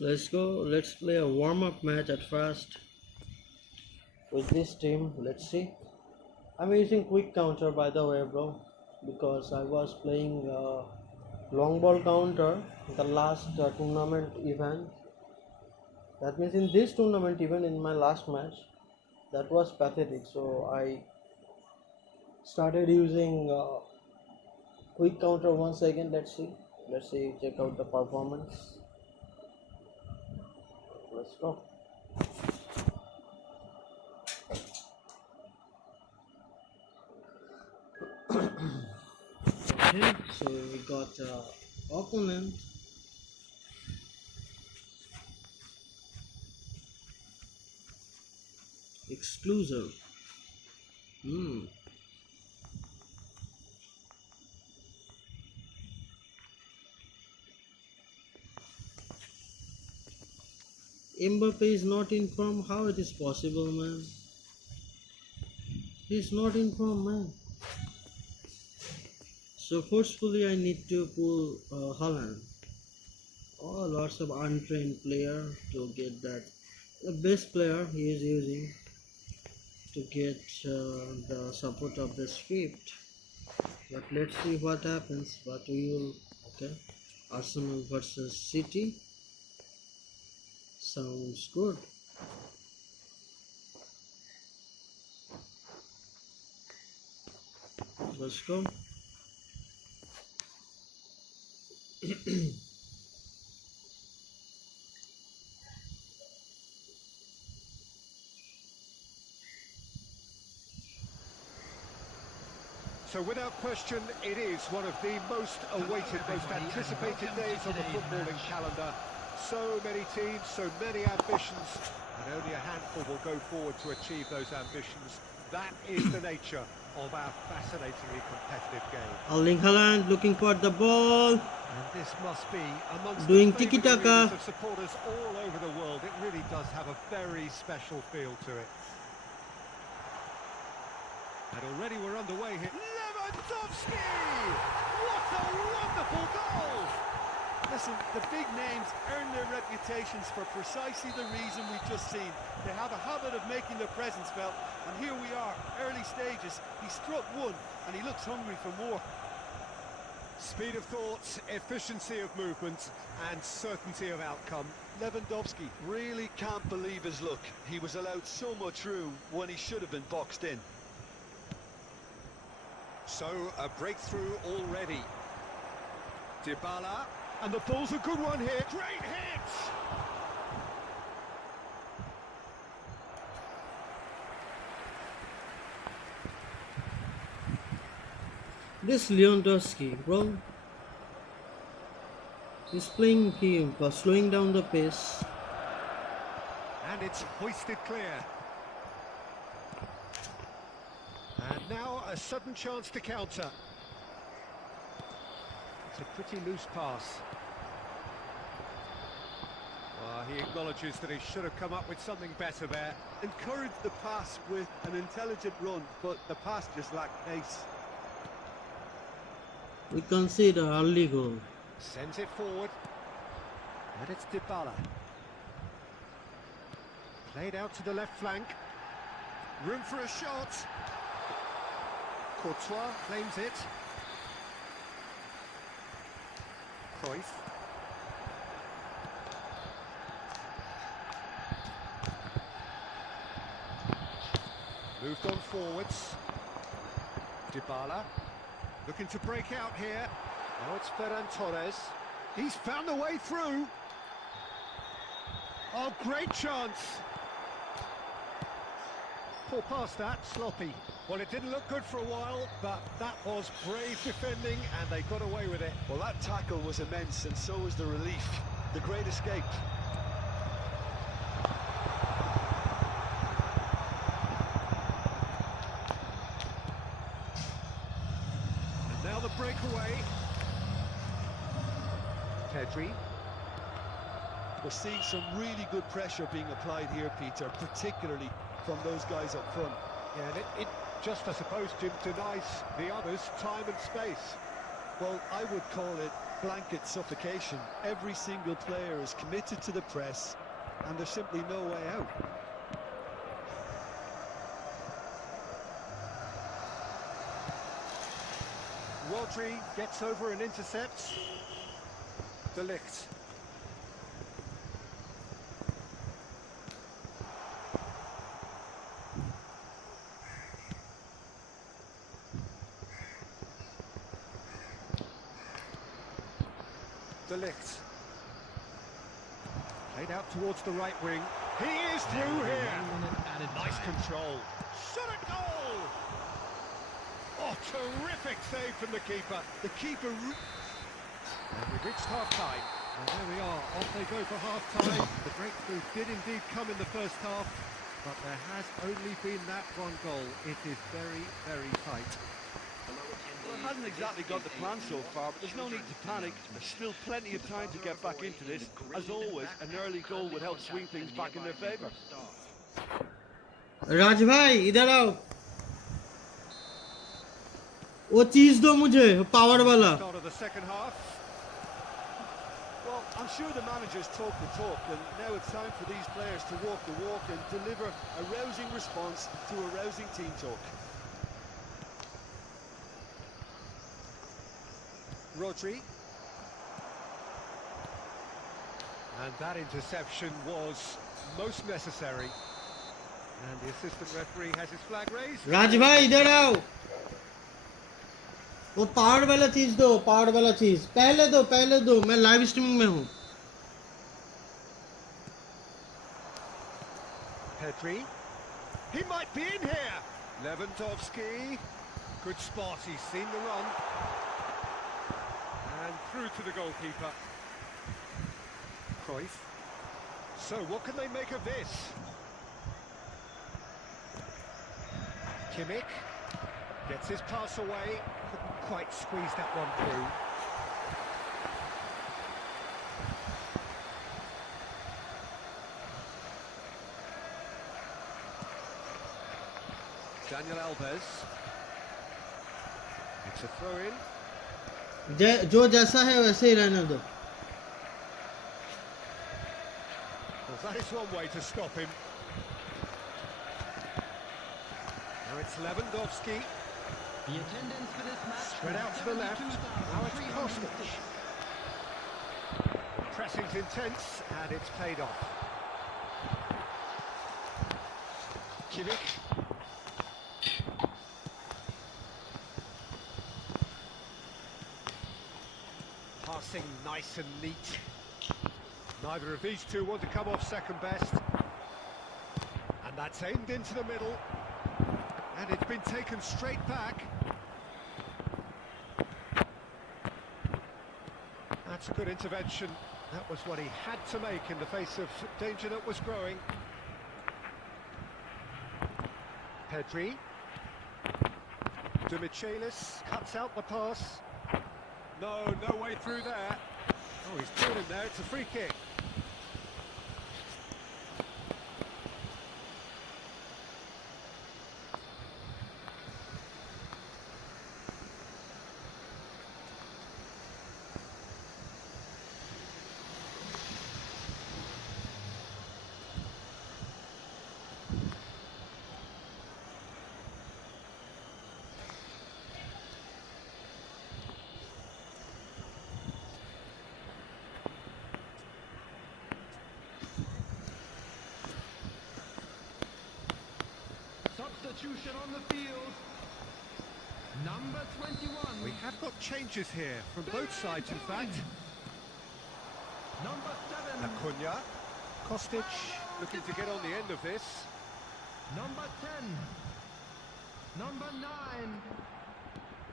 Let's go. Let's play a warm-up match at first with this team. Let's see. I'm using quick counter by the way, bro, because I was playing long ball counter the last tournament event. That means in this tournament, even in my last match, that was pathetic. So I started using quick counter once again. Let's see. Let's see. Check out the performance. Let's go. Okay, so we got opponent. Exclusive. Hmm. Mbappe is not in form. How it is possible, man? He's not in form, man. So forcefully, I need to pull Haaland. Oh, lots of untrained player to get that. The best player he is using to get the support of the script. But let's see what happens. But we will. Okay. Arsenal versus City. Sounds good. Let's go. So without question, it is one of the most awaited, most anticipated days on the footballing calendar. So many teams, so many ambitions, and only a handful will go forward to achieve those ambitions. That is the nature of our fascinatingly competitive game. Erling Haaland looking for the ball. And this must be amongst Doing the favourite tiki-taka. arenas of supporters all over the world. It really does have a very special feel to it. And already we're underway here. Lewandowski! What a wonderful goal! Listen, the big names earn their reputations for precisely the reason we've just seen. They have a habit of making their presence felt, and here we are, early stages. He struck one, and he looks hungry for more. Speed of thought, efficiency of movement, and certainty of outcome. Lewandowski really can't believe his luck. He was allowed so much room when he should have been boxed in. So, a breakthrough already. Dybala, and the ball's a good one here. Great hit! This Lewandowski, bro, he's playing him, slowing down the pace. And it's hoisted clear. And now a sudden chance to counter. It's a pretty loose pass. Well, he acknowledges that he should have come up with something better there. Encouraged the pass with an intelligent run, but the pass just lacked pace. We concede an early goal. Sends it forward. And it's Dybala. Played out to the left flank. Room for a shot. Courtois claims it. Cruyff. Moved on forwards. Dybala. Looking to break out here. Now it's Ferran Torres. He's found a way through. Oh, great chance. Poor pass that, sloppy. Well, it didn't look good for a while, but that was brave defending, and they got away with it. Well, that tackle was immense, and so was the relief. The great escape. And now the breakaway. Pedri. We're seeing some really good pressure being applied here, Peter, particularly from those guys up front. Yeah, and it just, I suppose, Jim, denies the others time and space. Well, I would call it blanket suffocation. Every single player is committed to the press, and there's simply no way out. Rodri gets over and intercepts. De Ligt. De Ligt. Played out towards the right wing. He is through here. Nice control. Shot at goal! Oh, terrific save from the keeper. The keeper... And we've reached half-time. And there we are. Off they go for half-time. The breakthrough did indeed come in the first half, but there has only been that one goal. It is very, very tight. Well, it hasn't exactly got the plan so far, but there's no need to panic. There's still plenty of time to get back into this. As always, an early goal would help swing things back in their favour. राज भाई इधर आओ वो चीज दो मुझे power वाला Start of the second half. Well, I'm sure the managers talk the talk, and now it's time for these players to walk the walk and deliver a rousing response to a rousing team talk. Rodri. And that interception was most necessary. And the assistant referee has his flag raised. राज भाई इधर आओ वो power वाला चीज दो power वाला चीज पहले दो मैं लाइव स्ट्रीमिंग में हूँ Pedri. He might be in here. Lewandowski. Good spot. He's seen the run. And through to the goalkeeper. Cruyff. So what can they make of this? Kimmich gets his pass away. Couldn't quite squeeze that one through. Daniel Alves. It's a throw-in. जो जैसा है वैसे ही रहने दो Well, that is one way to stop him. Now it's Lewandowski. The attendance for this match Spread out to the left. Now it's Kostic. Pressing's intense, and it's paid off. Kimmich. Passing nice and neat. Neither of these two want to come off second best. And that's aimed into the middle. And it's been taken straight back. That's a good intervention. That was what he had to make in the face of danger that was growing. Pedri. Demichelis cuts out the pass. No way through there. Oh, he's put him there. It's a free kick. Substitution on the field. Number 21. We have got changes here from both sides, in fact. Number 7. Acuna. Kostic looking to get on the end of this. Number 10. Number 9.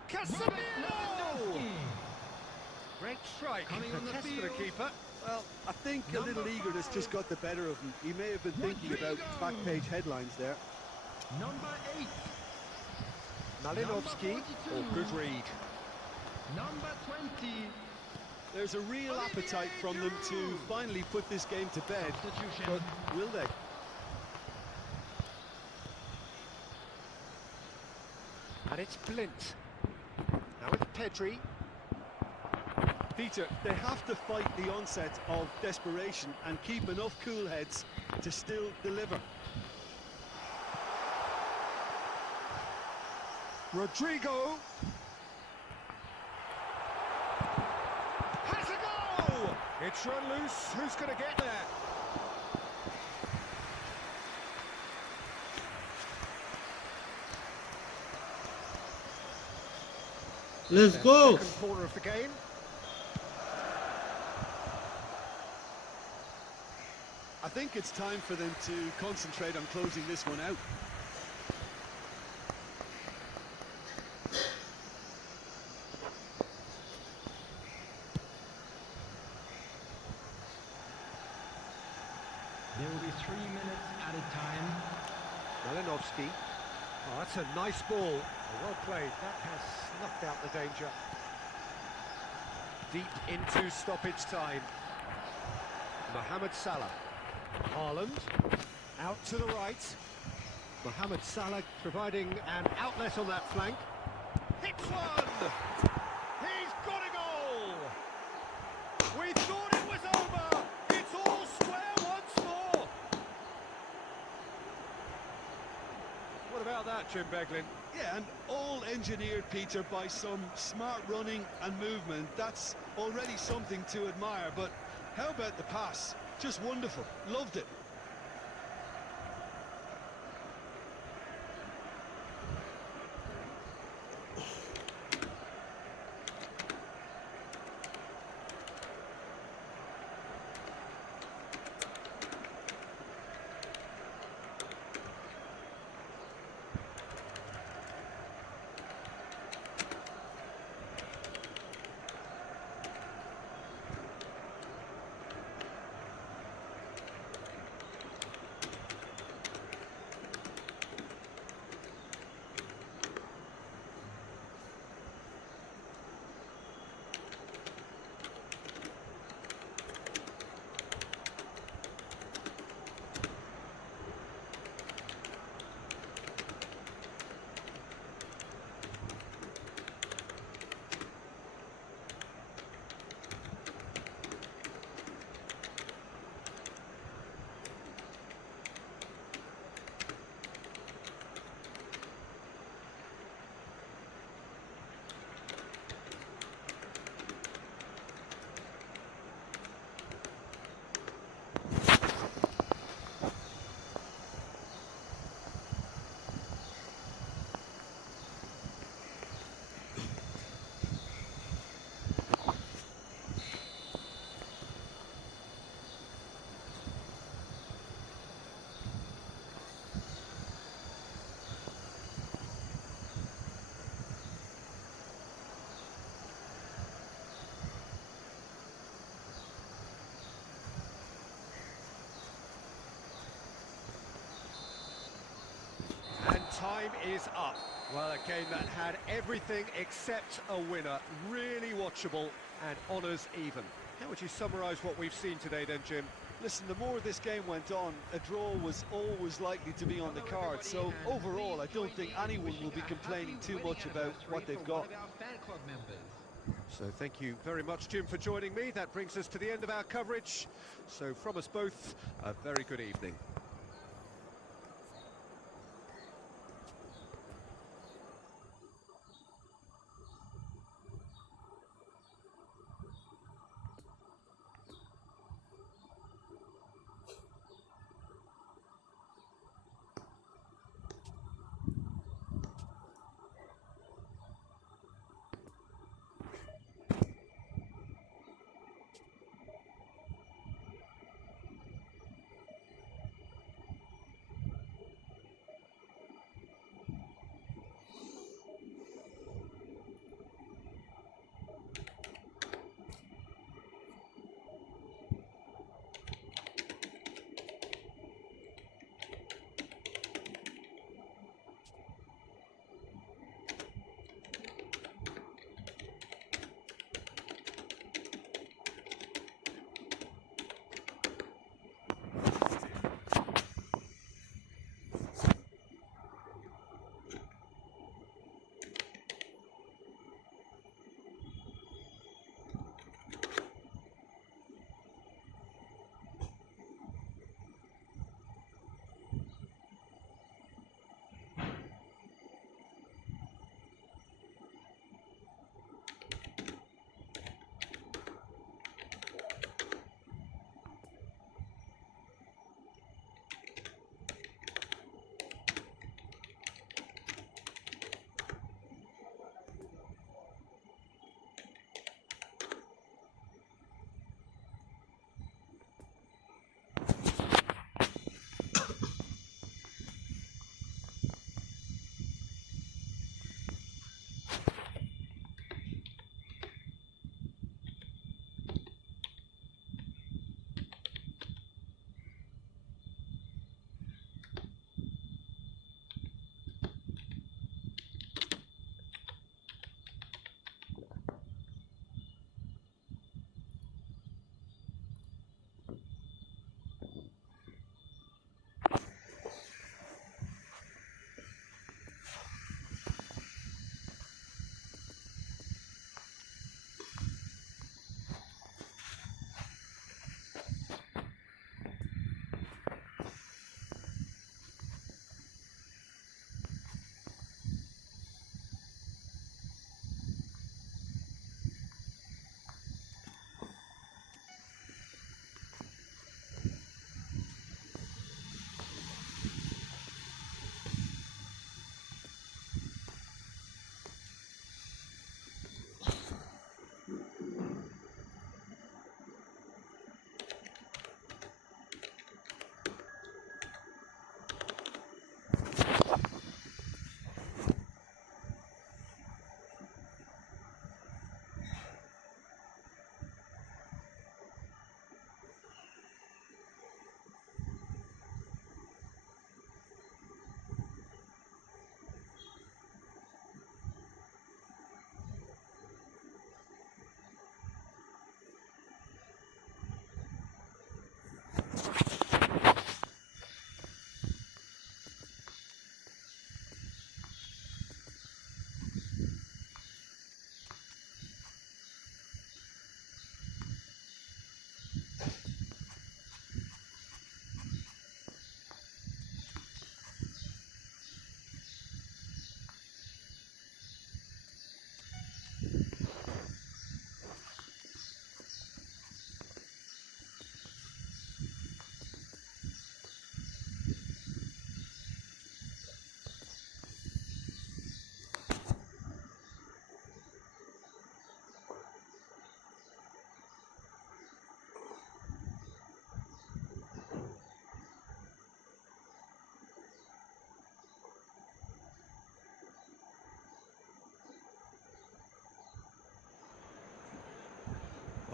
Casemiro! Great strike. Coming on the Test for the field. keeper. Well, I think a little eagerness just got the better of him. He may have been thinking about back page headlines there. Number 8. Malinowski. Oh, good read. Number 20. There's a real appetite from them to finally put this game to bed. Substitution. But will they? And it's Blint. Now it's Pedri. Peter, they have to fight the onset of desperation and keep enough cool heads to still deliver. Rodrigo. Has a goal! It's run loose. Who's going to get there? Let's go. Second corner of the game. I think it's time for them to concentrate on closing this one out. There will be 3 minutes added time. Malinovsky. Oh, that's a nice ball. Oh, well played. That has snuffed out the danger. Deep into stoppage time. Mohamed Salah. Haaland. Out to the right. Mohamed Salah providing an outlet on that flank. Hits one! He's got a goal! We thought it was over! It's all square once more! What about that, Jim Beglin? Yeah, and all engineered, Peter, by some smart running and movement. That's already something to admire, but how about the pass? Just wonderful. Loved it. And time is up. Well, a game that had everything except a winner. Really watchable and honours even. How would you summarise what we've seen today then, Jim? Listen, the more this game went on, a draw was always likely to be on the card. So overall, I don't think anyone will be complaining too much about what they've got. So thank you very much, Jim, for joining me. That brings us to the end of our coverage. So from us both, a very good evening.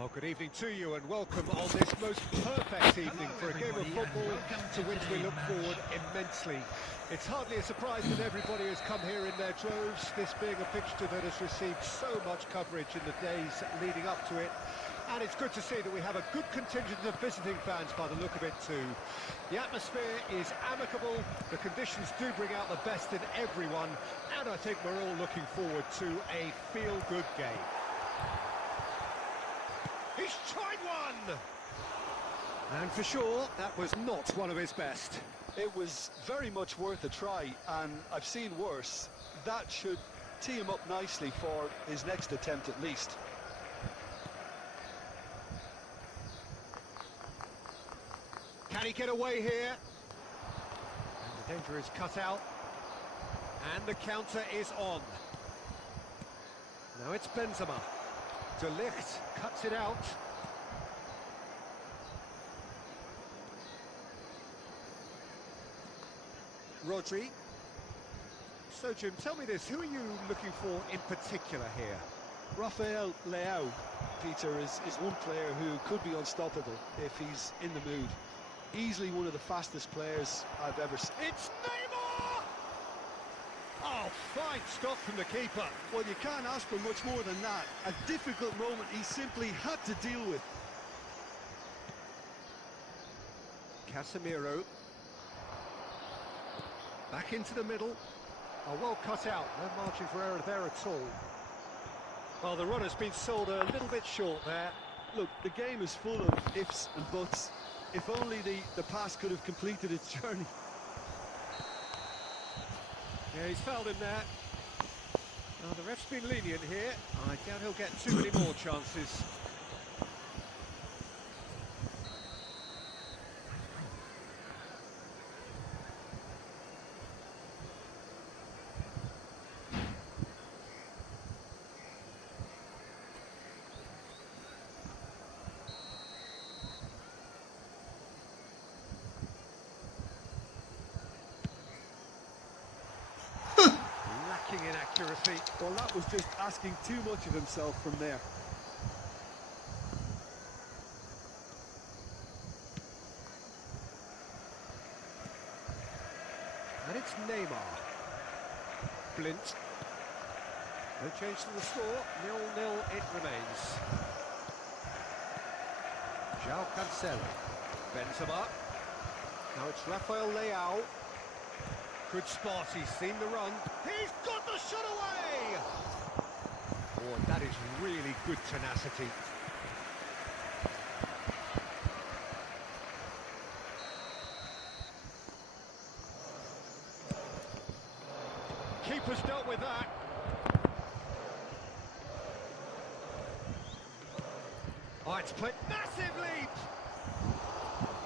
Well, good evening to you and welcome on this most perfect evening for a game of football to which we look forward immensely. It's hardly a surprise that everybody has come here in their droves, this being a fixture that has received so much coverage in the days leading up to it. And it's good to see that we have a good contingent of visiting fans by the look of it too. The atmosphere is amicable, the conditions do bring out the best in everyone, and I think we're all looking forward to a feel-good game. He's tried one! And for sure, that was not one of his best. It was very much worth a try, and I've seen worse. That should tee him up nicely for his next attempt at least. Can he get away here? And the danger is cut out. And the counter is on. Now it's Benzema. De Ligt cuts it out. Rodri. So, Jim, tell me this. Who are you looking for in particular here? Rafael Leao, Peter, is one player who could be unstoppable if he's in the mood. Easily one of the fastest players I've ever seen. It's Neymar! Oh, fine stop from the keeper. Well, you can't ask for much more than that. A difficult moment he simply had to deal with. Casemiro. Back into the middle. Oh, well cut out. No margin for error there at all. Well, the run has been sold a little bit short there. Look, the game is full of ifs and buts. If only the pass could have completed its journey. Yeah, he's fouled him there. Now, the ref's been lenient here. I doubt he'll get too many more chances. Lacking in accuracy. Well, that was just asking too much of himself from there. And it's Neymar. Blint. No change to the score. 0-0 it remains. João Cancelo. Benzema. Now it's Rafael Leao. Good spot, he's seen the run. He's got the shot away! Oh, that is really good tenacity. Keeper's dealt with that. Oh, it's played massive leap!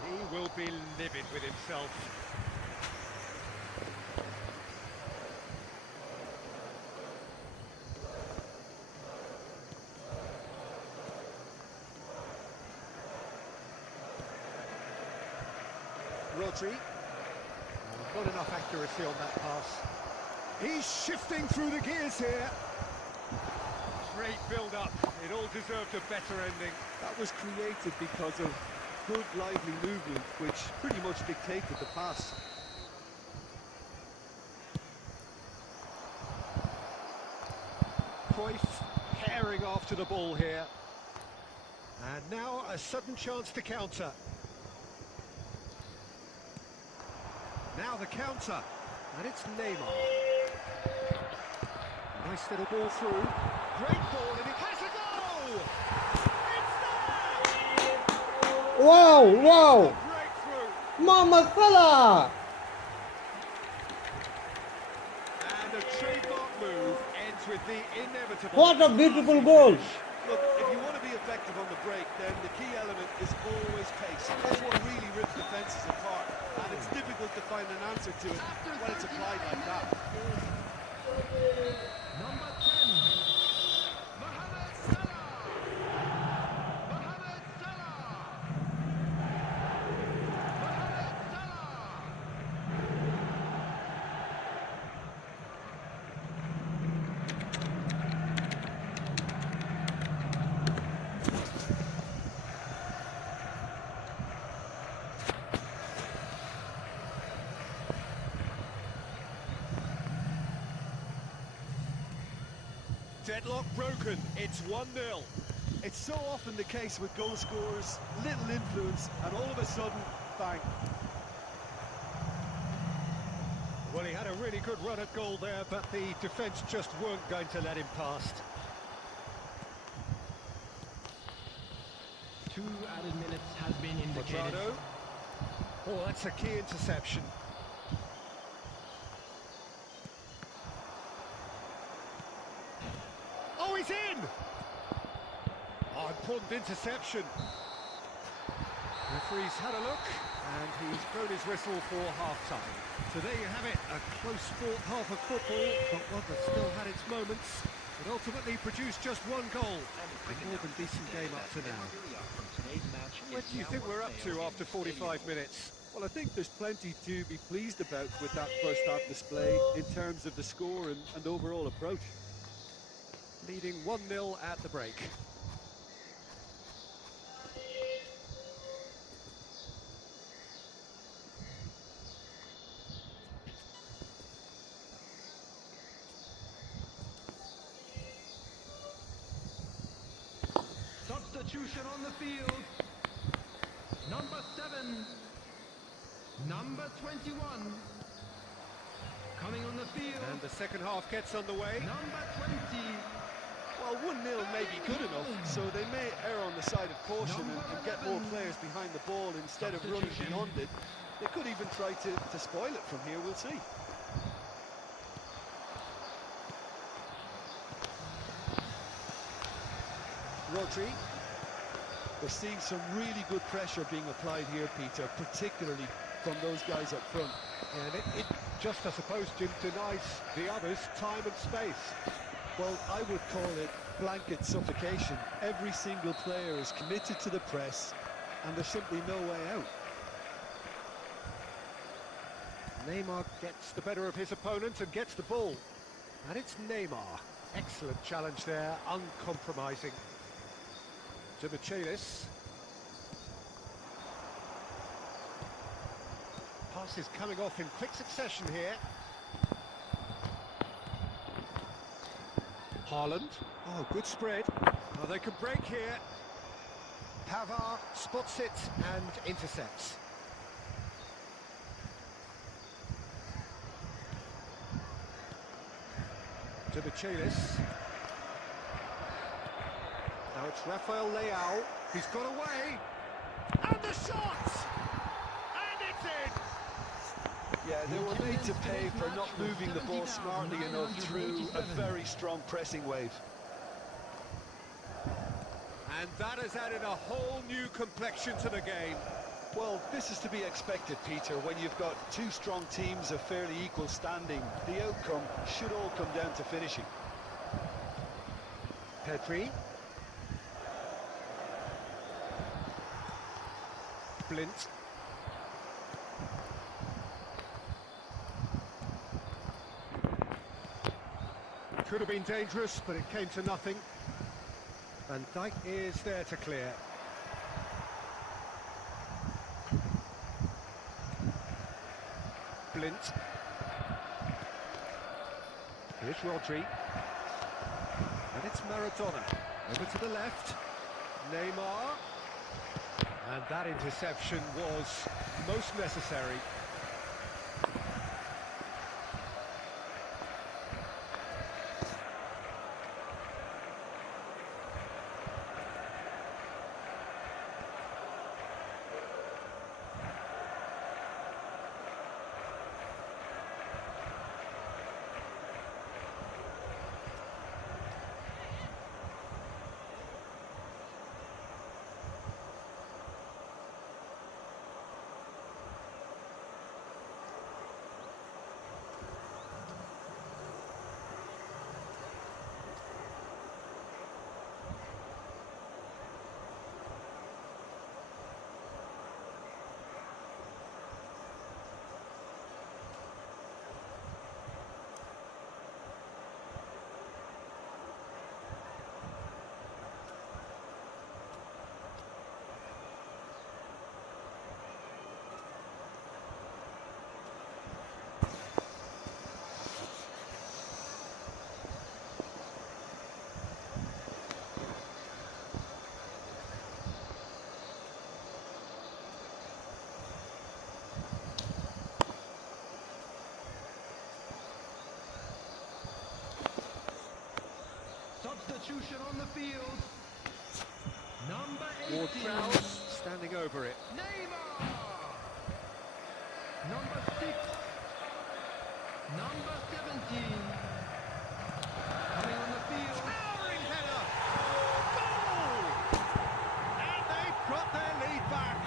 He will be livid with himself. Rodri. Oh, not enough accuracy on that pass. He's shifting through the gears here. Great build-up. It all deserved a better ending. That was created because of good, lively movement, which pretty much dictated the pass. Cruyff herring after the ball here. And now a sudden chance to counter. Now the counter, and it's Neymar. Nice little ball through. Great ball, and it has a goal! It's there! Wow, wow! Breakthrough! Mama Salah! And a trademark move ends with the inevitable. What a beautiful goal! Look, if you want to be effective on the break, then the key element is always pace. That's what really rips defences apart. And it's difficult to find an answer to it when it's applied like that. Number 10. Mohamed Salah. Mohamed Salah. Mohamed Salah. Deadlock broken. It's 1-0. It's so often the case with goal scorers, little influence, and all of a sudden, bang. Well, he had a really good run at goal there, but the defence just weren't going to let him past. 2 added minutes has been indicated. Quadrado. Oh, that's a key interception. Oh, he's in! Oh, important interception. Referee's had a look, and he's blown his whistle for half-time. So there you have it, a close-fought half of football, but one that still had its moments. It ultimately produced just 1 goal, and a more than decent game up to now. What do you think we're up to after 45 minutes? Well, I think there's plenty to be pleased about with that first half display in terms of the score and overall approach. Leading 1-0 at the break. Substitution on the field. Number 7. Number 21. Coming on the field. And the second half gets underway. Number 20. Well, 1-0 may be good enough, so they may err on the side of caution and get more players behind the ball instead of running beyond it. They could even try to spoil it from here, we'll see. Rodri. We're seeing some really good pressure being applied here, Peter, particularly from those guys up front. And it just, I suppose, Jim, denies the others time and space. Well, I would call it blanket suffocation. Every single player is committed to the press, and there's simply no way out. Neymar gets the better of his opponent and gets the ball. And it's Neymar. Excellent challenge there, uncompromising. To Michelis. Pass is coming off in quick succession here. Haaland. Oh, good spread. Oh, they can break here. Pavard spots it and intercepts. To Michelis. Now it's Rafael Leao. He's got away. And the shot! And it's in! Yeah, they were made to pay for not moving the ball smartly enough through a very strong pressing wave. And that has added a whole new complexion to the game. Well, this is to be expected, Peter, when you've got 2 strong teams of fairly equal standing. The outcome should all come down to finishing. Pedri. Blint. Could have been dangerous, but it came to nothing. And Dijk is there to clear. Blint. Here's Rodri. And it's Maradona. Over to the left. Neymar. And that interception was most necessary. Substitution on the field. Number 18. Ward-Prowse standing over it. Neymar. Number 6. Number 17. Coming on the field. Towering header! Goal! And they've got their lead back.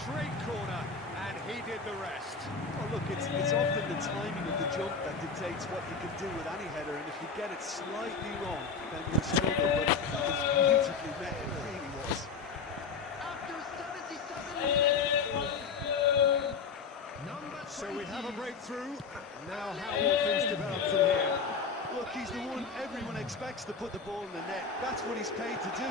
Straight corner, and he did the rest. Oh, look, it's often the timing of the jump that dictates what you can do with any header, and if you get it slightly wrong, then you'll struggle, but it was beautifully met, it really was. After 77 minutes. Number 20. So we have a breakthrough. Now how will things develop from here? Look, he's the one everyone expects to put the ball in the net. That's what he's paid to do.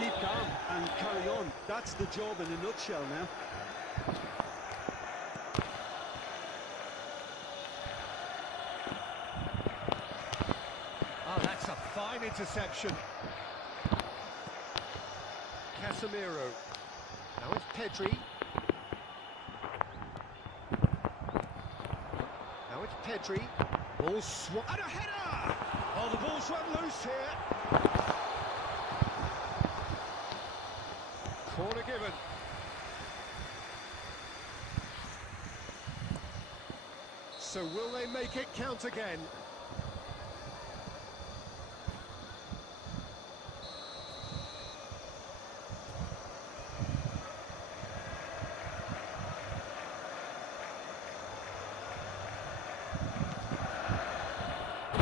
Keep calm and carry on. That's the job in a nutshell now. Oh, that's a fine interception. Casemiro. Now it's Pedri. Now it's Pedri. Ball swung. And a header! Oh, the ball's run loose here. Corner given. So will they make it count again?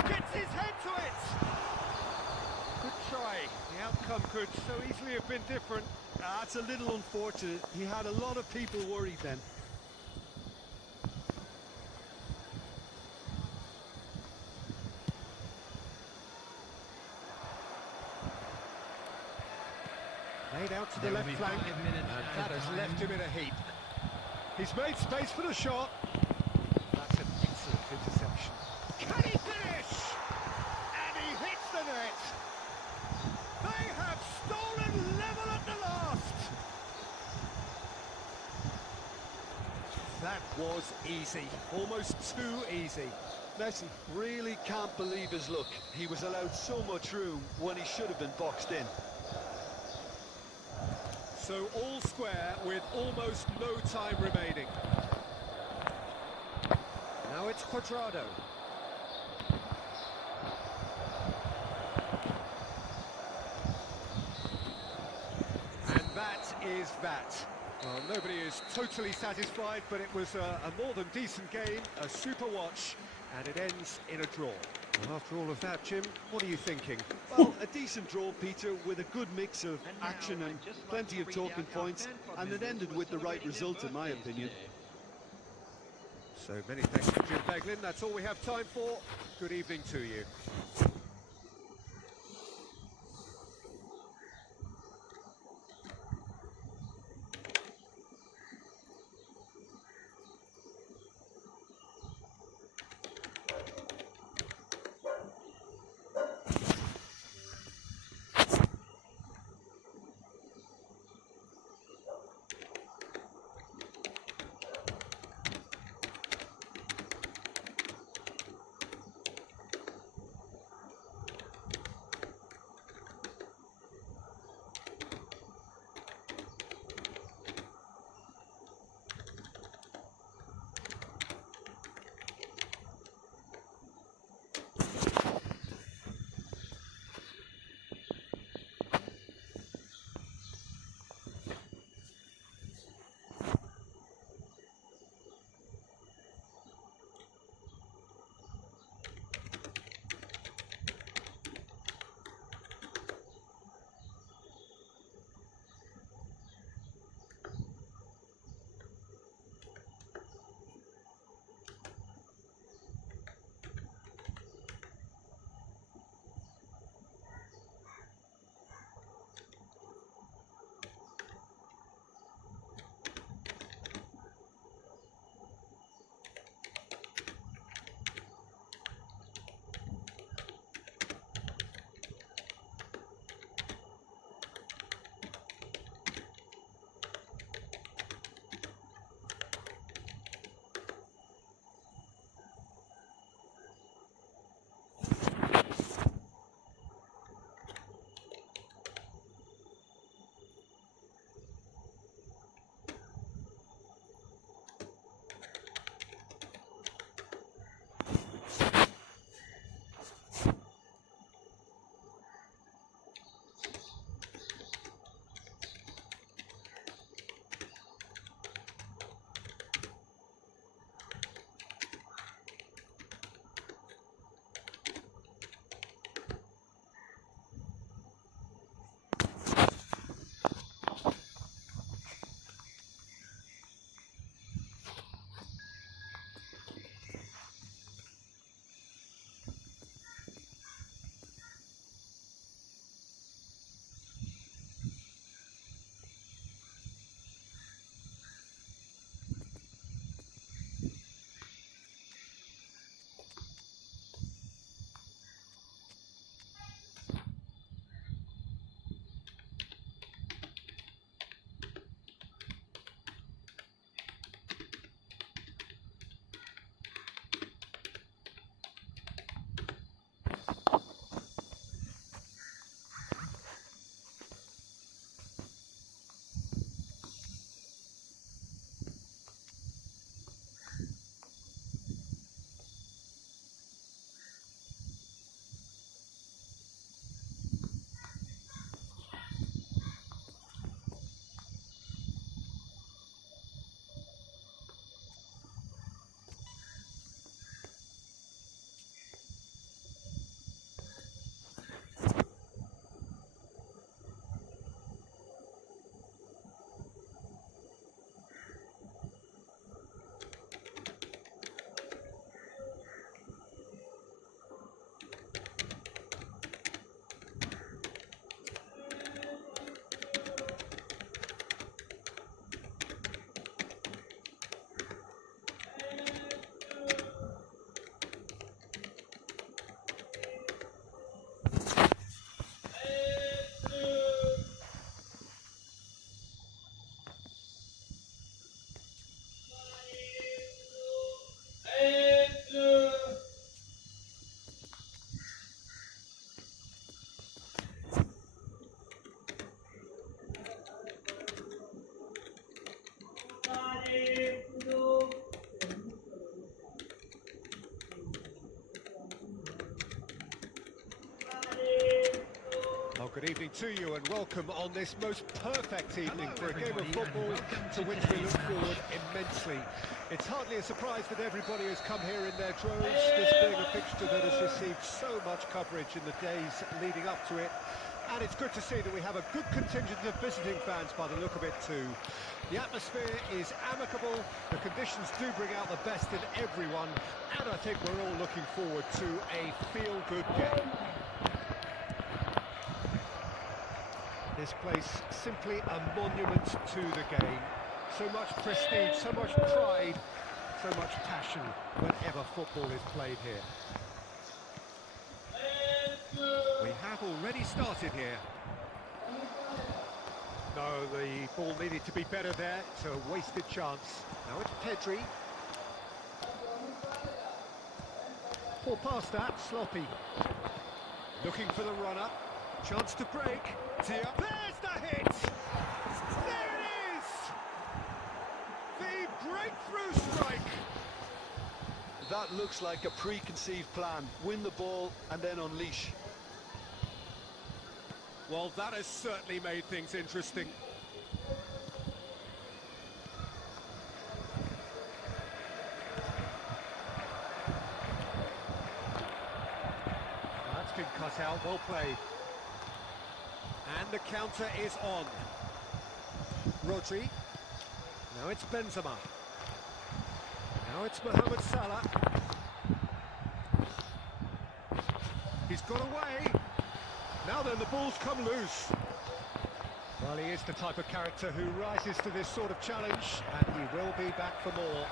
Gets his head to it! Good try. The outcome could so easily have been different. That's a little unfortunate. He had a lot of people worried then. Laid out to the There will left be flank, 5 minutes and added that has time. left him in a heap. He's made space for the shot. That's an excellent interception. Can he finish? And he hits the net. They have stolen level at the last. That was easy, almost too easy. Messi really can't believe his luck. He was allowed so much room when he should have been boxed in. So all square with almost no time remaining. Now it's Cuadrado. And that is that. Well, nobody is totally satisfied, but it was a more than decent game, a super watch, and it ends in a draw. Well, after all of that, Jim, what are you thinking? Well, a decent draw, Peter, with a good mix of action and plenty of talking points, and it ended with the right result, in my opinion. So many thanks to Jim Beglin. That's all we have time for. Good evening to you. Good evening to you and welcome on this most perfect evening for a game of football to which we look forward immensely. It's hardly a surprise that everybody has come here in their droves, this being a fixture that has received so much coverage in the days leading up to it. And it's good to see that we have a good contingent of visiting fans by the look of it too. The atmosphere is amicable, the conditions do bring out the best in everyone, and I think we're all looking forward to a feel-good game. This place simply a monument to the game. So much prestige, so much pride, so much passion whenever football is played here. We have already started here. No, the ball needed to be better there. It's a wasted chance. Now it's Pedri. Poor pass that, sloppy. Looking for the runner. Chance to break. There's the hit! There it is! The breakthrough strike! That looks like a preconceived plan. Win the ball and then unleash. Well, that has certainly made things interesting. That's been cut out, well played. And the counter is on. Rodri. Now it's Benzema. Now it's Mohamed Salah. He's got away. Now then, the ball's come loose. Well, he is the type of character who rises to this sort of challenge, and he will be back for more.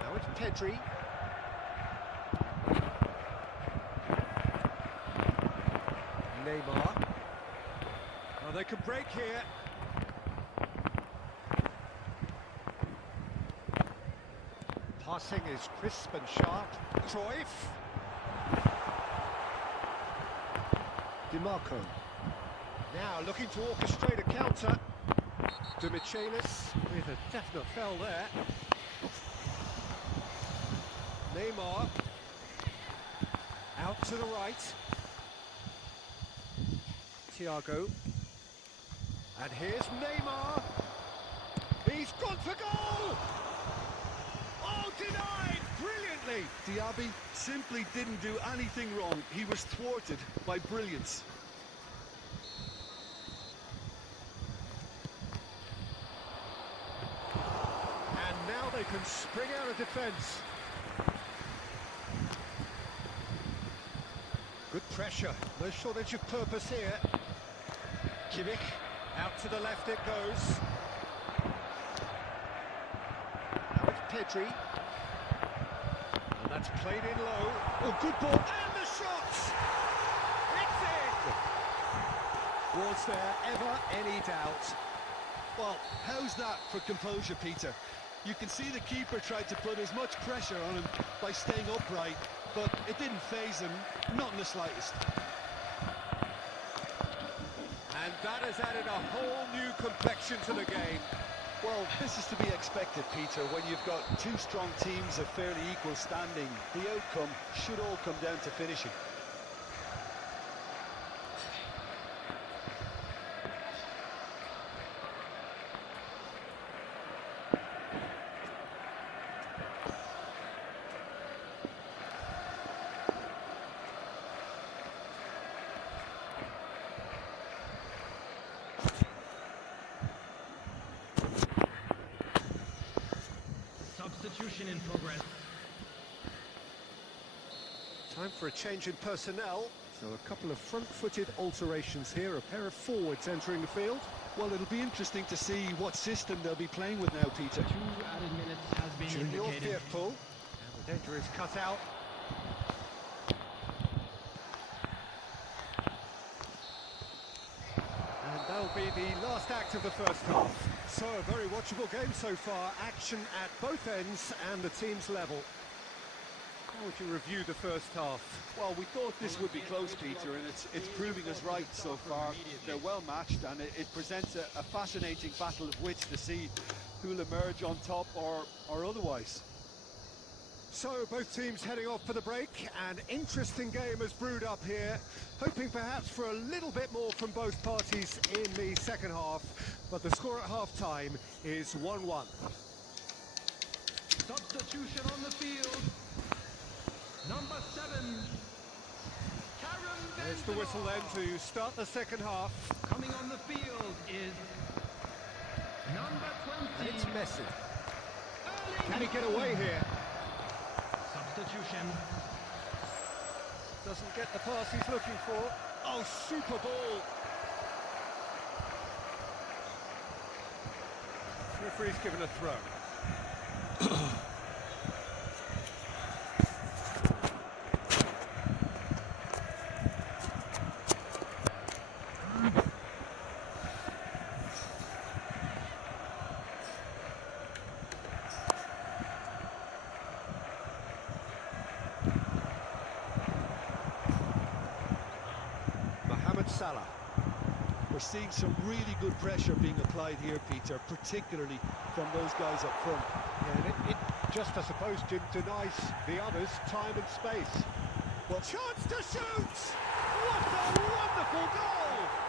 Now it's Pedri. Neymar. Oh, they can break here. Passing is crisp and sharp. Cruyff. DiMarco. Now looking to orchestrate a counter. De Michelis with a definite foul there. Neymar. Out to the right. Thiago. And here's Neymar. He's gone for goal! Oh, denied! Brilliantly! Diaby simply didn't do anything wrong. He was thwarted by brilliance. And now they can spring out of defence. Good pressure, no shortage of purpose here. Kimmich, out to the left it goes. Now it's Pedri. And that's played in low. Oh, good ball, and the shot! It's in! Was there ever any doubt? Well, how's that for composure, Peter? You can see the keeper tried to put as much pressure on him by staying upright, but it didn't faze him, not in the slightest. And that has added a whole new complexion to the game. Well, this is to be expected, Peter, when you've got two strong teams of fairly equal standing. The outcome should all come down to finishing. Substitution in progress. Time for a change in personnel. So a couple of front-footed alterations here, a pair of forwards entering the field. Well, it'll be interesting to see what system they'll be playing with now, Peter. 2 added minutes has been Junior indicated. Firpo. And the danger is cut out. And that'll be the last act of the first half. So a very watchable game so far. Action at both ends and the team's level. How would you review the first half? Well, we thought this would be close, Peter, and it's proving us right so far. They're well matched, and it presents a fascinating battle of wits to see who'll emerge on top or otherwise. So both teams heading off for the break. An interesting game has brewed up here. Hoping perhaps for a little bit more from both parties in the second half. But the score at half-time is 1-1. Substitution on the field. Number 7. There's the whistle then to start the second half. Coming on the field is number 20. And it's Messi. Can he get away here? Substitution. Doesn't get the pass he's looking for. Oh, super ball. Referee's given a throw. Salah. We're seeing some really good pressure being applied here, Peter, particularly from those guys up front. Yeah, and it just, I suppose, Jim, denies the others time and space. Well, chance to shoot! What a wonderful goal!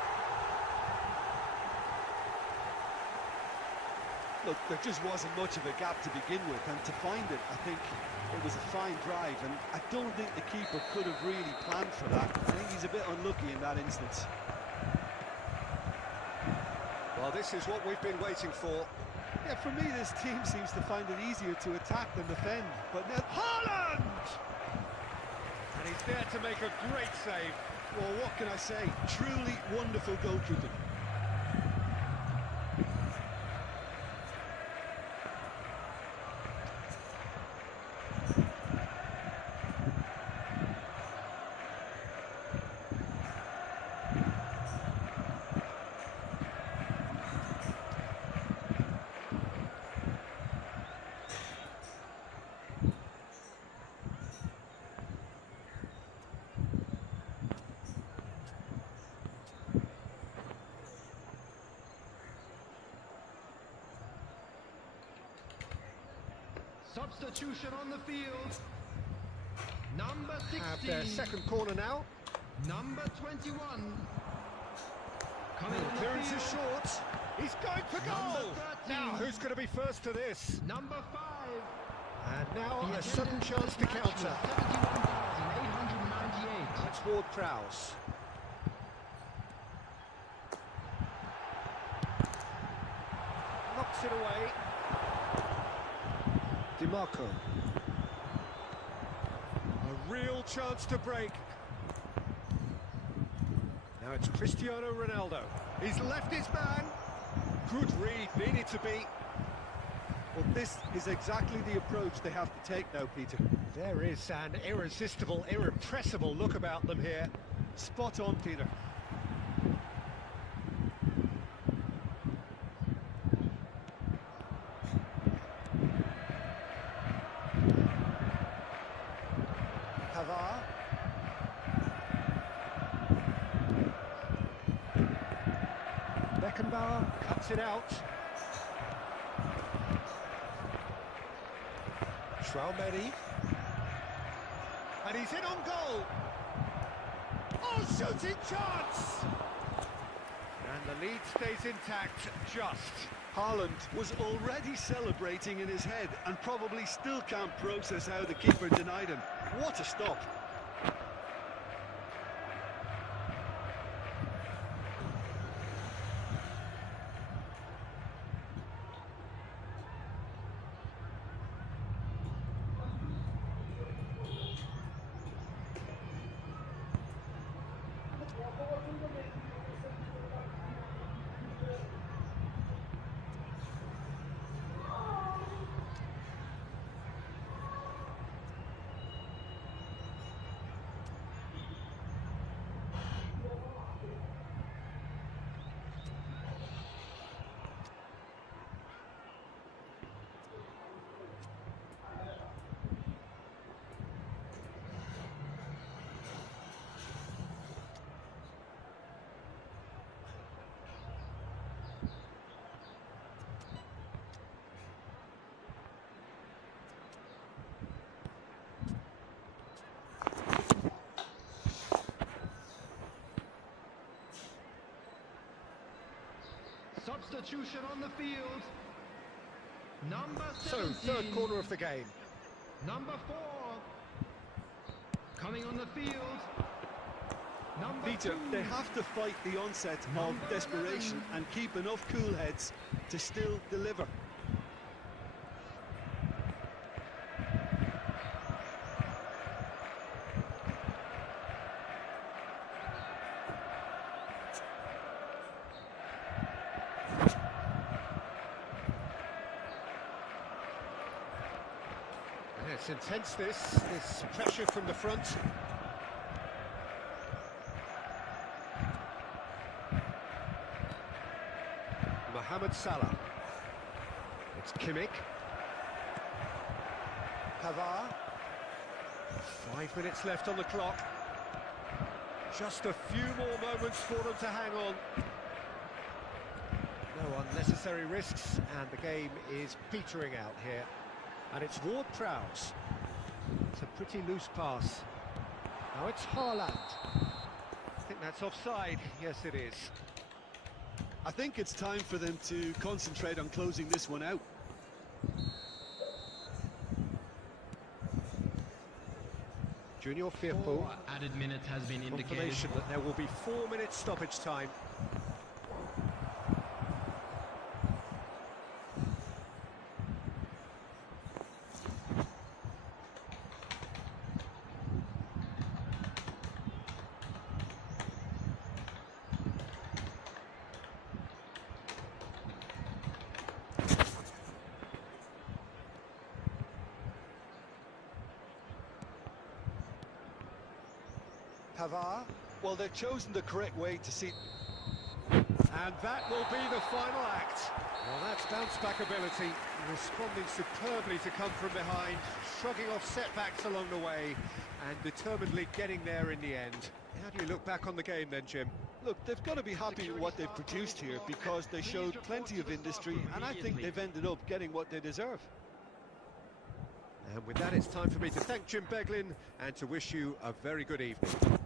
Look, there just wasn't much of a gap to begin with, and to find it, I think it was a fine drive, and I don't think the keeper could have really planned for that. I think he's a bit unlucky in that instance. Well, this is what we've been waiting for. Yeah, for me, this team seems to find it easier to attack than defend. But now, Haaland! And he's there to make a great save. Well, what can I say? Truly wonderful goalkeeping. Substitution on the field. Number 16. Have their second corner now. Number 21. Coming on the Clearance is field. short. He's going for goal. Number 13. Now, who's going to be first to this? Number 5. And now The a sudden attendance chance for to this match counter. was 71,898. That's Ward-Prowse. Knocks it away. DiMarco. A real chance to break. Now it's Cristiano Ronaldo. He's left his man. Good read, needed to be. Well, this is exactly the approach they have to take now, Peter. There is an irresistible, irrepressible look about them here. Spot on, Peter. Pavard. Beckenbauer cuts it out. Traumeri. And he's in on goal. Oh, shooting chance! And the lead stays intact, just. Haaland was already celebrating in his head and probably still can't process how the keeper denied him. What a stop. substitution on the field. Number So, 17. third quarter of the game. Number 4. Coming on the field. Number Peter, 2. they have to fight the onset of Number desperation 11. and keep enough cool heads to still deliver. It's intense, this pressure from the front. Mohamed Salah. It's Kimmich. Pavard. 5 minutes left on the clock. Just a few more moments for them to hang on. No unnecessary risks, and the game is petering out here. And it's Ward-Prowse. It's a pretty loose pass. Now it's Haaland. I think that's offside. Yes, it is. I think it's time for them to concentrate on closing this one out. Junior Firpo. 4 added minutes has been indicated. Confirmation that there will be 4 minutes stoppage time. Pavard, well, they've chosen the correct way to see. And that will be the final act. Well, that's bounce-back ability, responding superbly to come from behind, shrugging off setbacks along the way, and determinedly getting there in the end. How do you look back on the game then, Jim? Look, they've got to be happy with what they've produced here because they showed plenty of industry, and I think they've ended up getting what they deserve. And with that, it's time for me to thank Jim Beglin and to wish you a very good evening.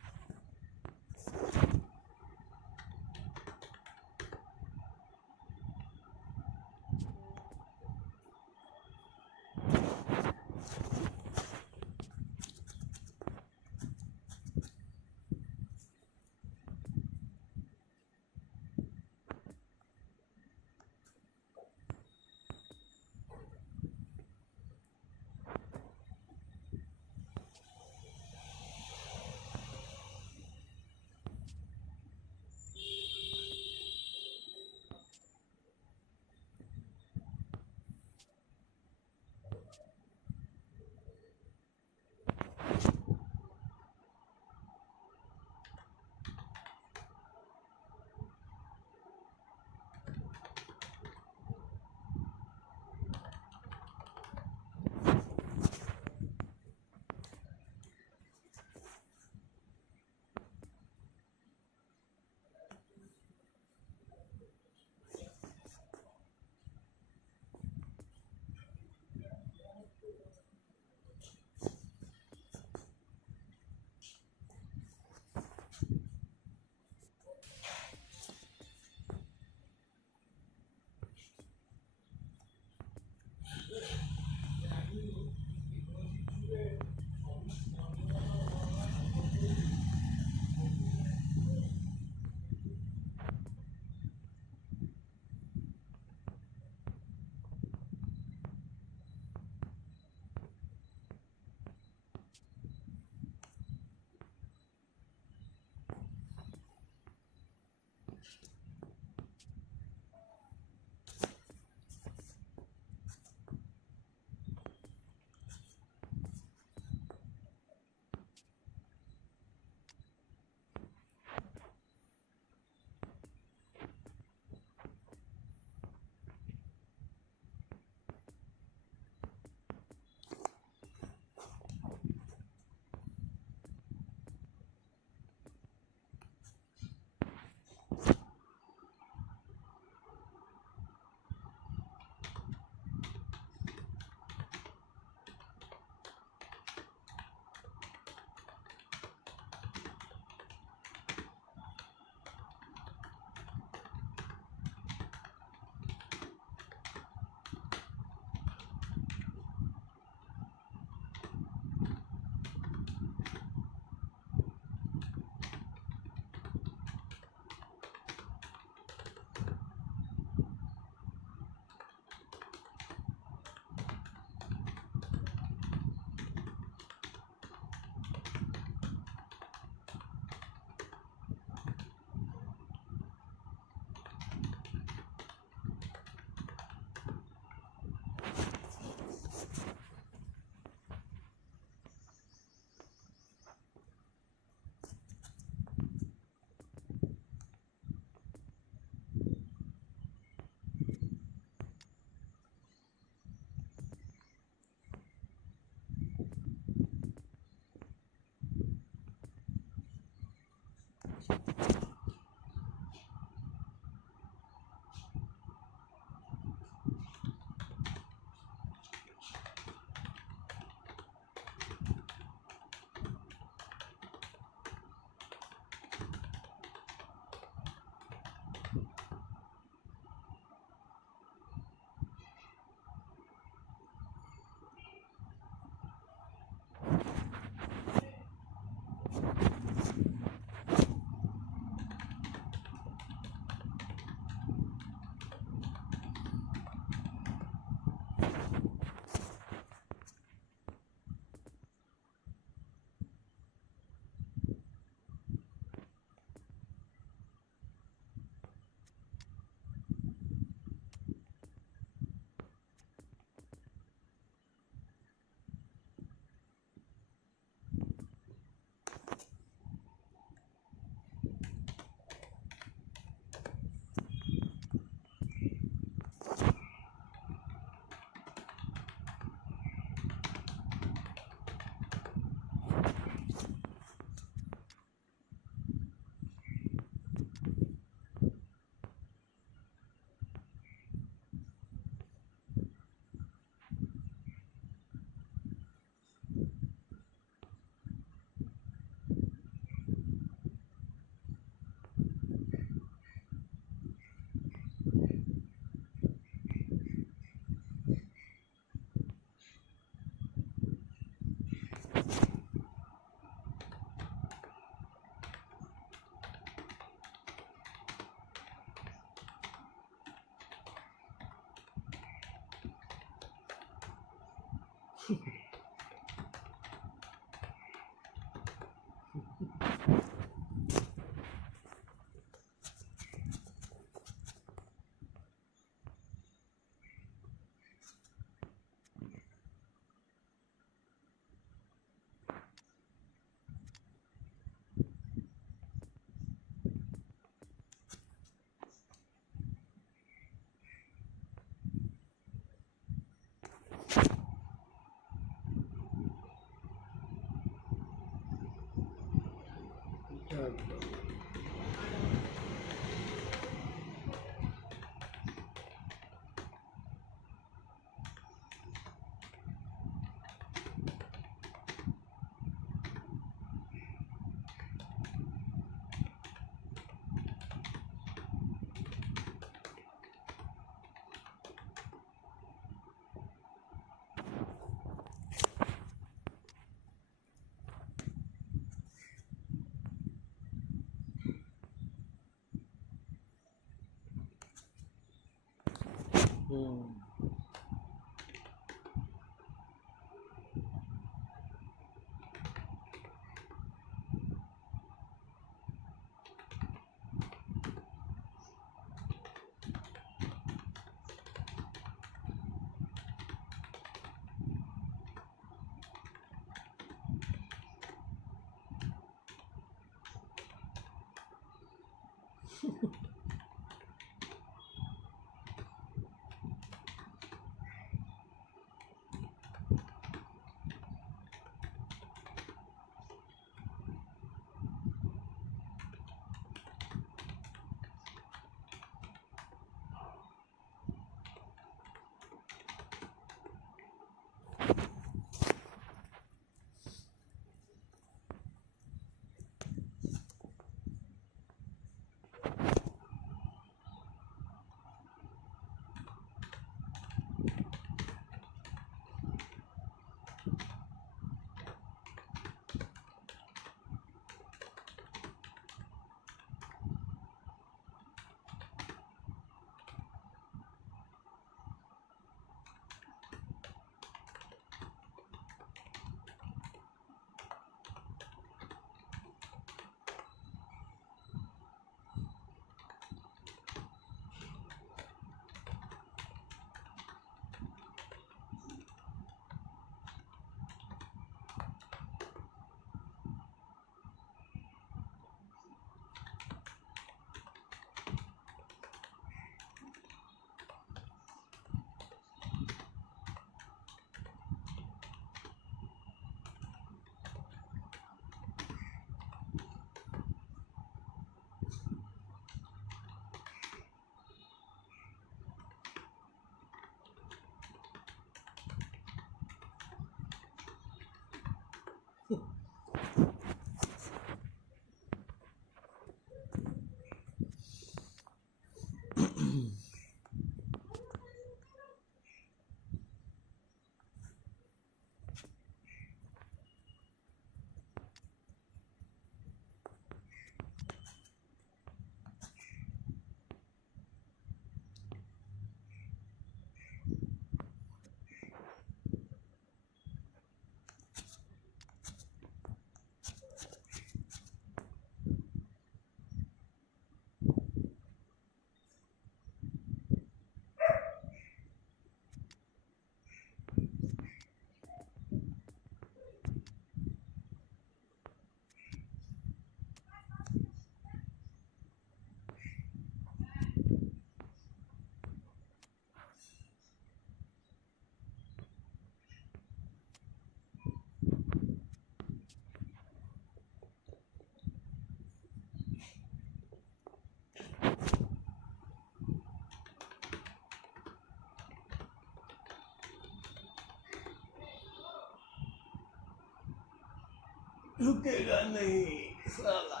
झुकेगा नहीं साला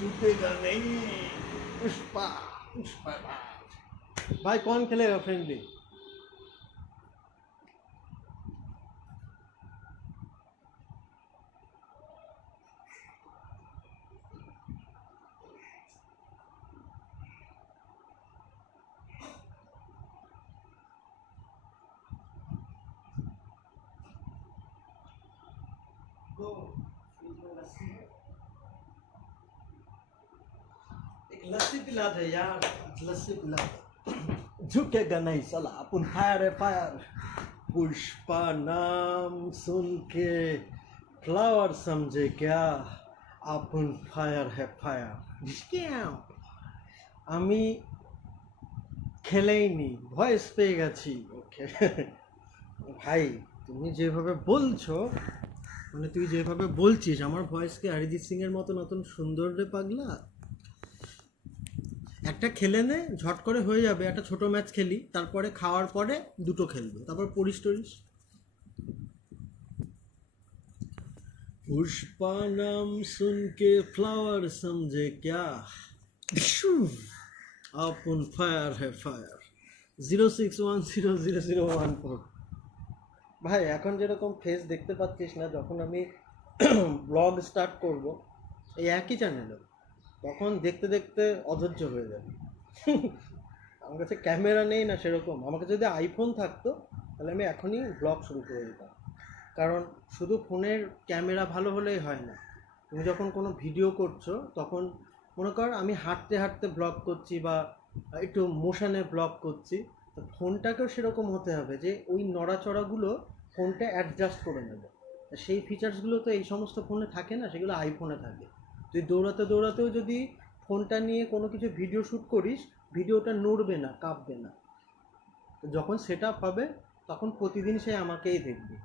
झुकेगा नहीं पुष्पा पुष्पा भाई कौन खेलेगा friendly एक लस्सी पिला दे यार लस्सी पिला दे झुकेगा नहीं साला अपन फायर है फायर पुष्पा नाम सुन के फ्लावर समझे क्या अपन फायर है फायर আমি খেলেইনি ভয়েস পেয়ে গেছি ওকে ভাই তুমি যেভাবে বলছো মানে তুই যেভাবে বলছিস আমার ভয়েসকে অরিজিৎ সিং এর মতো নতুন সুন্দর রে পাগলা একটা খেলে নে ঝট করে হয়ে যাবে একটা ছোট ম্যাচ খেলি তারপরে খাওয়ার পরে দুটো খেলবো তারপর পড়িস টরিস पुष्पा नाम सुन के फ्लावर समझे क्या अपन फायर है फायर 06100014 ভাই এখন যেরকম ফেস দেখতে পাচ্ছিস না যখন আমি ব্লগ স্টার্ট করব এই একই চ্যানেলে তখন দেখতে দেখতে অধৈর্য হয়ে যাবে আমার কাছে ক্যামেরা নেই না সেরকম আমার কাছে যদি আইফোন থাকতো তাহলে আমি এখনই ব্লগ শুরু করে দিতাম কারণ শুধু ফোনের ক্যামেরা ভালো হলেই হয় না তুমি যখন কোনো ভিডিও করছো তখন মনে কর আমি হাঁটতে হাঁটতে ব্লগ করছি বা একটু মোশনে ব্লগ করছি তো ফোনটাকেও সেরকম হতে হবে যে ওই নড়াচড়াগুলো ফোনটা অ্যাডজাস্ট করে নেবে সেই ফিচার্সগুলো তো এই সমস্ত ফোনে থাকে না সেগুলো আইফোনে থাকে তুই দৌড়াতে দৌড়াতেও যদি ফোনটা নিয়ে কোনো কিছু ভিডিও শ্যুট করিস ভিডিওটা নড়বে না কাঁপবে না তো যখন সেট আপ হবে তখন প্রতিদিন সে আমাকেই দেখবে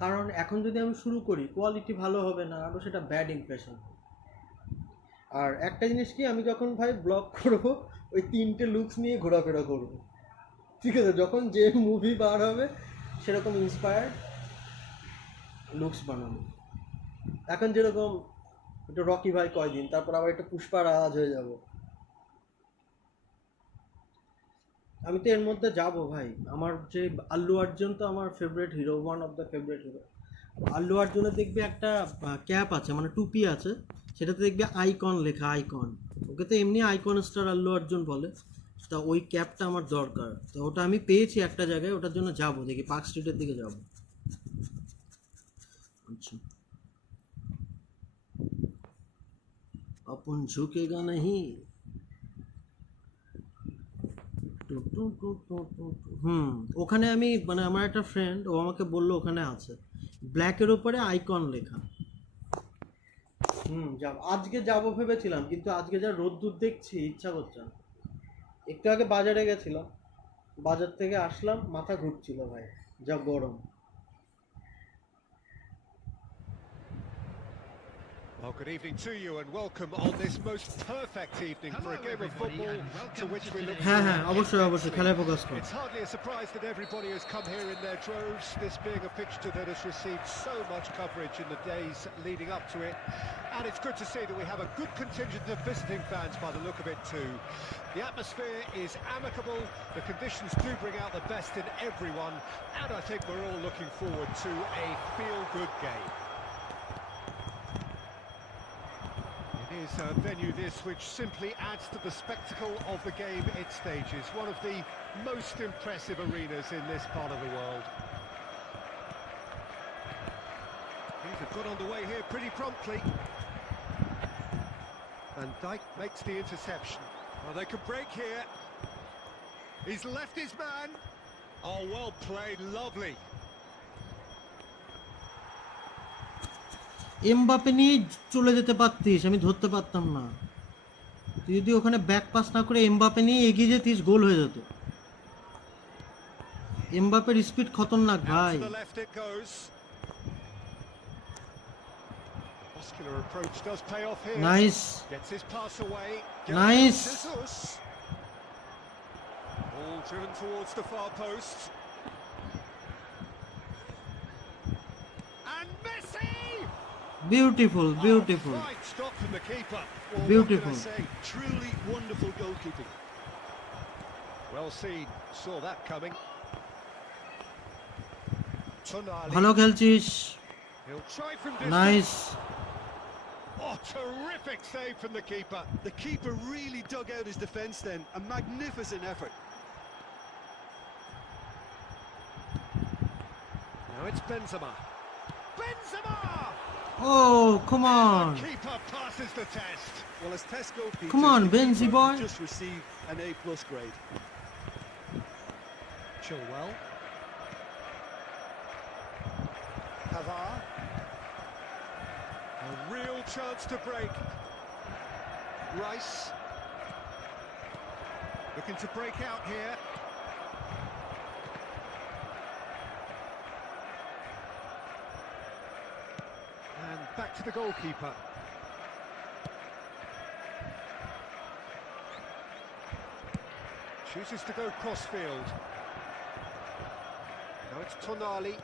কারণ এখন যদি আমি শুরু করি কোয়ালিটি ভালো হবে না আরও সেটা ব্যাড ইমপ্রেশন আর একটা জিনিস কি আমি যখন ভাই ব্লগ করবো ওই 3টে লুকস নিয়ে ঘোরাফেরা করবো ঠিক আছে যখন যে মুভি বার হবে সেরকম ইন্সপায়ার্ড লুকস বানাবো এখন যেরকম একটু রকি ভাই কয়দিন তারপর আবার একটু পুষ্পার আওয়াজ হয়ে যাব আমি তো এর মধ্যে যাব ভাই আমার যে আল্লু অর্জুন তো আমার favourite hero one of the favourite hero Allu অর্জুনের দেখবি একটা ক্যাপ আছে মানে টুপি আছে সেটাতে দেখবি আইকন লেখা আইকন ওকে তো এমনি আইকন স্টার আল্লু অর্জুন বলে তা ওই ক্যাপটা আমার দরকার তো ওটা আমি পেয়েছি একটা জায়গায় ওটার জন্য যাব দেখি পার্ক স্ট্রিটের দিকে যাব আচ্ছা अपन झुकेगा नहीं ওখানে আমি মানে আমার একটা ফ্রেন্ড ও আমাকে বললো ওখানে আছে ব্ল্যাকের উপরে আইকন লেখা যাব আজকে যাবো ভেবেছিলাম কিন্তু আজকে যা রোদ্দুর দেখছি ইচ্ছা করছে না একটু আগে বাজারে গেছিলাম বাজার থেকে আসলাম মাথা ঘুরছিল ভাই যা গরম Well, good evening to you and welcome on this most perfect evening for a game of football to which we look হ্যাঁ অবশ্যই খেলায় ফোকাস করো It's hardly a surprise that everybody has come here in their droves, this being a fixture that has received so much coverage in the days leading up to it. And it's good to see that we have a good contingent of visiting fans by the look of it too. The atmosphere is amicable, the conditions do bring out the best in everyone, and I think we're all looking forward to a feel-good game. It is a venue this which simply adds to the spectacle of the game it stages, one of the most impressive arenas in this part of the world. Things have got underway here pretty promptly. Van Dijk makes the interception. Well, they could break here. He's left his man. Oh, well played, lovely. Mbappe নিয়ে চলে যেতে পারতিস আমি ধরতে পারতাম না তুই যদি ওখানে ব্যাক পাস না করে এমবাপে নিয়ে এগিয়ে যেতিস গোল হয়ে যেত এমবাপের স্পিড খতরনাক ভাই nice nice All driven towards the far post. Beautiful, beautiful, Fine stop from the keeper. Well, beautiful. what can I say? Truly wonderful goalkeeping. Well seen. Saw that coming. Tonali. ভালো খেলছিস, He'll try from distance. Nice. Oh, terrific save from the keeper. The keeper really dug out his defence then. A magnificent effort. Now it's Benzema. Benzema! Oh, come on, Keeper passes the test. Well, as test goalkeeper, Come on, the Benzi keeper boy. just received an A+ grade. Chilwell. Pavard. A real chance to break. Rice. Looking to break out here. And back to the goalkeeper. Chooses to go cross-field. Now it's Tonali.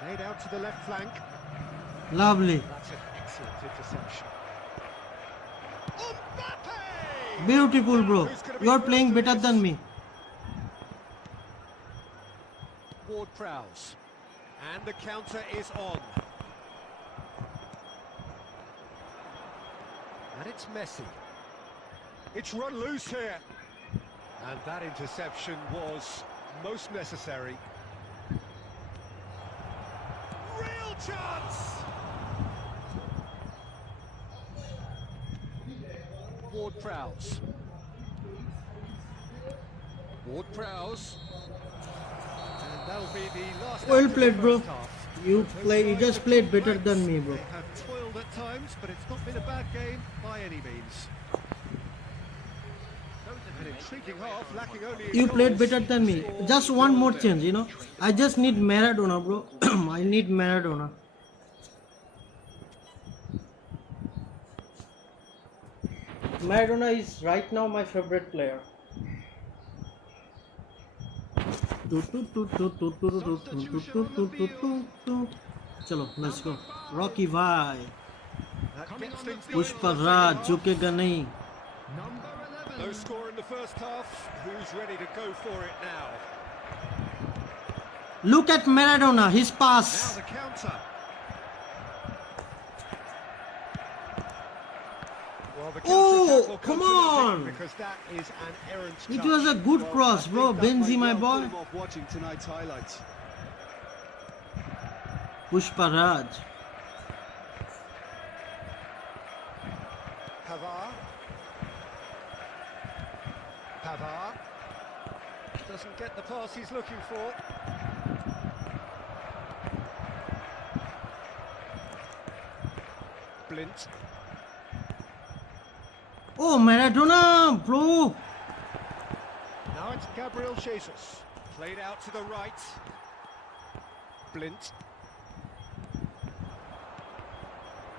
Played out to the left flank. lovely, That's an excellent interception. Mbappe! beautiful, bro. Who's gonna be You are first playing to better this? than me. Ward-Prowse. And the counter is on. And it's Messi. It's run loose here. And that interception was most necessary. Real chance! Ward-Prowse. Ward-Prowse. And that'll be the last Well act of the played, bro. first half. You Those just sides played have better been than me, bro. They have toiled at times, but it's not been a bad game by any means. An intriguing half, lacking only in You played goals. better than me. Score Just one more 0-0. change, you know. I just need Maradona, bro. I need Maradona. Maradona is right now my favorite player. चलो let's go. Rocky भाई, That gets things going Pushpa for the Raj second झुकेगा नहीं. Number half. 11. No score in the first half. Who's ready to go for it now? Look at Maradona, his Now pass. the counter. Well, the Oh, counter-attack will come to nothing on. because that is an errant It touch. was a good Well, cross, I bro. think that Benzi, might my well boy. put him off watching tonight's highlights. Pushpa Raj. Pavard. Pavard. Doesn't get the pass he's looking for. Blint. Oh, Maradona, bro. Now it's Gabriel Jesus. Played out to the right. Blint.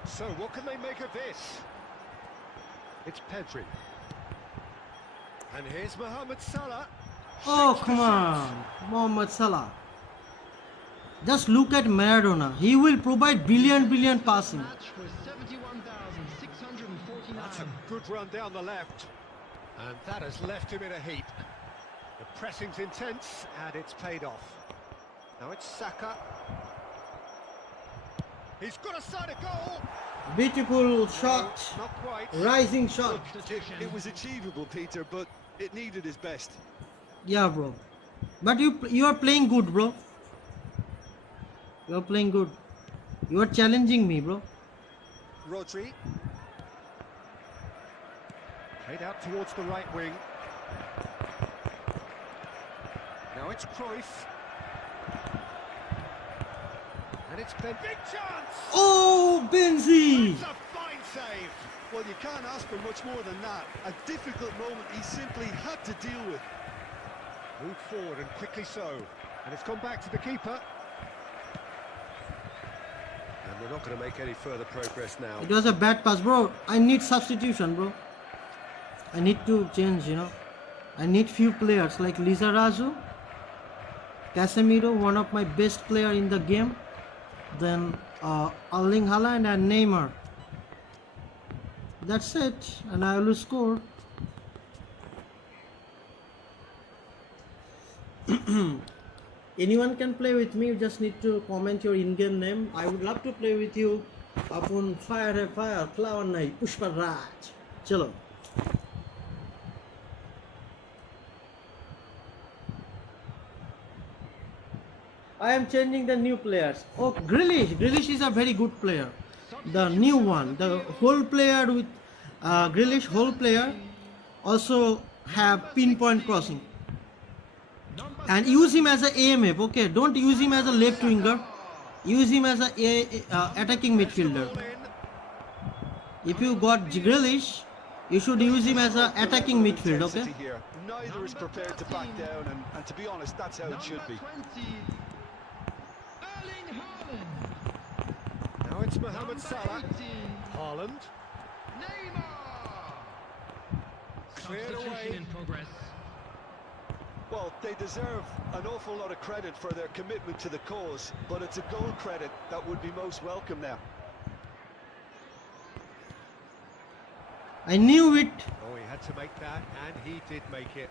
So what can they make of this? It's Pedri. And here's Mohamed Salah. Oh, Shakes the come shot. on. Mohamed Salah. Just look at Maradona. He will provide billion passing. Match was 71,649. That's a good run down the left. And that has left him in a heap. The pressing's intense and it's paid off. Now it's Saka. He's got a side of goal. Beautiful shot. No, not quite. Rising shot. It was achievable, Peter, but it needed his best. Yeah, bro. But you are playing good, bro. You are playing good. You are challenging me, bro. Rodri. Played out towards the right wing. Now it's Cruyff. And it's Ben. Big chance! Oh, Benzi. It's a fine save. Well, you can't ask for much more than that. A difficult moment he simply had to deal with. Moved forward and quickly so. And it's gone back to the keeper. And we're not going to make any further progress now. It was a bad pass, bro. I need substitution, bro. I need to change, you know. I need few players like Lizarazu, Casemiro, one of my best player in the game. then Erling Haaland and Neymar. That's it, and I will score. Anyone can play with me. You just need to comment your in-game name. I would love to play with you. Upon fire, fire, cloud night, Pushpa Raj. Chalo. I am changing the new players. Oh, Grealish. Grealish is a very good player. The new one, the whole player with Grealish, whole player also have pinpoint crossing. And use him as a AMF. Okay, don't use him as a left winger. Use him as a attacking midfielder. If you got Grealish, you should use him as an attacking midfield. Okay. Here. Neither is prepared to back down, and to be honest, that's how it should be. Erling Haaland. Now it's Mohamed Salah. Haaland. Neymar. Cleared Substitution away. in progress. Well, they deserve an awful lot of credit for their commitment to the cause, but it's a goal credit that would be most welcome now. I knew it. Oh, he had to make that, and he did make it.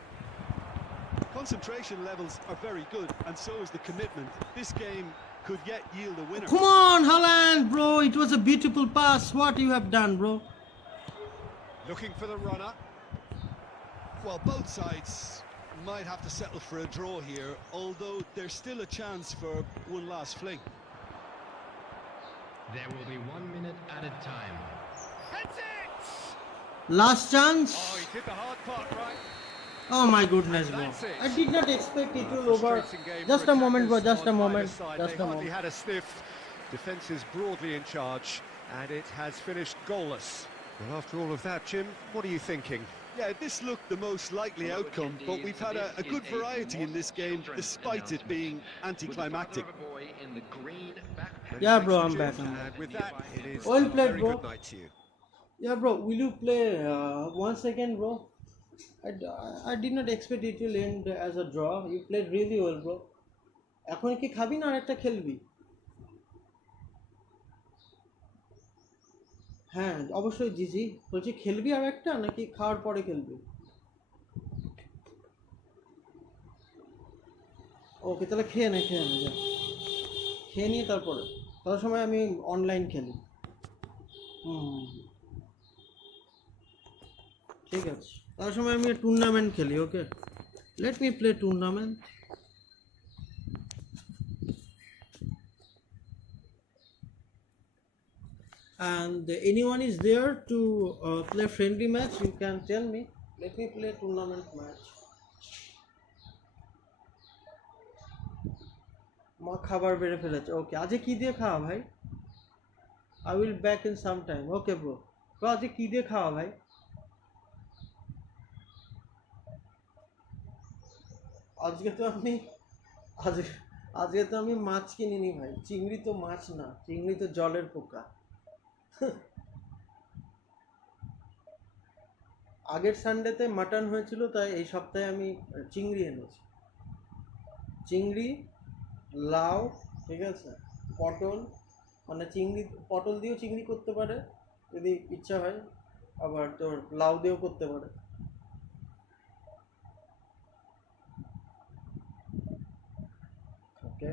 Concentration levels are very good, and so is the commitment. This game could yet yield a winner. Come on, Haaland, bro. It was a beautiful pass. What you have done, bro? Looking for the runner. Well, both sides might have to settle for a draw here, although there's still a chance for one last fling. There will be 1 minute at a time. Heads it! Last chance. Oh, he did the hard part right. Oh my goodness, bro. That's it. I did not expect it will over. Frustrating game Just for a moment, bro. attackers Just a on moment. either side. Just They a hardly moment. had a sniff. Defence is broadly in charge, and it has finished goalless. Well, after all of that, Jim, what are you thinking? Yeah, this looked the most likely outcome, but we've had a good variety in this game, despite it being anticlimactic. Yeah, bro, I'm back. And with that, it is Well a played, very bro. good night to you. Yeah, bro. Will you play 1 second, bro? I did not expect it will end as a draw. You played really well, bro. এখন কি খাবি না আরেকটা খেলবি? হ্যাঁ, অবশ্যই জিজি। বলছি খেলবি আর একটা নাকি খাওয়ার পরে খেলবি? ওকে, তাহলে খেয়ে নে যা। খেয়ে নিয়ে তারপরে। তার সময় আমি অনলাইন খেলি। ঠিক আছে। তার সময় আমি টুর্নামেন্ট খেলি, ওকে? Let me play tournament. And anyone is there to play friendly match, you can tell me. Let me play tournament match. মা খাবার বেড়ে ফেলেছে। ওকে, আজকে কি দিয়ে খাওয়া ভাই? I will back in some time. Okay bro. তো আজকে কি দিয়ে খাওয়া ভাই? আজকে তো আমি মাছ কিনিনি ভাই। চিংড়ি তো মাছ না, চিংড়ি তো জলের পোকা। আগের সানডেতে মাটন হয়েছিল, তাই এই সপ্তাহে আমি চিংড়ি এনেছি। চিংড়ি, লাউ, ঠিক আছে, পটল, মানে চিংড়ি পটল দিয়েও চিংড়ি করতে পারে যদি ইচ্ছা হয়, আবার তোর লাউ দিয়েও করতে পারে। ওকে,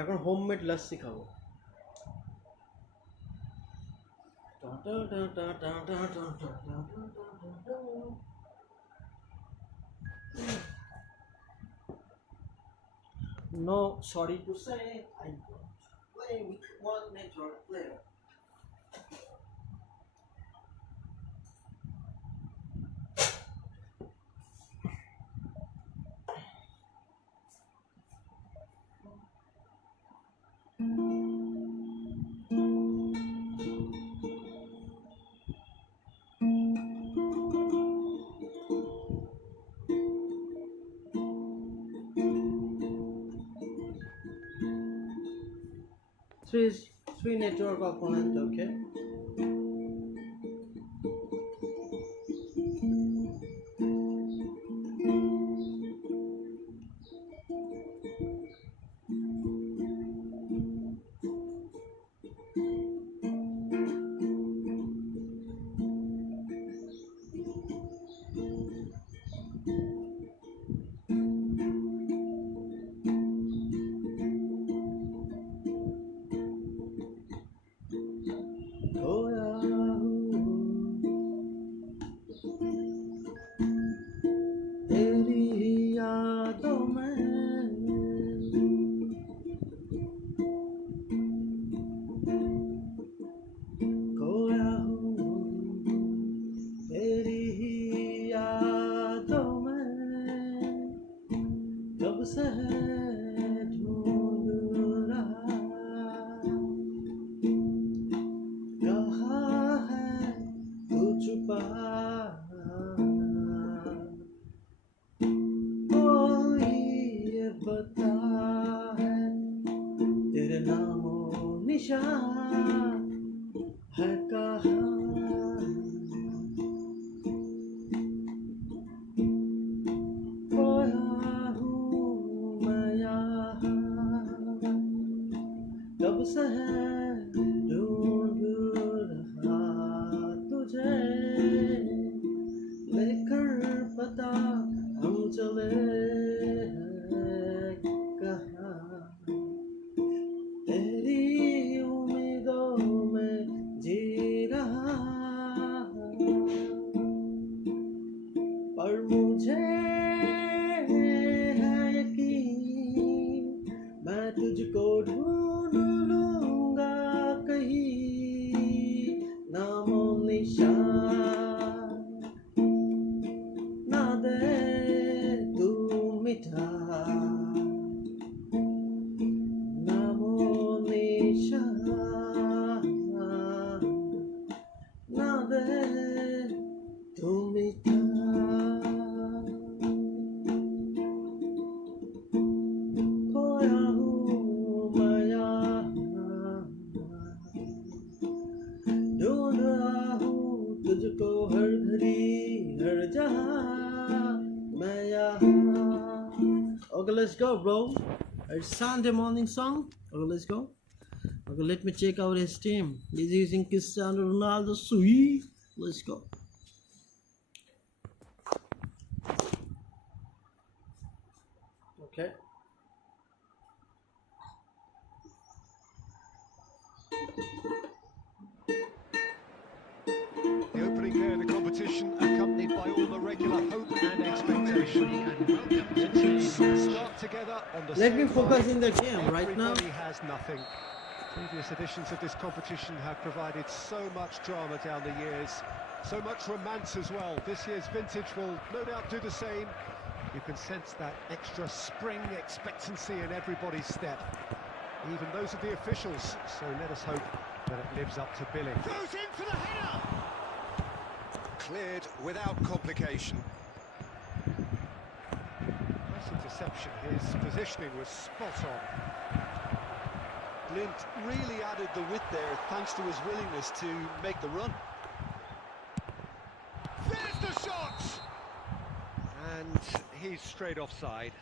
এখন হোমমেড লস্যি খাবো। No, sorry to say, I don't play with one network player. Three network opponent, okay. ढूंढ रहा, कहाँ है तू छुपा, कोई ये बता है तेरे नामो निशान है कहाँ। खोया हूँ मैं यहाँ, कब से है ढूंढ रहा तुझे, लेकर पता हम चले हैं कहाँ। तेरी उम्मीदों में जी रहा, पर मुझे है यकीन मैं तुझको ढूंढ लूंगा कहीं, नामो निशान ना दे तू मिटा, नामो निशान ना दे तू मिटा। खोया हूँ मैं यहाँ, ढूंढ रहा हूँ तुझको हर घड़ी हर जहाँ मैं यहाँ। Okay, let's go, bro. It's Sunday morning song. Okay, let's go. Okay, let me check out his team. He's using Cristiano Ronaldo. Sweet. Let's go. Okay. The opening day of the competition accompanied by all the regular hope and expectation. The teams start together on the Let me same focus line. in the game right now. Everybody has nothing. Previous editions of this competition have provided so much drama down the years, so much romance as well. This year's vintage will no doubt do the same. You can sense that extra spring expectancy in everybody's step, even those of the officials. So let us hope that it lives up to billing. Goes in for the header! Cleared without complication. Nice interception. His positioning was spot on. Blind really added the width there thanks to his willingness to make the run. There's the shot! And he's straight offside.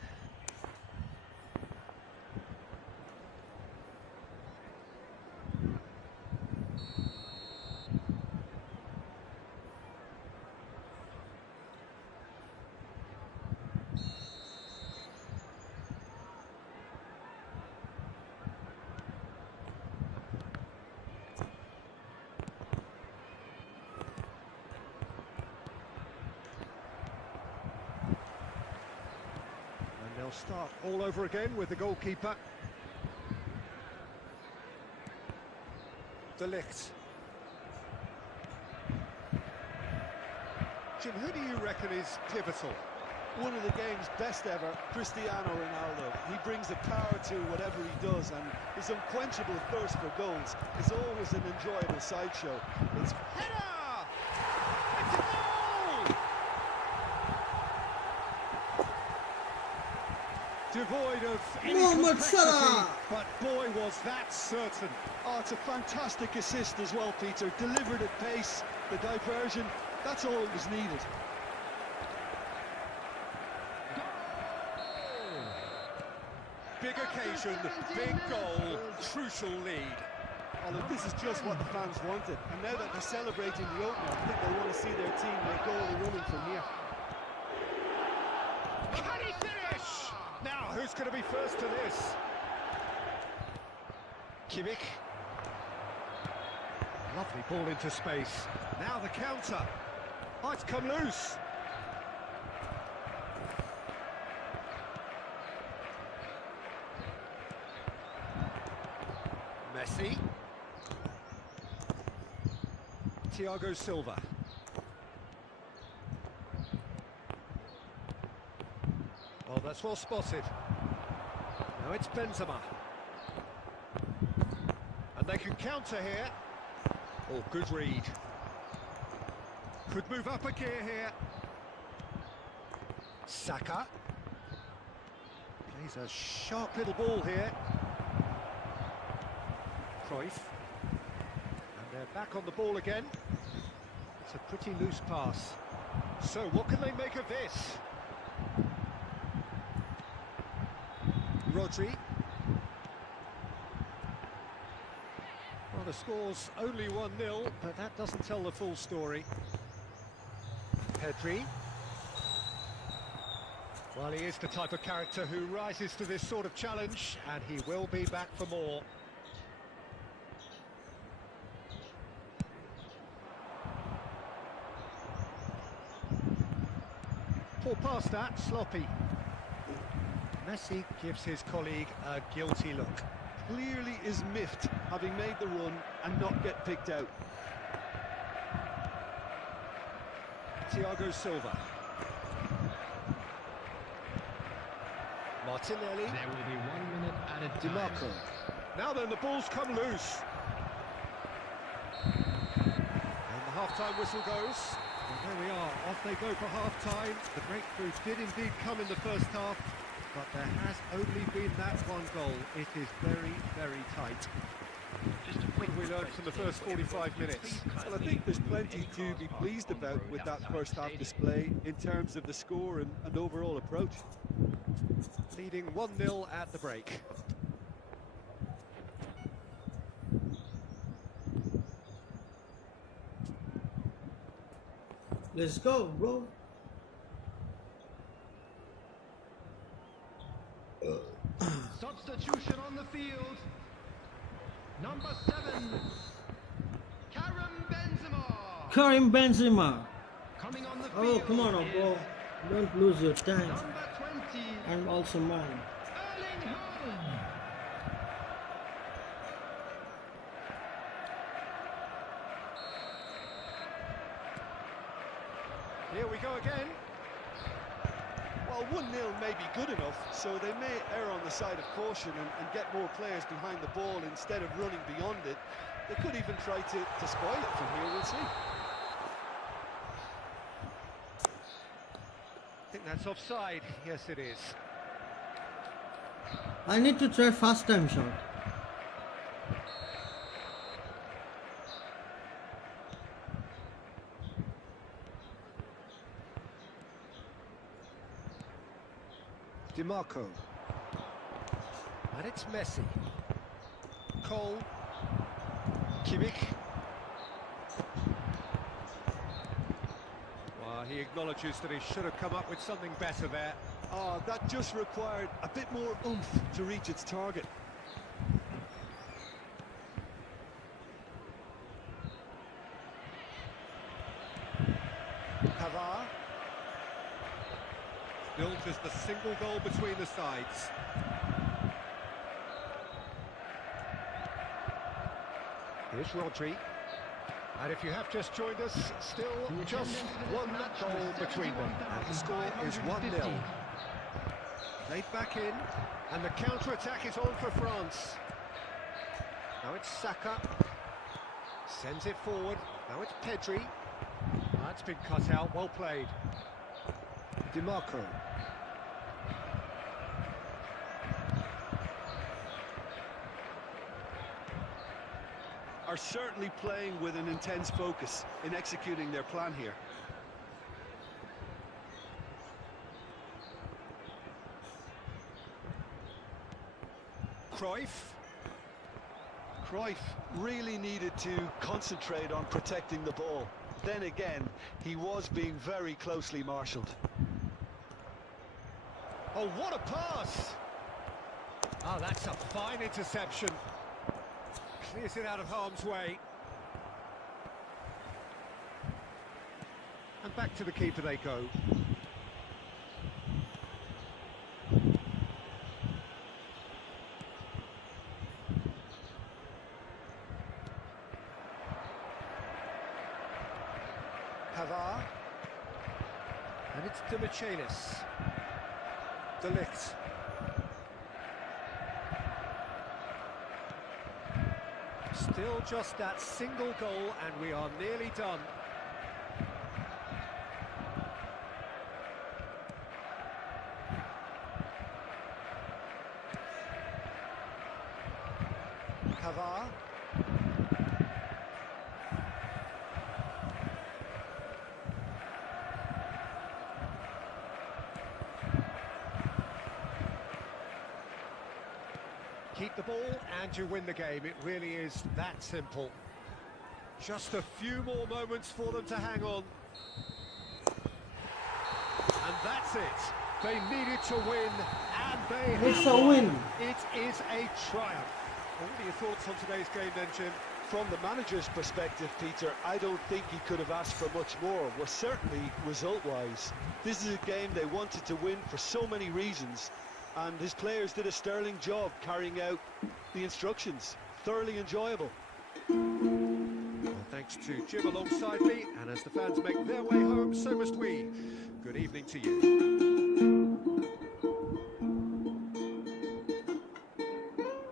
They'll start all over again with the goalkeeper. De Ligt. Jim, who do you reckon is pivotal? One of the game's best ever, Cristiano Ronaldo. He brings a power to whatever he does, and his unquenchable thirst for goals is always an enjoyable sideshow. It's Header! It's a goal! Devoid of any Mohamed complexity, Salah! but boy was that certain. Oh, it's a fantastic assist as well, Peter. Delivered at pace, the diversion, that's all that was needed. Big occasion, big goal, crucial lead. Oh, look, this is just what the fans wanted. And now that they're celebrating the opener, I think they want to see their team make all the running from here. Can he finish? Now, who's going to be first to this? Kimmich. Lovely ball into space. Now the counter. Oh, it's come loose. Messi. Thiago Silva. Oh, that's well spotted. Now it's Benzema. And they can counter here. Oh, good read. Could move up a gear here. Saka. Plays a sharp little ball here. Cruyff. And they're back on the ball again. It's a pretty loose pass. So what can they make of this? Rodri. Well, the score's only 1-0, but that doesn't tell the full story. Pedri. Well, he is the type of character who rises to this sort of challenge, and he will be back for more. Poor pass that, sloppy. Messi gives his colleague a guilty look. Clearly is miffed, having made the run and not get picked out. Thiago Silva. Martinelli. There will be 1 minute added time. DiMarco. Now then, the ball's come loose. And the half-time whistle goes. And there we are, off they go for half-time. The breakthrough did indeed come in the first half, but there has only been that one goal. It is very, very tight. What have we learned from the first 45 minutes? Well, I think there's plenty to be pleased about with that first half display in terms of the score and overall approach. Leading 1-0 at the break. Let's go, bro. Substitution on the field. Number 7, Karim Benzema. coming on the Oh, field. come on, bro. Don't lose your time. Number 20, And also mine. Erling Haaland. Here we go again. Well, 1-0 may be good enough, so they may err on the side of caution and get more players behind the ball instead of running beyond it. They could even try to spoil it from here, we'll see. I think that's offside. Yes, it is. I need to try first time shot. DiMarco. And it's Messi. Cole. Kimmich. Well, he acknowledges that he should have come up with something better there. Oh, that just required a bit more oomph to reach its target. Pavard. Still just a single goal between the sides. Here's Rodri. And if you have just joined us, still just one goal between them. And the score is 1-0. Played back in, and the counter-attack is on for France. Now it's Saka. Sends it forward. Now it's Pedri. That's been cut out, well played. DiMarco. Are certainly playing with an intense focus in executing their plan here. Cruyff. Cruyff really needed to concentrate on protecting the ball. Then again, he was being very closely marshalled. Oh, what a pass! Oh, that's a fine interception. Clears it out of harm's way. And back to the keeper they go. Pavard. And it's Demichelis. De Ligt. Still just that single goal and we are nearly done. Pavard. Keep the ball and you win the game. It really is that simple. Just a few more moments for them to hang on. And that's it. They needed to win, and they It's have a won. win. It is a triumph. What are your thoughts on today's game then, Jim? From the manager's perspective, Peter, I don't think he could have asked for much more. Well, certainly result-wise. This is a game they wanted to win for so many reasons, and his players did a sterling job carrying out the instructions. Thoroughly enjoyable. Well, thanks to Jim alongside me, and as the fans make their way home, so must we. Good evening to you.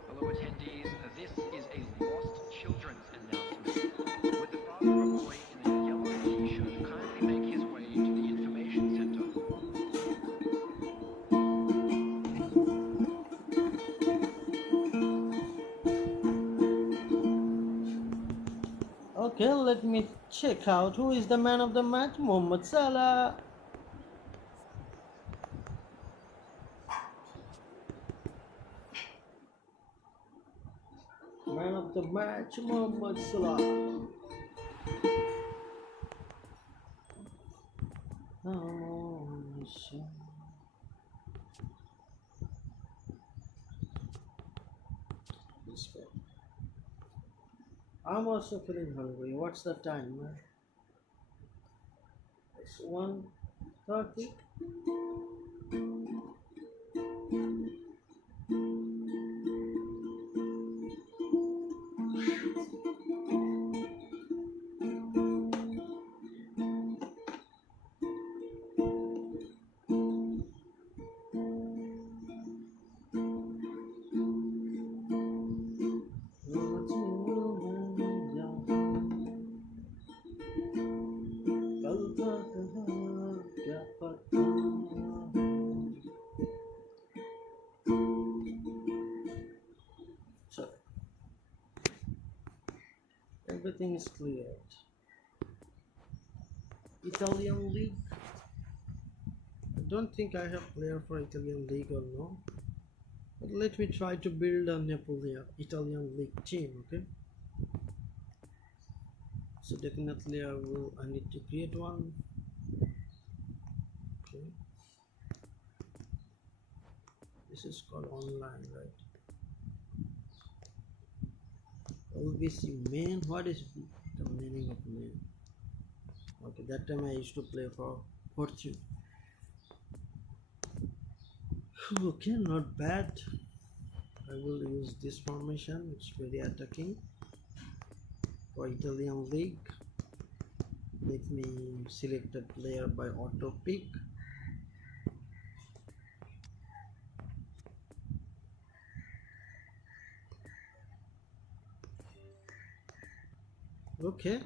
Hello attendees, this is a lost children's announcement. Would the father of a boy in a yellow t-shirt kindly make his way to the information center? Okay, let me check out who is the man of the match. Mohamed Salah. Man of the match, Mohamed Salah. Oh, shit. This way. I'm also feeling hungry. What's the time, man? It's 1:30. So everything is cleared. Italian league. I don't think I have player for Italian league or no. But let me try to build a Italian league team, okay? So definitely I need to create one. Okay. This is called online, right? LBC main. What is the meaning of main? Okay, that time I used to play for Fortune. Okay, not bad. I will use this formation. It's very attacking for Italian league. Let me select a player by auto pick. Okay,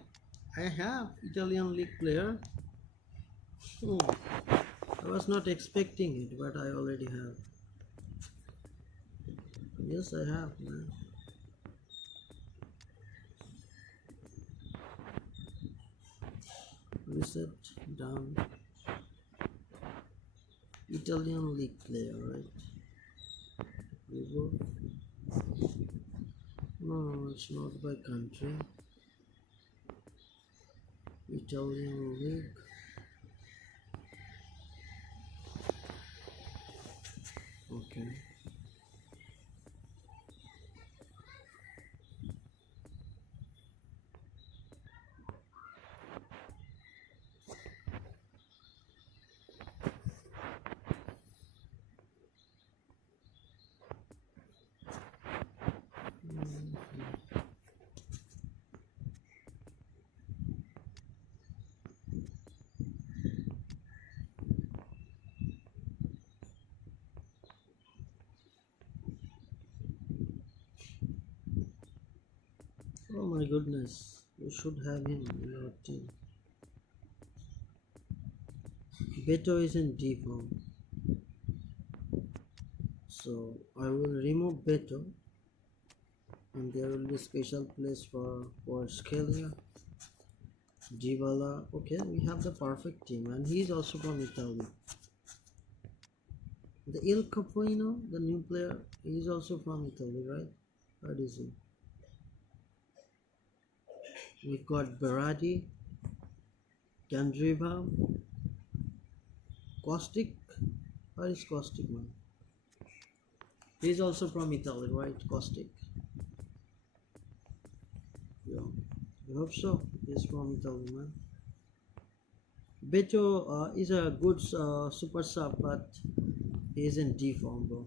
I have Italian league player. I was not expecting it, but I already have. Yes, I have, man. Reset, done. Italian league player, right? Remove. No, it's not by country. Italian league. Okay. Oh my goodness, we should have him in our team. Beto is in D form, so I will remove Beto, and there will be special place for Scalia, Dybala. Okay, we have the perfect team, and he is also from Italy. The Il Capuino, the new player, he is also from Italy, right? Where is he? We got Berardi, Candreva, Kostic. Where is Kostic, man? He is also from Italy, right? Kostic. Yeah, I hope so. He's from Italy, man. Beto is a good super sub, but he is in D form, bro.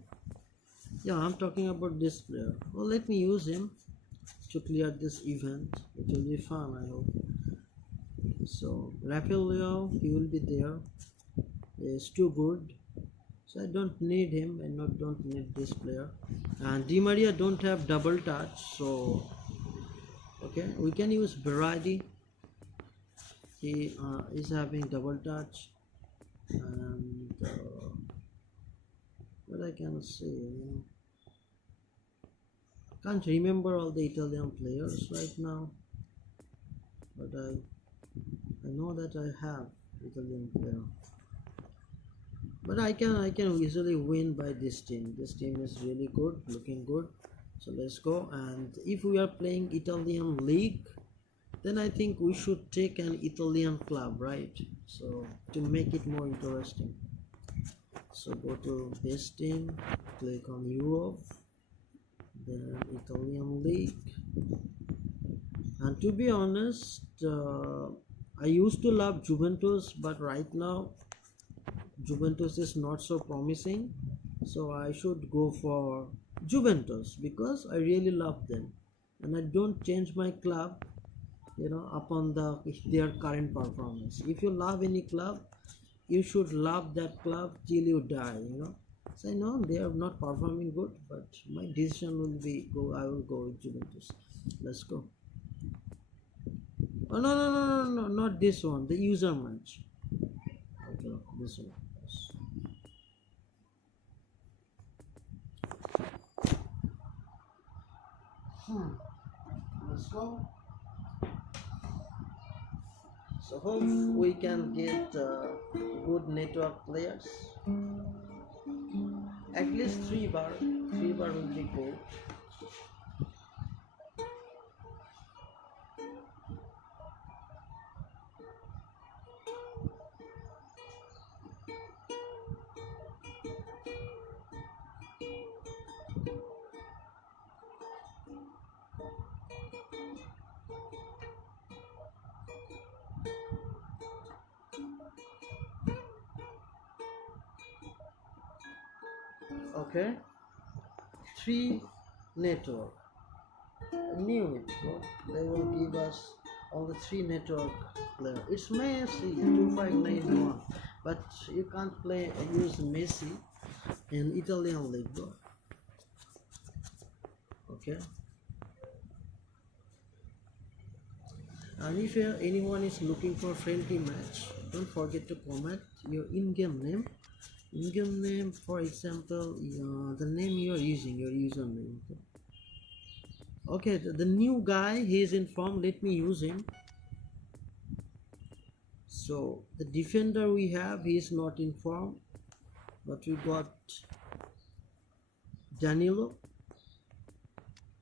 Yeah, I'm talking about this player. Well, let me use him to clear this event. It will be fun, I hope. So, Rafael Leo, he will be there. He's too good. So I don't need him. I don't need this player. And Di Maria don't have double touch, so okay, we can use Berardi. He is having double touch, and what I can say, can't remember all the Italian players right now, but I know that I have Italian player. But I can easily win by this team. This team is really good, looking good. So let's go. And if we are playing Italian league, then I think we should take an Italian club, right? So to make it more interesting. So go to best team, click on Europe, then Italian league. And to be honest, I used to love Juventus, but right now Juventus is not so promising, so I should go for Juventus because I really love them, and I don't change my club, upon their current performance. If you love any club, you should love that club till you die. So I know they are not performing good, but my decision will be I will go with Juventus. Let's go. Oh, no, not this one, the user match. Okay, this one. Let's go. So hope we can get good network players. At least 3 bar will be good. Okay, 3 network. I knew it, bro. They will give us all the 3 network player. It's Messi 2591, but you can't use Messi in Italian league, bro. Okay. And if anyone is looking for friendly match, don't forget to comment your in-game name. In-game name, for example, the name you are using, your username. Okay, the new guy, he is in form. Let me use him. So the defender we have, he is not in form, but we got Danilo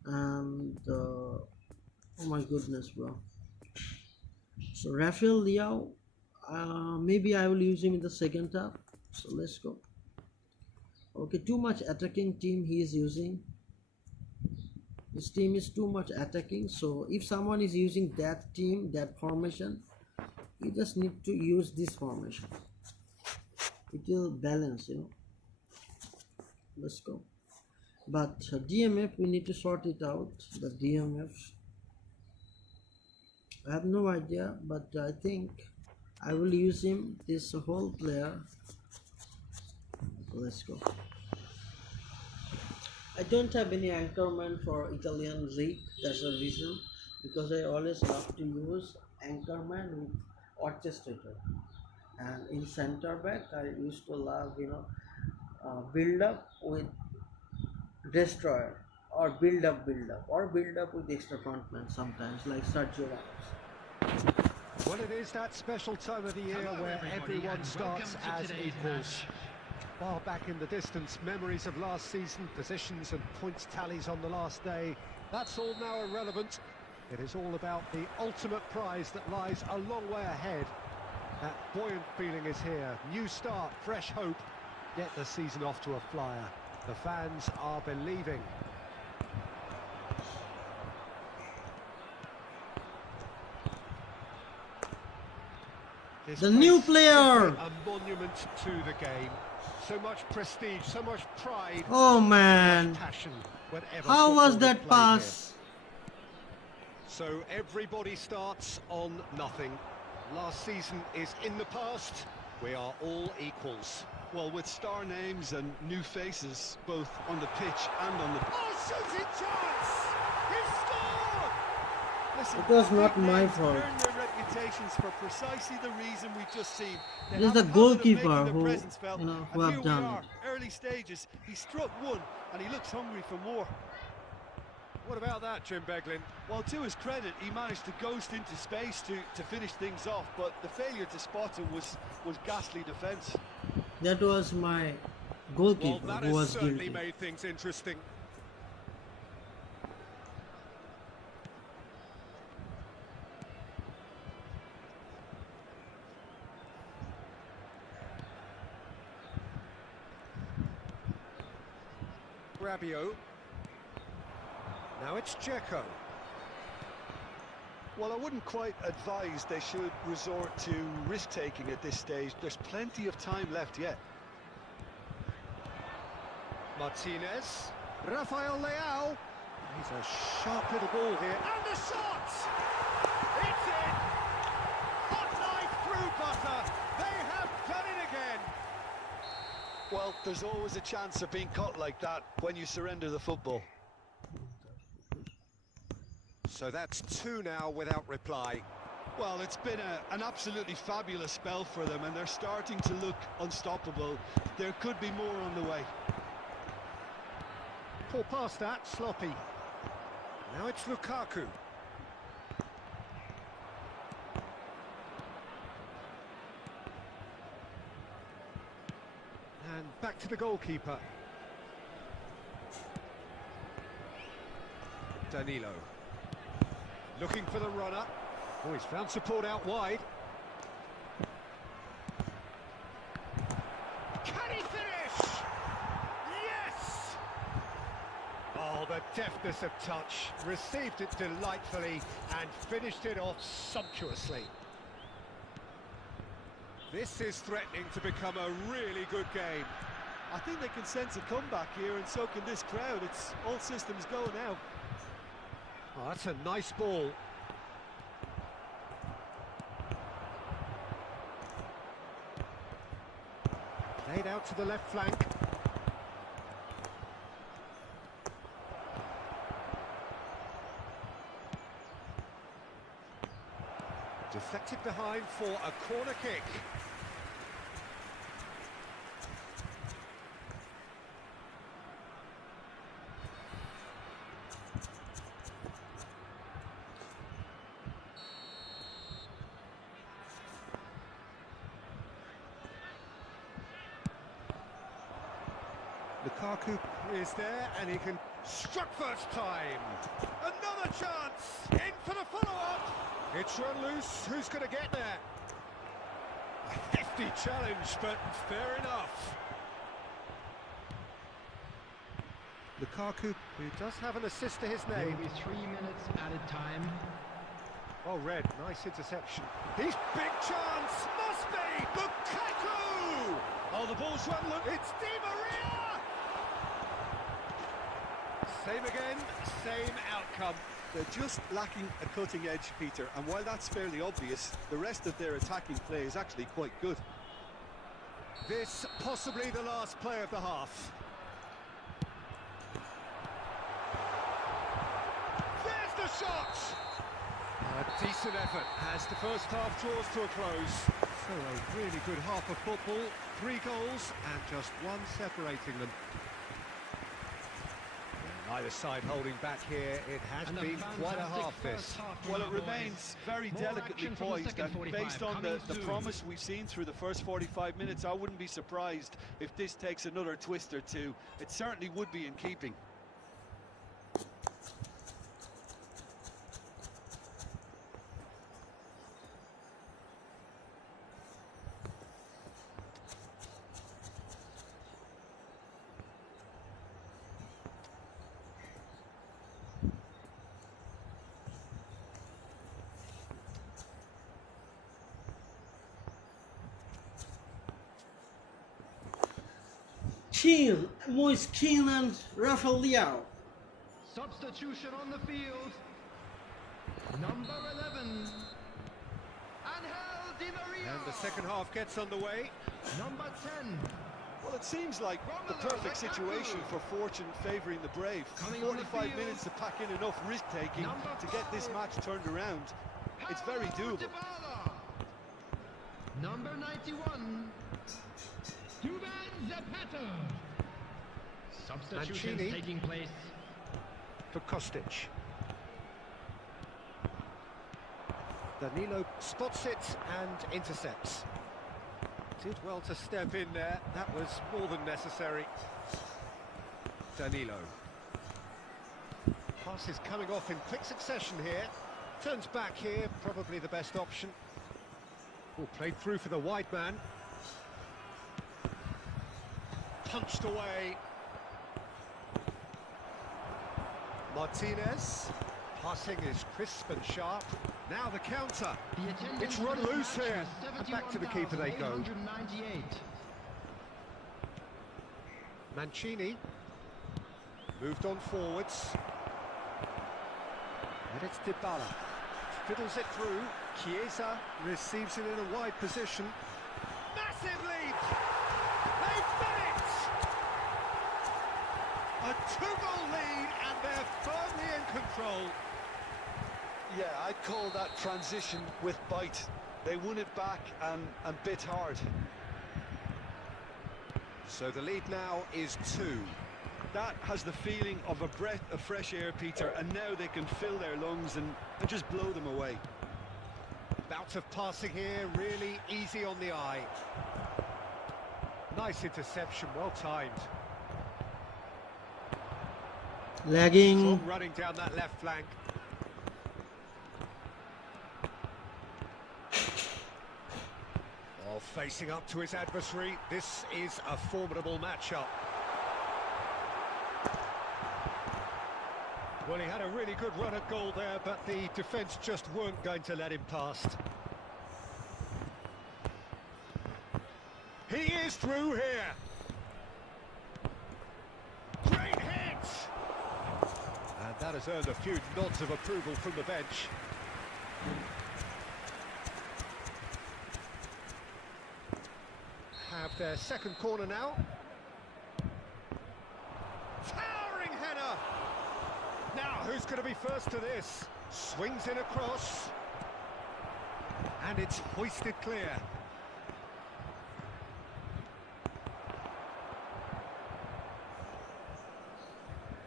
and oh my goodness, bro. So Rafael Leao, maybe I will use him in the second half. So let's go. Okay, too much attacking team he is using. This team is too much attacking, so if someone is using that team, that formation, you just need to use this formation. It will balance, Let's go. But DMF, we need to sort it out. The DMF, I have no idea, but I think I will use him, this whole player. Let's go. I don't have any anchorman for Italian league, that's the reason. because I always love to use anchorman with orchestrator, and in center back I used to love build up with destroyer, or build up with extra frontman sometimes like Sergio Ramos. Well, it is that special time of the year where everyone starts as equals. Far back in the distance, memories of last season, positions and points tallies on the last day, that's all now irrelevant. It is all about the ultimate prize that lies a long way ahead. That buoyant feeling is here. New start, fresh hope. Get the season off to a flyer. The fans are believing. This The new place player! is a monument to the game. So much prestige, so much pride. Oh So man, much passion whenever how was football is that played pass? here. So everybody starts on nothing. Last season is in the past. We are all equals. Well, with star names and new faces, both on the pitch and on the... Oh, shooting chance! He scored! Listen, It was not big my names fault. earn their reputations for precisely the reason we've just seen. They It is have the a habit of goalkeeper making their who, presence felt, who and have here we done are, it. early stages. He struck one, and he looks hungry for more. What about that, Jim Beglin? Well, to his credit, he managed to ghost into space to finish things off, but the failure to spot him was ghastly defence. That was my Well, goalkeeper that who has was certainly guilty. made things interesting. Rabiot. Now it's Dzeko. Well, I wouldn't quite advise they should resort to risk-taking at this stage. There's plenty of time left yet. Martinez. Rafael Leao. He's a sharp little ball here. And the shot! It's in! Hot knife through butter. They have done it again. Well, there's always a chance of being caught like that when you surrender the football. So that's two now without reply. Well, it's been an absolutely fabulous spell for them, and they're starting to look unstoppable. There could be more on the way. Pull past that, sloppy. Now it's Lukaku. And back to the goalkeeper. Danilo. Looking for the runner. Oh, he's found support out wide. Can he finish? Yes! Oh, the deftness of touch. Received it delightfully and finished it off sumptuously. This is threatening to become a really good game. I think they can sense a comeback here, and so can this crowd. It's all systems go now. Oh, that's a nice ball. Laid out to the left flank. Deflected behind for a corner kick. Lukaku is there and he can struck first time. Another chance in for the follow-up. It's run loose. Who's going to get there? A hefty challenge, but fair enough. Lukaku, who does have an assist to his There name. will be 3 minutes added time. Oh, Red, nice interception. He's big chance, must be! Lukaku! Oh, the ball's run loose. It's Di Maria! Same again, same outcome. They're just lacking a cutting edge, Peter, and while that's fairly obvious, the rest of their attacking play is actually quite good. This possibly the last play of the half. There's the shot! Decent effort as the first half draws to a close. So a really good half of football, 3 goals and just one separating them. Neither side holding back here. It has been quite a half this. Well, it remains very delicately poised, and based on the promise we've seen through the first 45 minutes, I wouldn't be surprised if this takes another twist or two. It certainly would be in keeping. Moise Kean and Rafael Leao. Substitution on the field. Number 11. Angel Di Maria. And the second half gets underway. Number 10. Well, it seems like the perfect situation for fortune favouring the brave. 45 minutes to pack in enough risk-taking to get this match turned around. It's very doable. Number 91. Duvan Zapata. Substitutions Mancini. taking place. For Kostic. Danilo spots it and intercepts. Did well to step in there. That was more than necessary. Danilo. Pass is coming off in quick succession here. Turns back here, probably the best option. Oh, played through for the wide man. Punched away. Martinez. Passing is crisp and sharp. Now the counter. It's run loose here. And back to the keeper they go. Mancini. Moved on forwards. And it's Dybala. Fiddles it through. Chiesa receives it in a wide position. Massive lead! They've done it! A 2-goal lead and they're firmly in control. Yeah, I'd call that transition with bite. They won it back and bit hard. So the lead now is 2. That has the feeling of a breath of fresh air, Peter, and now they can fill their lungs and just blow them away. Bout of passing here, really easy on the eye. Nice interception, well timed. Lagging. Strong running down that left flank. Oh, facing up to his adversary. This is a formidable matchup. Well, he had a really good run at goal there, but the defence just weren't going to let him past. He is through here. Great hit! And that has earned a few nods of approval from the bench. Have their second corner now. Towering header! Now, who's going to be first to this? Swings in across. And it's hoisted clear.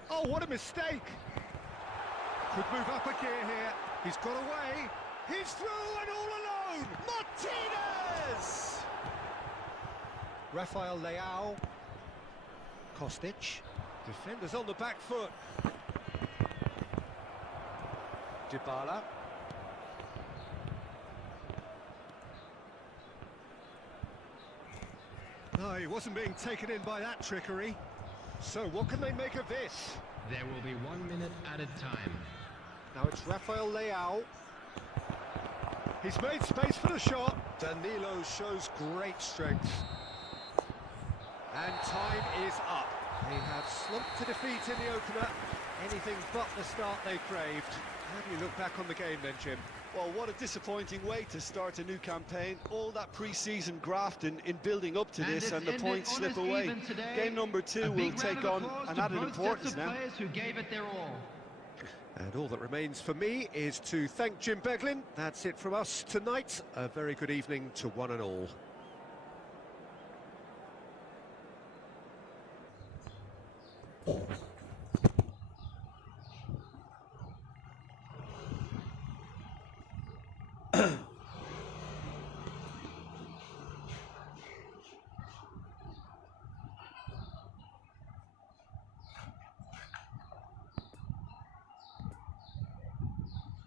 Oh, what a mistake! Could move up a gear here. He's got away. He's through and all alone! Martinez! Rafael Leao. Kostic. Defenders on the back foot. Dybala. No, he wasn't being taken in by that trickery. So what can they make of this? There will be 1 minute added time. Now it's Rafael Leao. He's made space for the shot. Danilo shows great strength. And time is up. They have slumped to defeat in the opener. Anything but the start they craved. How do you look back on the game then, Jim? Well, what a disappointing way to start a new campaign. All that pre-season grafting in building up to this, and the points slip away. Game number 2 will take on an added importance now. Players who gave it their all. And all that remains for me is to thank Jim Beglin. That's it from us tonight. A very good evening to one and all.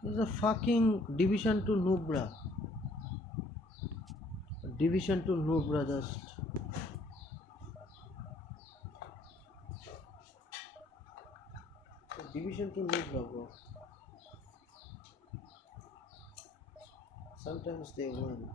This is a fucking Division 2 Nubra. Division 2 Nubra just. Division 2 Nubra, bro. Sometimes they win.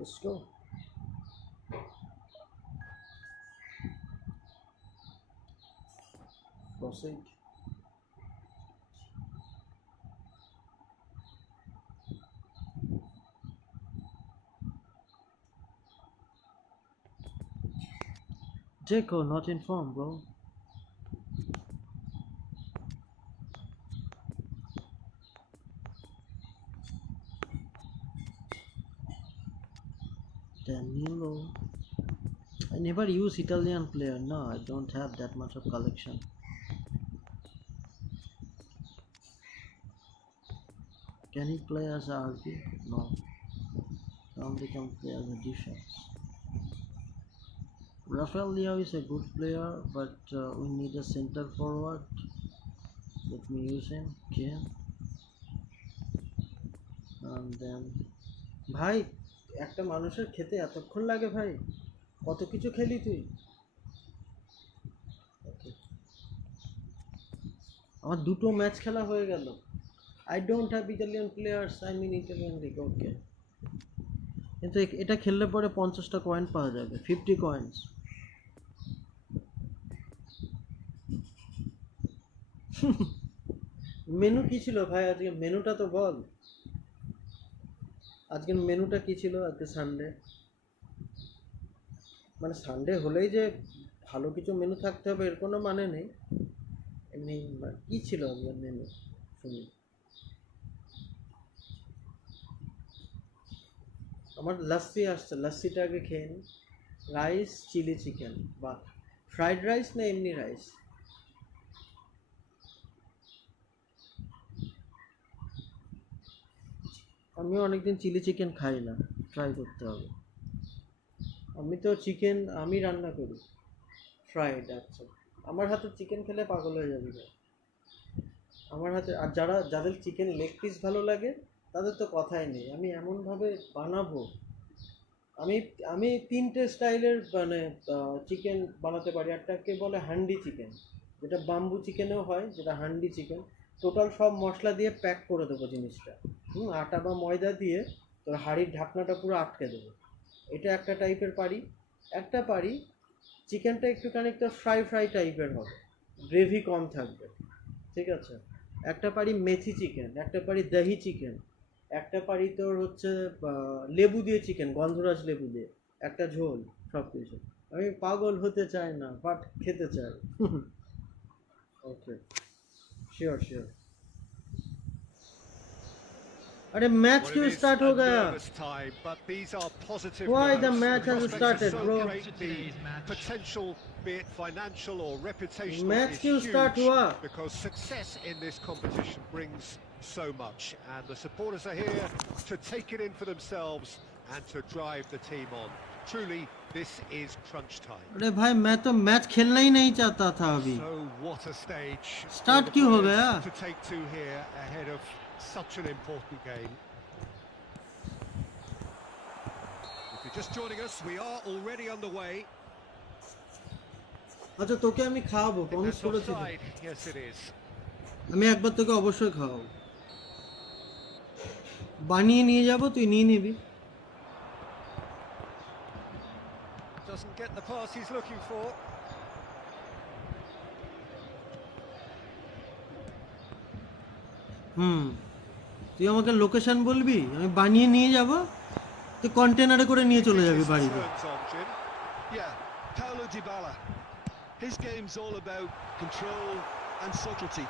Let's go. Proceed. Jaco not informed, bro. Danilo. I never use Italian player. No, I don't have that much of collection. Can he play as a RP? No. Only can play as a defense. Rafael Leao is a good player, but we need a center forward. Let me use him. Okay. And then ভাই একটা মানুষের খেতে এতক্ষণ লাগে ভাই কত কিছু খেলি তুই আমার দুটো ম্যাচ খেলা হয়ে গেল I don't have Italian players I mean Italian league okay কিন্তু এটা খেললে পরে 50টা কয়েন পাওয়া যাবে 50 কয়েন্স মেনু কি ছিল ভাই আজকে মেনুটা তো বল আজকে মেনুটা কি ছিল আজকে সানডে মানে সানডে হলেই যে ভালো কিছু মেনু থাকতে হবে এর কোনো মানে নেই এমনি কি ছিল আজকে মেনু শুনি আমার লস্যি আসছে লস্যিটা আগে খেয়ে নিই রাইস চিলি চিকেন বা ফ্রাইড রাইস না এমনি রাইস আমি অনেকদিন চিলি চিকেন খাই না ট্রাই করতে হবে আমি তো চিকেন আমি রান্না করি ফ্রাইড আচ্ছা আমার হাতে চিকেন খেলে পাগল হয়ে যাবে আমার হাতে আর যাদের চিকেন লেগ পিস ভালো লাগে তাদের তো কথাই নেই আমি এমনভাবে বানাবো আমি তিনটে স্টাইলের মানে চিকেন বানাতে পারি একটাকে বলে হান্ডি চিকেন যেটা বাম্বু চিকেনেও হয় যেটা হান্ডি চিকেন টোটাল সব মশলা দিয়ে প্যাক করে দেবো জিনিসটা আটা বা ময়দা দিয়ে তোর হাঁড়ির ঢাকনাটা পুরো আটকে দেবো এটা একটা টাইপের পারি একটা পারি চিকেনটা একটুখানি তো ফ্রাই টাইপের হবে গ্রেভি কম থাকবে ঠিক আছে একটা পারি মেথি চিকেন একটা পারি দহি চিকেন একটা পারি তোর হচ্ছে লেবু দিয়ে চিকেন গন্ধরাজ লেবু দিয়ে একটা ঝোল সব কিছু আমি পাগল হতে চাই না বাট খেতে চাই ওকে শিওর अरे मैच क्यों स्टार्ट हो गया Why the match has started bro Potential be it financial or reputational match is क्यों start हुआ because success in this competition brings so much and the supporters are here to take it in for themselves and to drive the team on truly this is crunch time अरे भाई मैं तो match खेलना ही नहीं चाहता था अभी so what a stage start क्यों हो गया to take two here ahead of such an important game. If you're just joining us, we are already underway. আচ্ছা তোকে আমি খাওয়াবো প্রমিস করেছি Yes it is. আমি একবার তোকে অবশ্যই খাওয়াবো বানিয়ে নিয়ে যাব তুই নিয়ে নিবি Doesn't get the pass he's looking for. তুই আমাকে লোকেশন বলবি, আমি বানিয়ে নিয়ে যাব, তুই কন্টেনারে করে নিয়ে চলে যাবি বাড়িতে। Turns on, Jim. Yeah, Paulo Dybala. His game's all about control and subtlety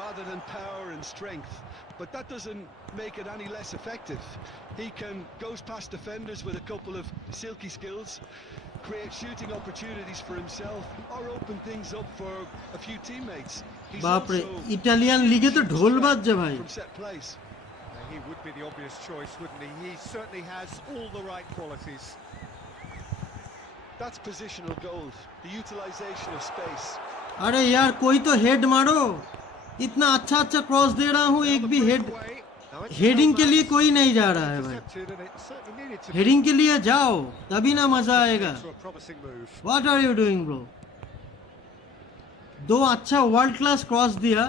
rather than power and strength. But that doesn't make it any less effective. He can goes past defenders with a couple of silky skills, create shooting opportunities for himself, or open things up for a few teammates. He's বাপরে, also Italian লিগে তো ঢোল বাজছে ভাই। from set plays. He would be the obvious choice, wouldn't he? He certainly has all the right qualities. That's positional gold, the utilization of space. अरे यार कोई तो हेड मारो, इतना अच्छा अच्छा क्रॉस दे रहा हूँ, एक भी हेड हेडिंग के लिए कोई नहीं जा रहा है भाई। हेडिंग के लिए जाओ तभी ना मजा आएगा। What are you doing bro? दो अच्छा वर्ल्ड क्लास क्रॉस दिया,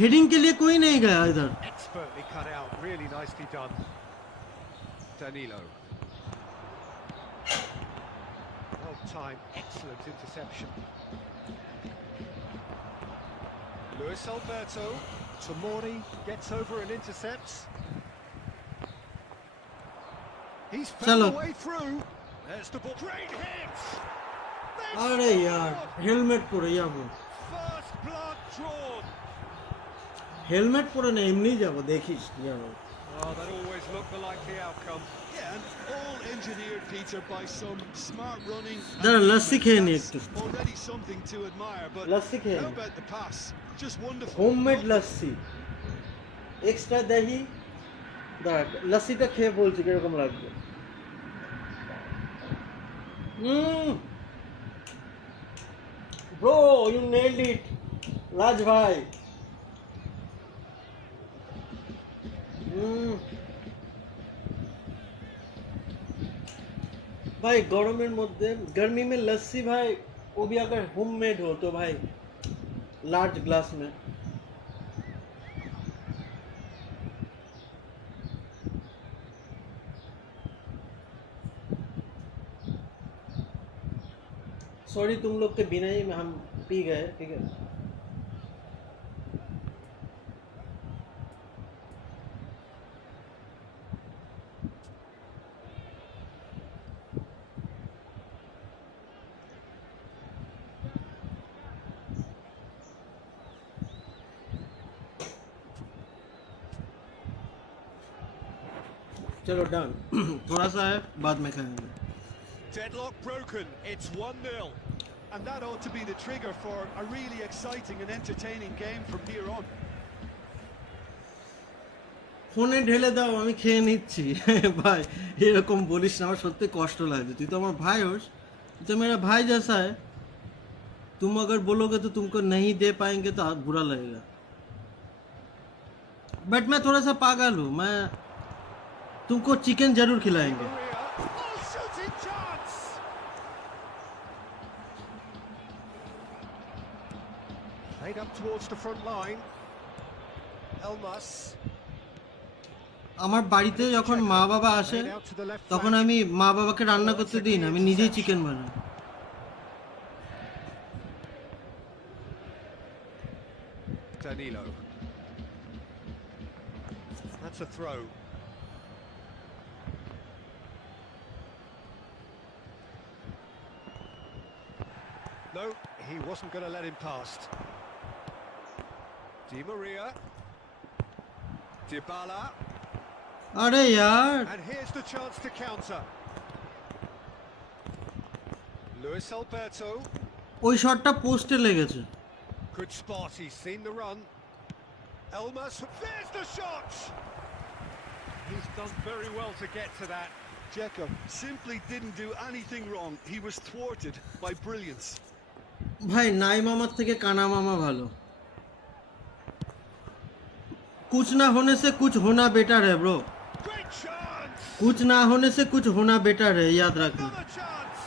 हेडिंग के लिए कोई नहीं गया इधर। Expertly cut out, really nicely done. Danilo. Well timed, excellent interception. Luis Alberto. Tomori gets over and intercepts. He's found Chalo. a way through. There's the ball. Great hit! अरे यार helmet পরে যাবো, First blood drawn. হেলমেট পরে না এমনি যাবো, দেখিস কি হবে। Oh, that always looked the likely outcome. Yeah, and all engineered, Peter, by some smart running. দাঁড়া লস্যি খেয়ে নি একটু। Already something to admire, but lassi খেয়ে how নি, about the pass? Just wonderful. Homemade lassi, extra দহি। দাঁড়া লস্যিটা খেয়ে বলছি কিরকম লাগবে। ব্রো ইউ নেইলড ইট রাজ ভাই। भाई गरमेर मध्य गर्मी में लस्सी भाई, वो भी अगर होममेड हो तो भाई लार्ज ग्लास में। सॉरी तुम लोग के बिना ही हम पी गए, ठीक है। चलो डन, थोड़ा सा है बाद में खाएंगे। Deadlock broken. It's 1-0. And that ought to be the trigger for a really exciting and entertaining game from here on. ফোনে ঢেলে দাও আমি খেয়ে নিচ্ছি। ভাই এরকম বলিস না, আমার সত্যি কষ্ট লাগে। তুই তো আমার भाई होस, तू तो मेरा भाई जैसा है। तुम अगर बोलोगे तो तुमको नहीं दे पाएंगे तो बुरा लगेगा। बट मैं थोड़ा सा पागल हूँ, मैं तुमको चिकन जरूर खिलाएंगे। Oh, shooting chance! Played up towards the front line. Elmas. আমার বাড়িতে যখন মা বাবা আসে তখন আমি মা বাবাকে রান্না করতে দিই না, আমি নিজেই চিকেন বানাই। Danilo. That's a throw. No, he wasn't going to let him past. Di Maria. Dybala. আরে यार And here's the chance to counter. Luis Alberto. ওই শটটা পোস্টে লেগেছে। Good spot, he's seen the run. Elmas, there's the shot! He's done very well to get to that. Jacob simply didn't do anything wrong. He was thwarted by brilliance. ভাই নাই মামার থেকে কানা মামা ভালো। कुछ ना होने से कुछ होना बेटर है ब्रो, Great chance! कुछ ना होने से कुछ होना बेटर है, याद रखना। Another chance!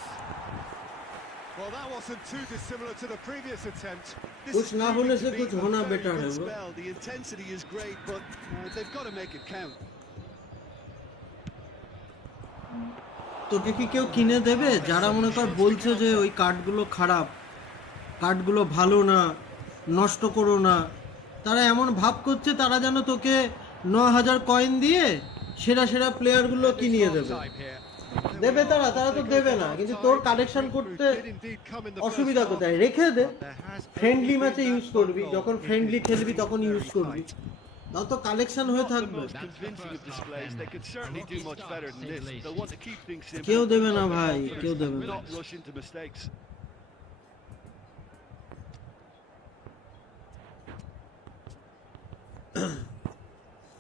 Well, that wasn't too dissimilar to the previous attempt. This कुछ is ना proving होने to से be कुछ a होना very बेटर good है bro. spell. The intensity is great, but they've got to make it count. তোকে কি কেউ কিনে দেবে? যারা মনে কর বলছে যে ওই কার্ডগুলো খারাপ, কার্ডগুলো ভালো না, নষ্ট করো না, তারা এমন ভাব করছে তারা যেন তোকে 9,000 কয়েন দিয়ে সেরা সেরা প্লেয়ারগুলো কিনিয়ে দেবে। দেবে তারা তো দেবে না, কিন্তু তোর কালেকশন করতে অসুবিধা কোথায়? রেখে দে, ফ্রেন্ডলি ম্যাচে ইউজ করবি, যখন ফ্রেন্ডলি খেলবি তখন ইউজ করবি, তাও তো কালেকশন হয়ে থাকবে। কেউ দেবে না ভাই, কেউ দেবে না।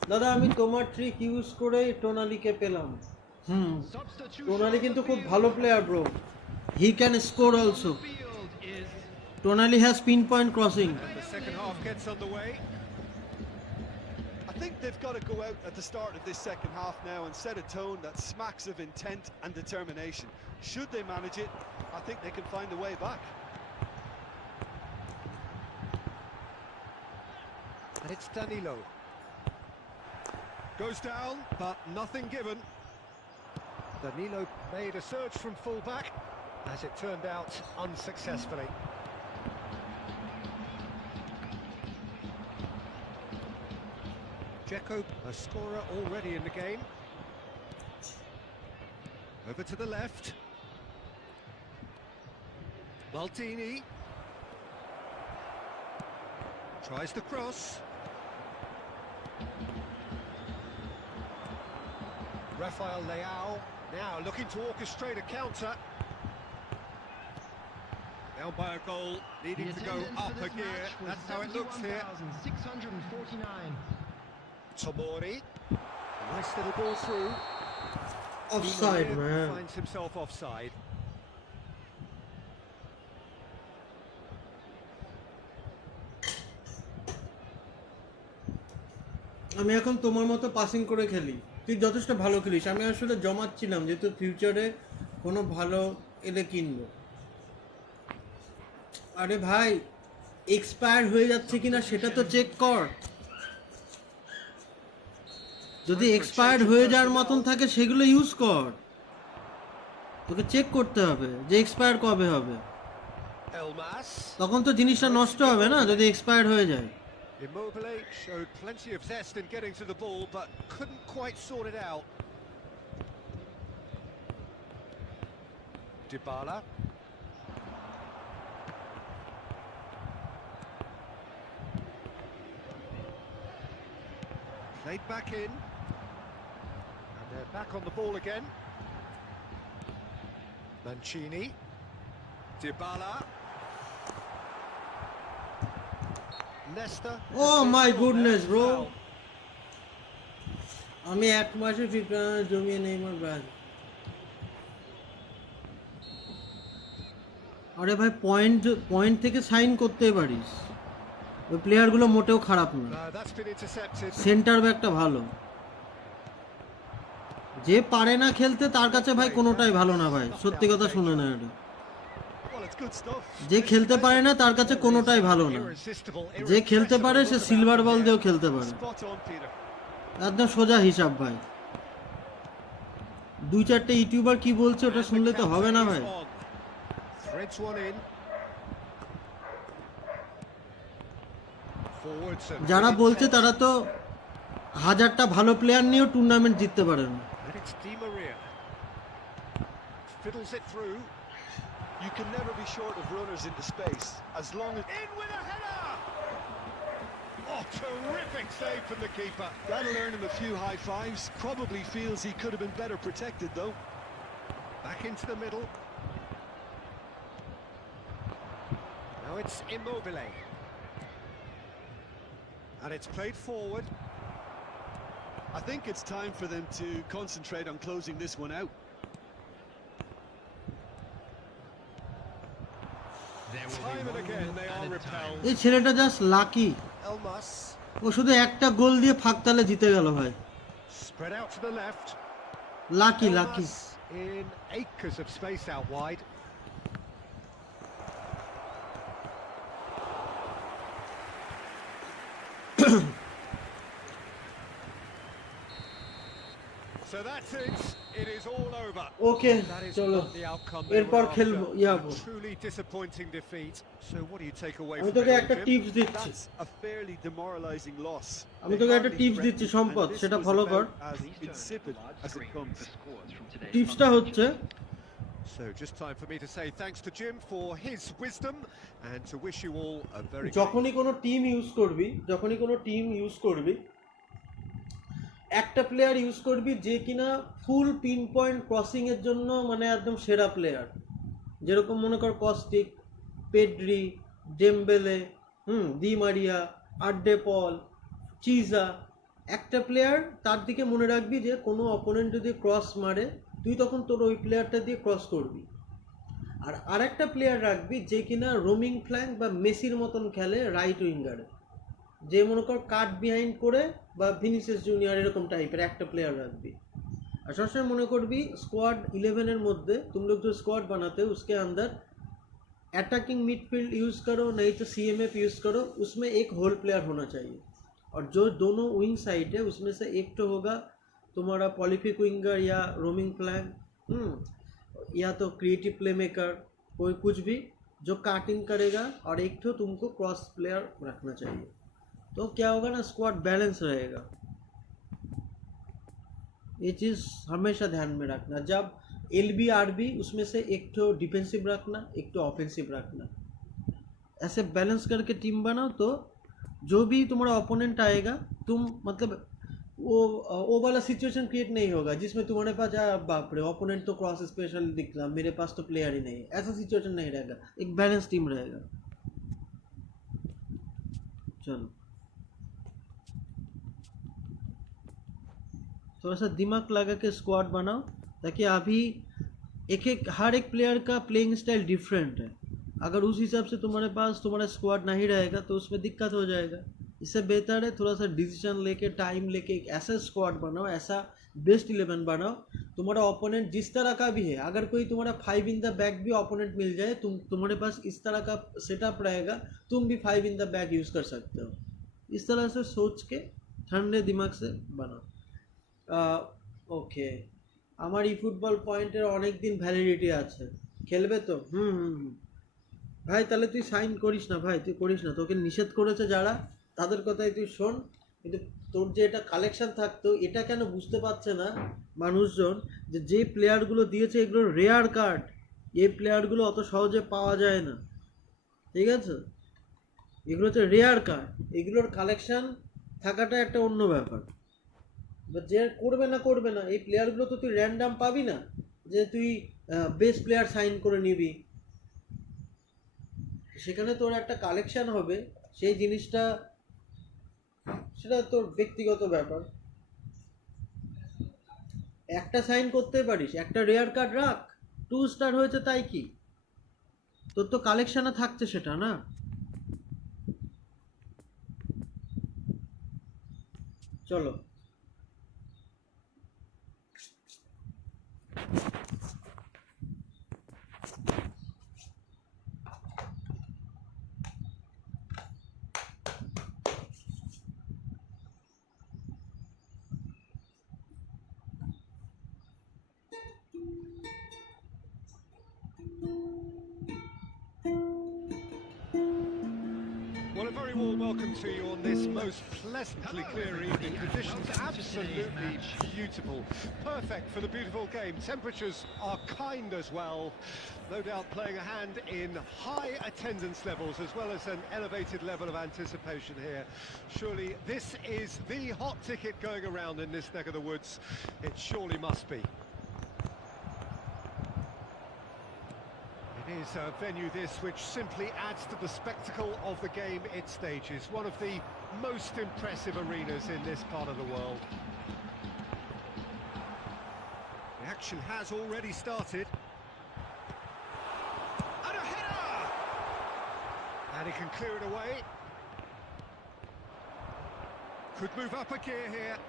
দাদা আমি তোমার ট্রিক ইউজ করে টোনালিকে পেলাম। টোনালি কিন্তু খুব ভালো player bro, he can score also. Tonali has pinpoint crossing. The second half gets underway. I think they've got to go out at the start of this second half now and set a tone that smacks of intent and determination. Should they manage it, I think they can find a way back. And it's Danilo. Goes down, but nothing given. Danilo made a surge from full-back, as it turned out unsuccessfully. Dzeko, a scorer already in the game. Over to the left. Maldini. Tries the cross. Rafael Leao now looking to orchestrate a counter. Down by a goal, needing to go up a gear. That's how it looks here. 649. Tomori, nice little ball through. Offside, man. Finds himself offside. আমি এখন তোমার মতো passing করে খেলি, তুই যথেষ্ট ভালো খেলিস। আমি আসলে জমাচ্ছিলাম যেহেতু ফিউচারে কোনো ভালো এলে কিনবো। আরে ভাই, এক্সপায়ার হয়ে যাচ্ছে কিনা সেটা তো চেক কর। যদি এক্সপায়ার্ড হয়ে যাওয়ার মতন থাকে সেগুলো ইউজ কর, তোকে চেক করতে হবে যে এক্সপায়ার কবে হবে, তখন তো জিনিসটা নষ্ট হবে না যদি এক্সপায়ার হয়ে যায়। Immobile showed plenty of zest in getting to the ball, but couldn't quite sort it out. Dybala. Played back in. And they're back on the ball again. Mancini. Dybala. Oh my goodness bro, আমি এক মাসে FIFA জমিয়ে Neymar bag. আরে ভাই point থেকে sign করতে পারিস, ওই প্লেয়ারগুলো মোটেও খারাপ না। সেন্টার ব্যাকটা ভালো, যে পারে না খেলতে তার কাছে ভাই কোনোটাই ভালো না ভাই, সত্যি কথা শুনে না। এটা যে খেলতে পারে না তার কাছে কোনোটাই ভালো না, যে খেলতে পারে সে সিলভার বল দিয়েও খেলতে পারে, একদম সোজা হিসাব ভাই। 2-4টে ইউটিউবার কি বলছে ওটা শুনলে তো হবে না ভাই। যারা বলছে তারা তো 1000টা ভালো প্লেয়ার নিয়েও টুর্নামেন্ট জিততে পারে না। You can never be short of runners into space, as long as... In with a header! Oh, terrific save from the keeper. That'll earn him a few high fives. Probably feels he could have been better protected, though. Back into the middle. Now it's Immobile. And it's played forward. I think it's time for them to concentrate on closing this one out. Time and again they are repelled. এই ছেলেটা just lucky, ও শুধু একটা গোল দিয়ে ফাঁকতালে জিতে গেল ভাই। Spread out to the left. Lucky In acres of space out wide. So that's it. it is all over. Okay That is চলো not the outcome they এরপর were খেলবো after. ইয়াবো A truly disappointing defeat. So what do you take away আমি from তোকে it all, একটা Jim? Tips দিচ্ছি That's a fairly demoralising loss. আমি They তোকে একটা hardly টিপস threatened, দিচ্ছি সম্পদ and this সেটা was ফলো কর about as Please turn insipid to the large as it screen comes. for scores from today's টিপসটা other হচ্ছে matches. So just time for me to say thanks to Jim for his wisdom and to wish you all a very good যখনই কোনো team use করবি একটা player use করবি যে কিনা ফুল pin point crossing এর জন্য মানে একদম সেরা প্লেয়ার, যেরকম মনে কর কস্টিক, পেড্রি, ডেমবেলে, দি মারিয়া, আর্ডে পল, চিজা। একটা প্লেয়ার তার দিকে মনে রাখবি যে কোনো অপোনেন্ট যদি ক্রস মারে তুই তখন তোর ওই প্লেয়ারটা দিয়ে ক্রস করবি। আর আরেকটা প্লেয়ার রাখবি যে কিনা রোমিং ফ্ল্যাঙ্ক বা মেসির মতন খেলে রাইট উইঙ্গারে, যে মনে কর কাট বিহাইন্ড করে বা ভিনিসিয়াস জুনিয়র এরকম টাইপের একটা প্লেয়ার রাখবি। আর সবসময় মনে করবি स्क्वाड 11 মধ্যে तुम लोग जो स्क्वाड बनाते हो उसके अंदर अटैकिंग मिडफील्ड यूज़ करो नहीं तो सीएमएफ यूज़ करो, उसमें एक होल प्लेयर होना चाहिए। और जो दोनों विंग साइड है उसमें से एक तो होगा तुम्हारा पॉलिफिक विंगर या रोमिंग फ्लैंक, या तो क्रिएटिव प्ले मेकर, कोई कुछ भी जो काटिंग करेगा, और एक तो तुमको क्रॉस प्लेयर रखना चाहिए। तो क्या होगा ना, स्क्वाड बैलेंस रहेगा। ये चीज़ हमेशा ध्यान में रखना। जब एलबी आरबी उसमें से एक तो डिफेंसिव रखना, एक तो ऑफेंसिव रखना। ऐसे बैलेंस करके टीम बनाओ तो जो भी तुम्हारा ओपोनेंट आएगा तुम मतलब वो वाला सिचुएशन क्रिएट नहीं होगा जिसमें तुम्हारे पास बाप रे ओपोनेंट तो क्रॉस स्पेशल दिख रहा, मेरे पास तो प्लेयर ही नहीं है। ऐसा सिचुएशन नहीं रहेगा, एक बैलेंस टीम रहेगा। चलो थोड़ा सा दिमाग लगा के स्क्वाड बनाओ, ताकि अभी हर एक प्लेयर का प्लेइंग स्टाइल डिफरेंट है। अगर उस हिसाब से तुम्हारे पास तुम्हारा स्क्वाड नहीं रहेगा तो उसमें दिक्कत हो जाएगा। इससे बेहतर है थोड़ा सा डिसीजन लेके टाइम लेके एक ऐसा स्क्वाड बनाओ, ऐसा बेस्ट 11 बनाओ तुम्हारा ओपोनेंट जिस तरह का भी है। अगर कोई तुम्हारा 5 इन द बैक भी ओपोनेंट मिल जाए, तुम्हारे पास इस तरह का सेटअप रहेगा, तुम भी 5 इन द बैक यूज़ कर सकते हो। इस तरह से सोच के ठंडे दिमाग से बनाओ। ওকে, আমার eFootball পয়েন্টের অনেক দিন ভ্যালিডিটি আছে, খেলবে তো? ভাই তাহলে তুই সাইন করিস না ভাই, তুই করিস না, তোকে নিষেধ করেছে যারা, তাদের কথাই তুই শোন। কিন্তু তোর যে এটা কালেকশন থাকতো, এটা কেন বুঝতে পারছে না মানুষজন, যে প্লেয়ারগুলো দিয়েছে এগুলো রেয়ার কার্ড, এই প্লেয়ারগুলো অত সহজে পাওয়া যায় না, ঠিক আছে? এগুলো হচ্ছে রেয়ার কার্ড, এগুলোর কালেকশন থাকাটা একটা অন্য ব্যাপার। যে করবে না এই প্লেয়ারগুলো তো তুই র্যান্ডাম পাবি না যে তুই বেস্ট প্লেয়ার সাইন করে নিবি, সেখানে তোর একটা কালেকশন হবে, সেই জিনিসটা সেটা তোর ব্যক্তিগত ব্যাপার। একটা সাইন করতে পারিস, একটা রেয়ার কার্ড রাখ, 2 স্টার হয়েছে তাই কি, তোর তো কালেকশনে থাকছে সেটা না। চলো Well, a very warm welcome to you on this most pleasantly clear evening. Conditions absolutely beautiful. Perfect for the beautiful game. Temperatures are kind as well. No doubt playing a hand in high attendance levels as well as an elevated level of anticipation here. Surely this is the hot ticket going around in this neck of the woods. It surely must be. It is a venue this which simply adds to the spectacle of the game it stages. One of the most impressive arenas in this part of the world. The action has already started. And a header! And he can clear it away. Could move up a gear here.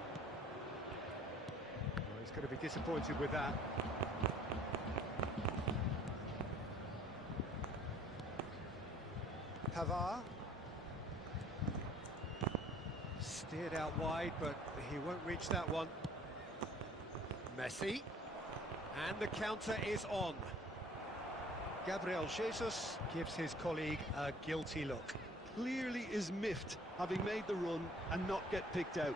Well, he's going to be disappointed with that. Pavard steered out wide, but he won't reach that one. Messi, And the counter is on. Gabriel Jesus gives his colleague a guilty look. Clearly is miffed, having made the run and not get picked out.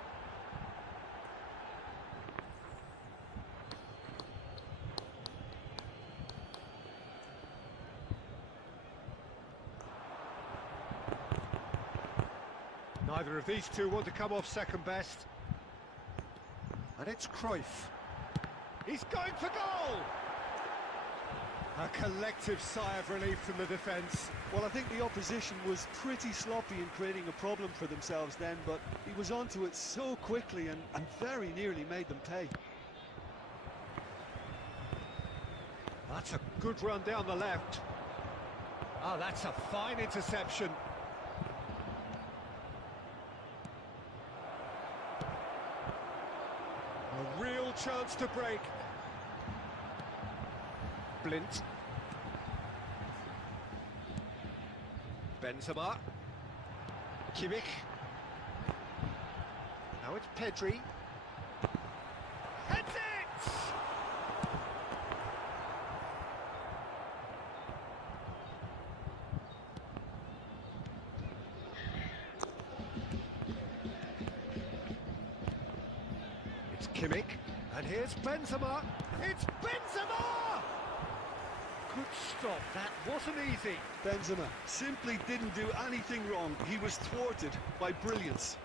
Neither of these two want to come off second best. And it's Cruyff. He's going for goal! A collective sigh of relief from the defence. Well, I think the opposition was pretty sloppy in creating a problem for themselves then, but he was onto it so quickly and very nearly made them pay. That's a good run down the left. Oh, that's a fine interception. A real chance to break. Blint. Benzema. Kimmich. Now it's Pedri. Heads it! It's Kimmich. And here's Benzema. It's Benzema! Good stop, that wasn't easy. Benzema simply didn't do anything wrong. He was thwarted by brilliance.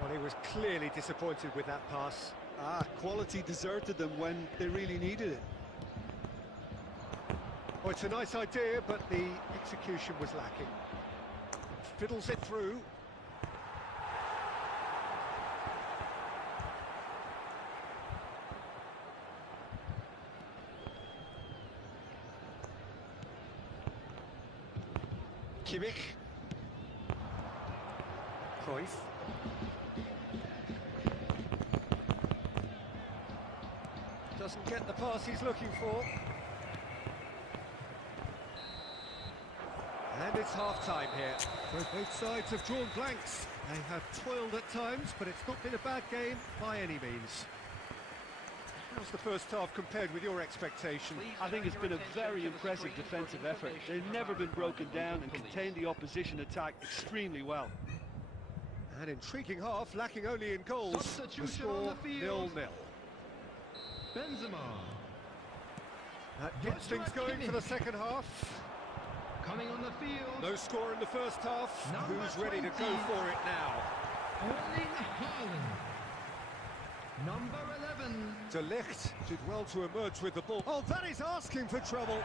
Well, he was clearly disappointed with that pass. Quality deserted them when they really needed it. Oh, it's a nice idea, but the execution was lacking. Fiddles it through. Kimmich. Cruyff. Doesn't get the pass he's looking for. And it's half-time here. So both sides have drawn blanks. They have toiled at times, but it's not been a bad game by any means. How's the first half compared with your expectation? I think it's been a very impressive defensive effort. They've never been broken down and contained the opposition attack extremely well. An intriguing half, lacking only in goals. The Substitution score on the field. 0-0. Benzema. That gets things going for the second half. Coming on the field. No score in the first half. Number Who's ready to go 20. for it now? Erling Haaland. Number 11. De Ligt did well to emerge with the ball. Oh, that is asking for trouble.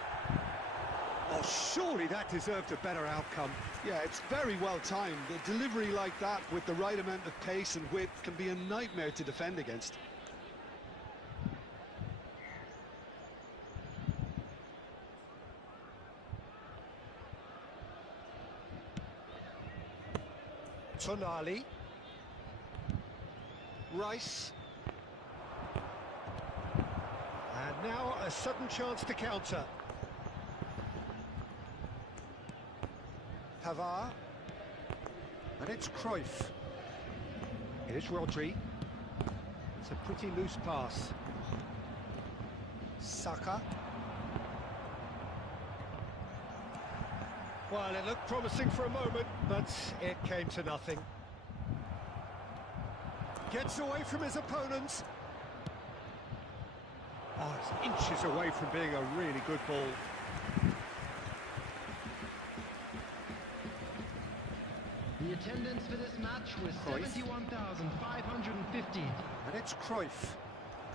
Oh, surely that deserved a better outcome. Yeah, it's very well timed. A delivery like that with the right amount of pace and width can be a nightmare to defend against. Tonali. Rice. And now a sudden chance to counter. Pavard. And it's Cruyff. Here's Rodri. It's a pretty loose pass. Saka. Well, it looked promising for a moment, but it came to nothing. Gets away from his opponents. Oh, it's inches away from being a really good ball. The attendance for this match was Cruyff. 71,550. And it's Cruyff.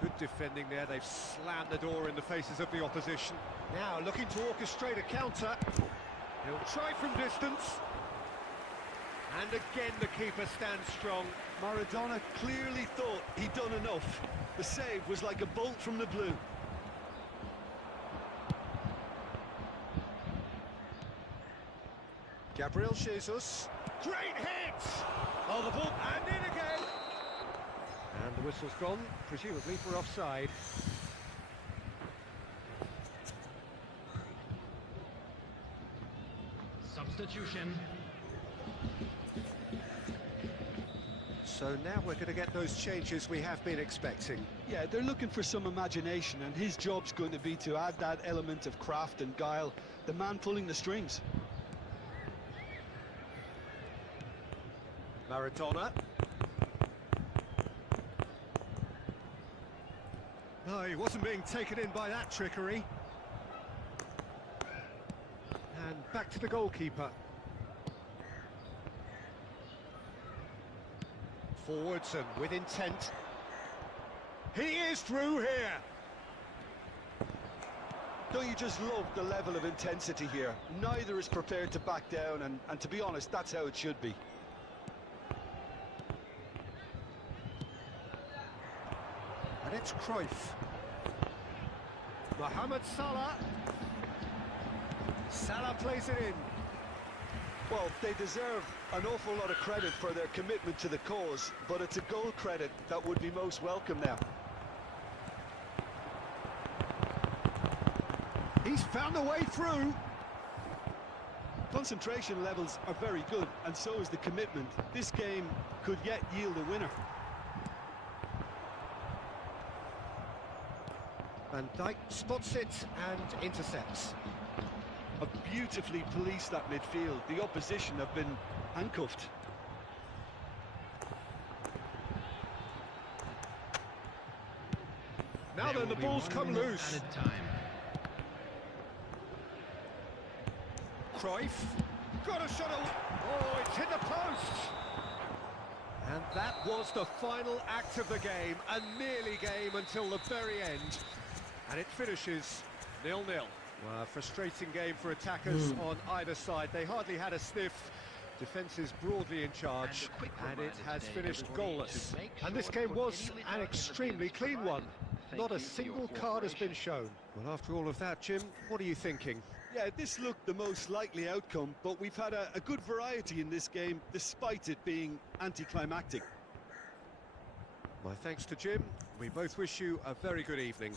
Good defending there. They've slammed the door in the faces of the opposition. Now looking to orchestrate a counter. He'll try from distance. And again the keeper stands strong. Maradona clearly thought he'd done enough. The save was like a bolt from the blue. Gabriel Jesus. Great hit! Oh, the ball, and in again! And the whistle's gone, presumably for offside. Substitution. So now we're going to get those changes we have been expecting. Yeah, they're looking for some imagination, and his job's going to be to add that element of craft and guile, the man pulling the strings. Maradona. No, he wasn't being taken in by that trickery. And back to the goalkeeper. Forwards and with intent. He is through here. Don't you just love the level of intensity here? Neither is prepared to back down, and to be honest, that's how it should be. And it's Cruyff. Mohamed Salah. Salah plays it in. Well, they deserve an awful lot of credit for their commitment to the cause, but it's a goal credit that would be most welcome now. He's found a way through. Concentration levels are very good, and so is the commitment. This game could yet yield a winner. Van Dijk spots it and intercepts. Have beautifully policed that midfield. The opposition have been handcuffed. Now then, the ball's come loose. Cruyff. Got a shot. Oh, it's hit the post. And that was the final act of the game. A nearly game until the very end. And it finishes 0-0. Well, a frustrating game for attackers on either side. They hardly had a sniff. Defence is broadly in charge, and it has finished goalless. And this game was an extremely clean one. Not a single card has been shown. Well, after all of that, Jim, what are you thinking? Yeah, this looked the most likely outcome, but we've had a good variety in this game, despite it being anticlimactic. My thanks to Jim. We both wish you a very good evening.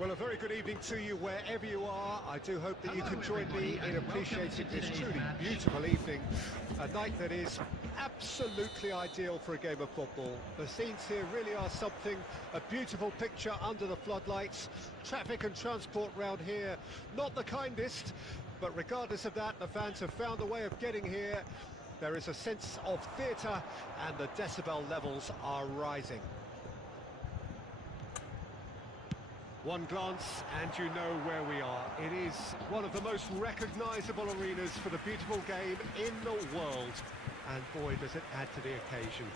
Well, a very good evening to you wherever you are. I do hope that you can join me in appreciating this truly beautiful evening. A night that is absolutely ideal for a game of football. The scenes here really are something, a beautiful picture under the floodlights. Traffic and transport round here, not the kindest, but regardless of that, the fans have found a way of getting here. There is a sense of theatre and the decibel levels are rising. One glance and you know where we are. It is one of the most recognisable arenas for the beautiful game in the world. And boy, does it add to the occasion.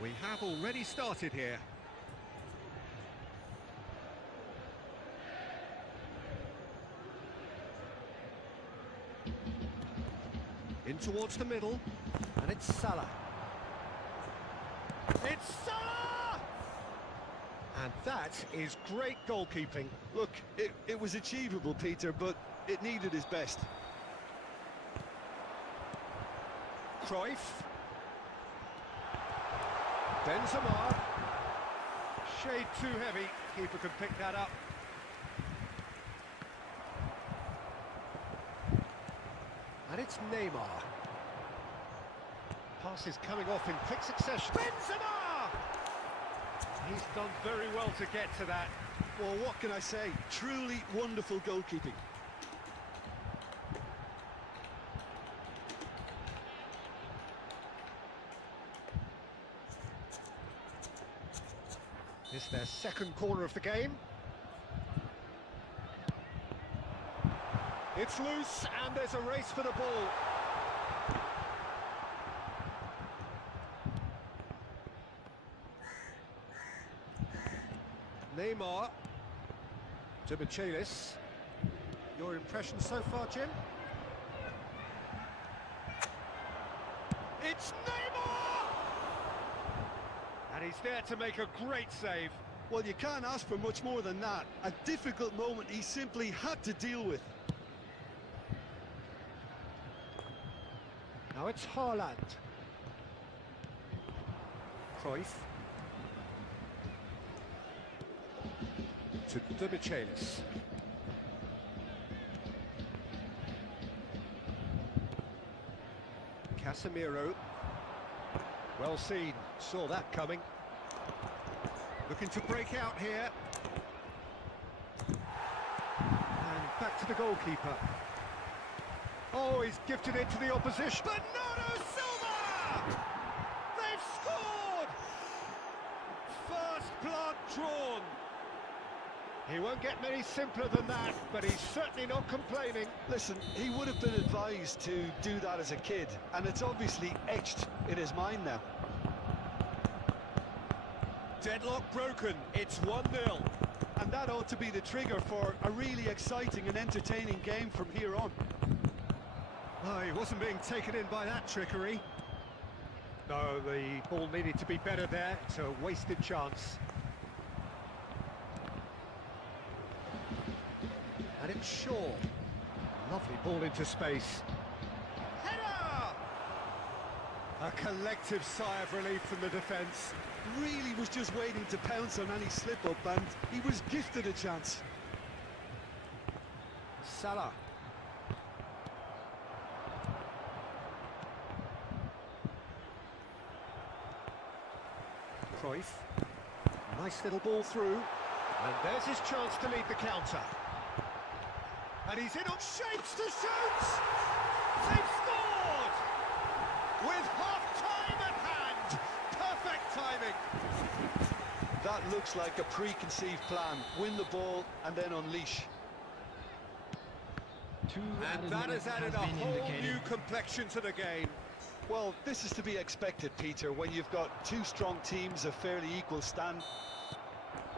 We have already started here. In towards the middle, and it's Salah. It's Salah! And that is great goalkeeping. Look, it was achievable, Peter, but it needed his best. Cruyff. Benzema. Shade too heavy. Keeper could pick that up. And it's Neymar. Pass is coming off in quick succession. Benzema! He's done very well to get to that. Well, what can I say? Truly wonderful goalkeeping. It's their second corner of the game. It's loose, and there's a race for the ball. Neymar to Michelis. Your impression so far, Jim? It's Neymar! And he's there to make a great save. Well, you can't ask for much more than that. A difficult moment he simply had to deal with. Now it's Haaland. Cruyff. To Michelis. Casemiro. Well seen, saw that coming. Looking to break out here. And back to the goalkeeper. Oh, he's gifted it to the opposition. Bernardo Silva! They've scored! First blood drawn. He won't get many simpler than that, but he's certainly not complaining. Listen, he would have been advised to do that as a kid, and it's obviously etched in his mind now. Deadlock broken, it's 1-0. And that ought to be the trigger for a really exciting and entertaining game from here on. Oh, he wasn't being taken in by that trickery. No, the ball needed to be better there. It's a wasted chance. And it's Shaw. Lovely ball into space. Header! A collective sigh of relief from the defence. Really was just waiting to pounce on any slip-up, and he was gifted a chance. Salah. Cruyff. Nice little ball through. And there's his chance to lead the counter. And he's in on shapes to shoot! They've scored! With half-time at hand! Perfect timing! That looks like a preconceived plan. Win the ball and then unleash. And that has added a whole new complexion to the game. Well, this is to be expected, Peter, when you've got two strong teams of fairly equal stand.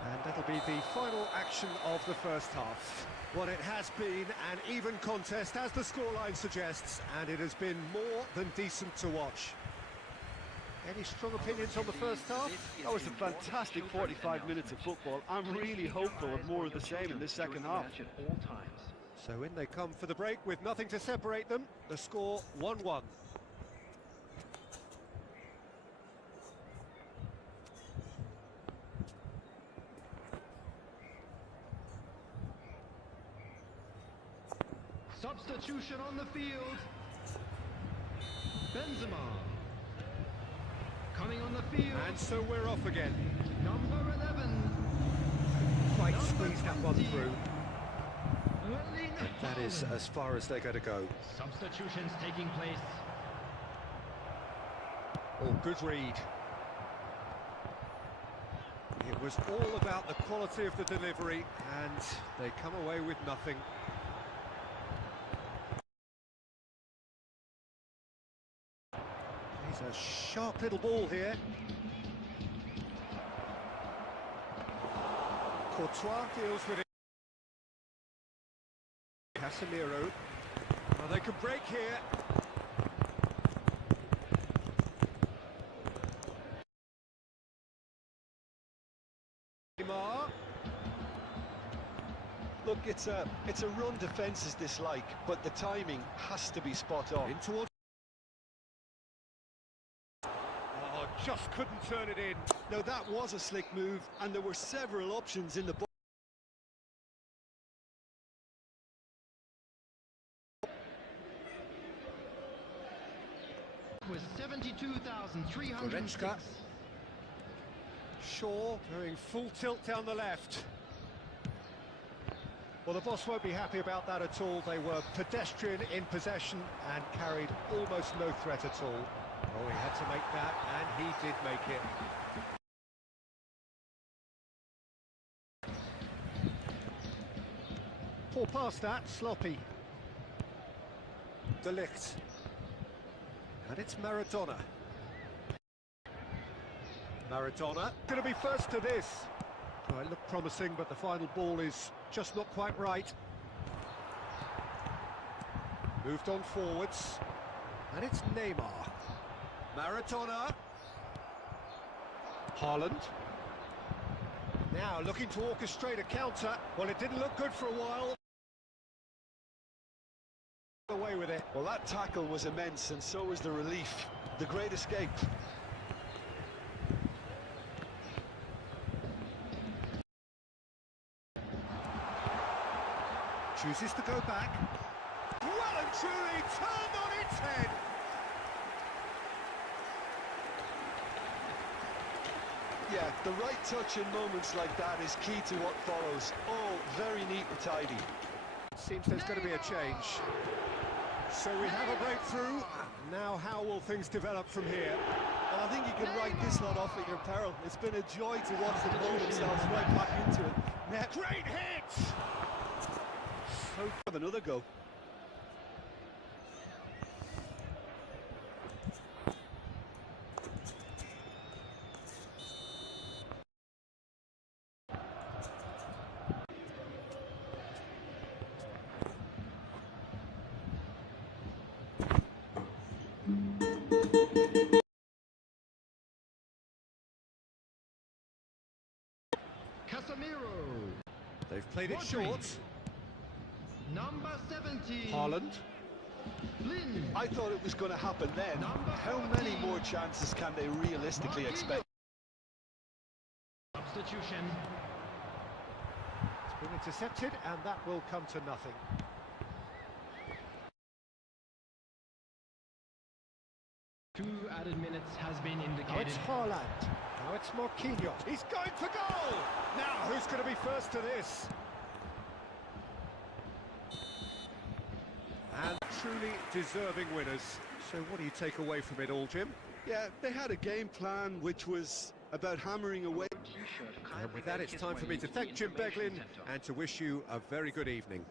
And that'll be the final action of the first half. Well, it has been an even contest, as the scoreline suggests, and it has been more than decent to watch. Any strong opinions on the first half? That was a fantastic 45 minutes of football. I'm really hopeful of more of the same in this second half. So in they come for the break with nothing to separate them. The score 1-1. Substitution on the field. Benzema. Coming on the field. And so we're off again. Number 11. Quite squeezed that one 20. through. Erling That is Haaland. as far as they're going to go. Substitutions taking place. Oh, good read. It was all about the quality of the delivery, and they come away with nothing. He's a sharp little ball here. Courtois deals with it. Casemiro. Oh, they could break here. Neymar. Look, it's a run defence is dislike, but the timing has to be spot on. In towards. Oh, just couldn't turn it in. Now that was a slick move, and there were several options in the box. With 72,306. Goretzka. Shaw going full tilt down the left. Well, the boss won't be happy about that at all. They were pedestrian in possession and carried almost no threat at all. Oh, he had to make that, and he did make it. Poor pass that, sloppy. De Ligt. And it's Maradona. Maradona going to be first to this. Oh, it looked promising, but the final ball is just not quite right. Moved on forwards. And it's Neymar. Maradona. Haaland. Now looking to orchestrate a counter. Well, it didn't look good for a while. Away with it. Well, that tackle was immense, and so was the relief. The great escape. Chooses to go back. Well and truly turned on its head. Yeah, the right touch in moments like that is key to what follows. Oh, very neat and tidy. Seems there's going to be a change. So we have a breakthrough. Now how will things develop from here? And I think you can write this lot off at your peril. It's been a joy to watch them pull themselves right back into it. Net. Great hit! So have another go. Casemiro. They've played it Rodri. short. Number 17. Haaland. Lin. I thought it was going to happen then. Number How many 14. more chances can they realistically Marquinhos. expect? Substitution. It's been intercepted, and that will come to nothing. Two added minutes has been Now indicated. it's Haaland. Now it's Marquinhos. He's going for goal! Now who's going to be first to this? And truly deserving winners. So what do you take away from it all, Jim? Yeah, they had a game plan which was about hammering away. And with that, it's time for me to thank Jim Beglin and to wish you a very good evening.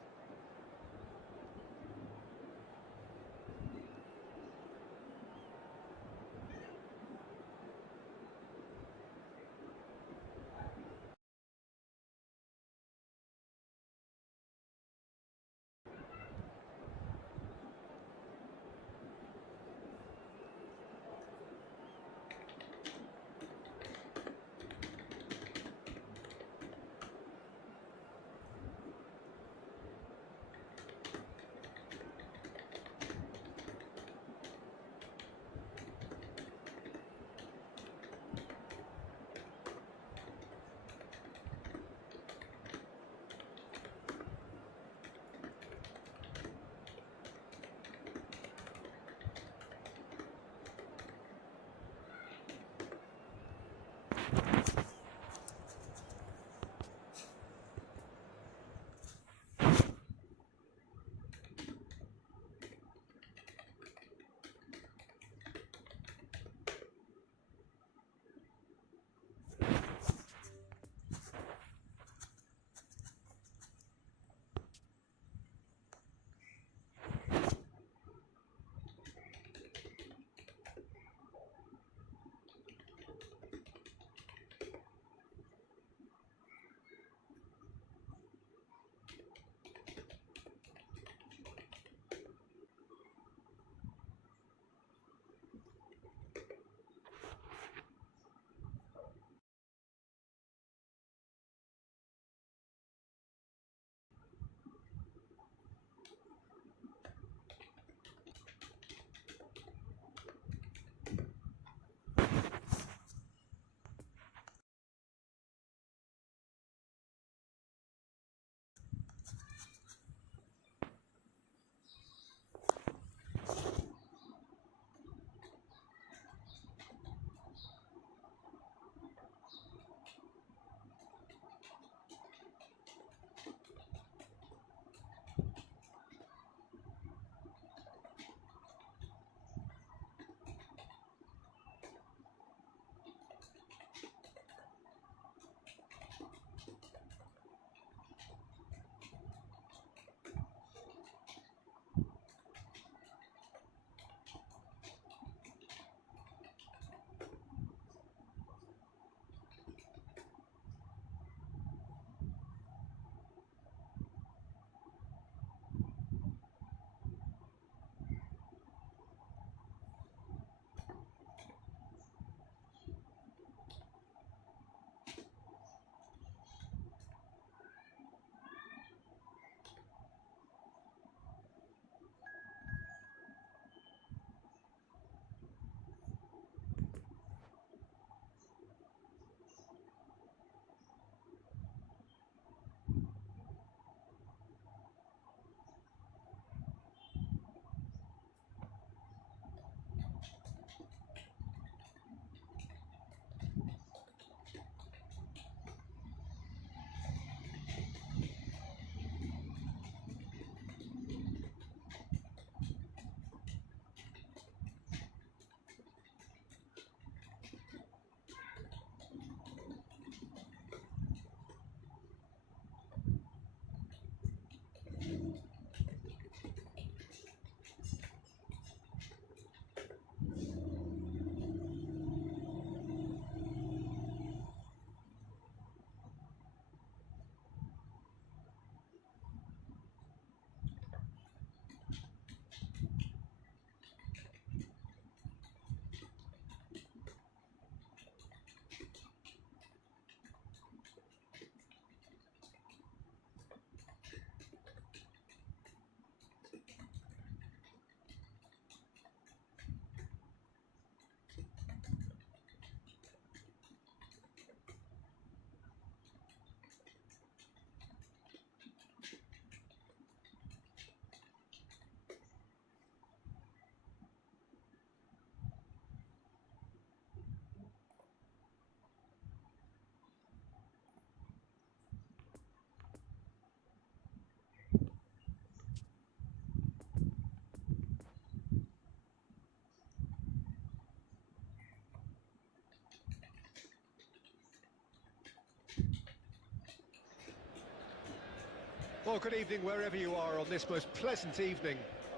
Well, good evening wherever you are on this most pleasant evening.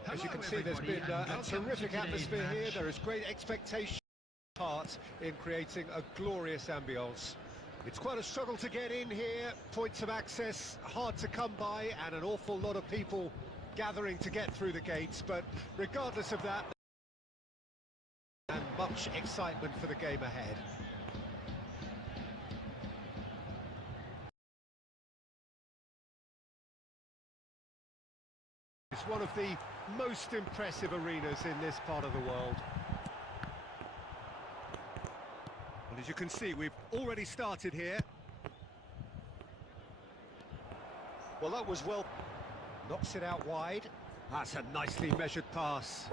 As you can see, there's been a terrific atmosphere here. There is great expectation part in creating a glorious ambience. It's quite a struggle to get in here, points of access hard to come by, and an awful lot of people gathering to get through the gates. But regardless of that, and much excitement for the game ahead. It's one of the most impressive arenas in this part of the world. And as you can see, we've already started here. Well, that was well. Knocks it out wide. That's a nicely measured pass.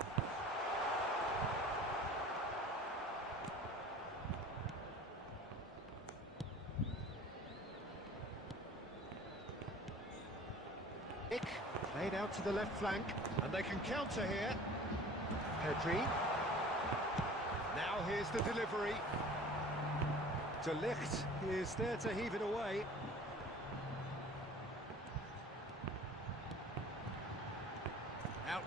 Played out to the left flank, and they can counter here. Pedri. Now here's the delivery. De Ligt is there to heave it away. Out.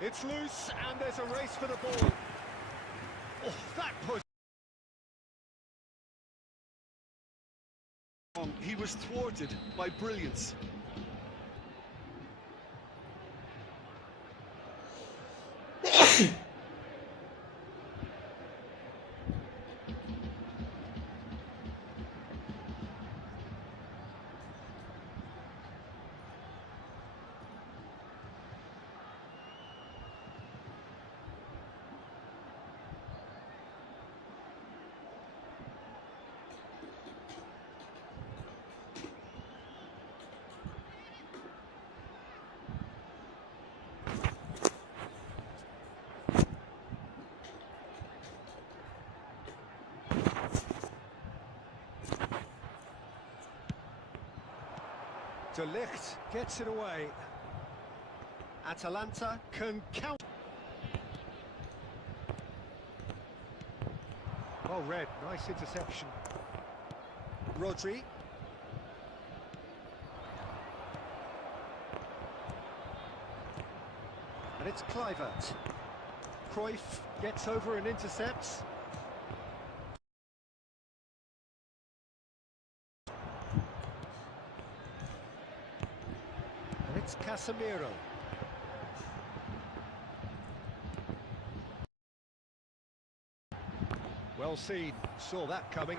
It's loose, and there's a race for the ball. Oh, that push. He was thwarted by brilliance. De Ligt gets it away. Atalanta can count. Well read, nice interception. Rodri. And it's Kluivert. Cruyff gets over and intercepts. It's Casemiro. Well seen, saw that coming.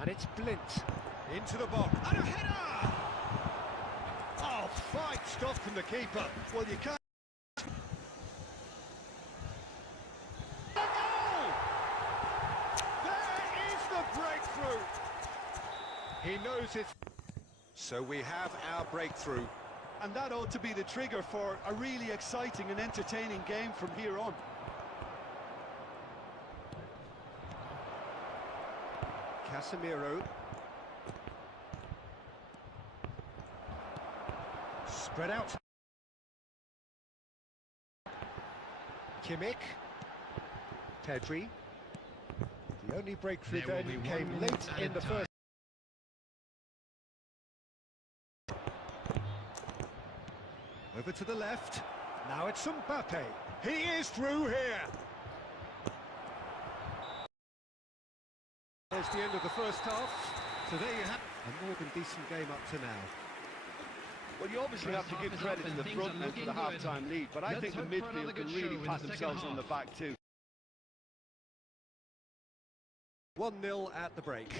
And it's Blint into the box. And a header! Oh, fine stop from the keeper. Well, you can't. The goal! There is the breakthrough. He knows it. So we have our breakthrough. And that ought to be the trigger for a really exciting and entertaining game from here on. Casemiro. Spread out. Kimmich. Pedri. The only breakthrough then came late in the first. Over to the left. Now it's Mbappe. He is through here. There's the end of the first half. So there you have a more than decent game up to now. Well, you obviously have to give credit to the front men for the half-time lead, but I think the midfield can really pat themselves on the back too. 1-0 at the break.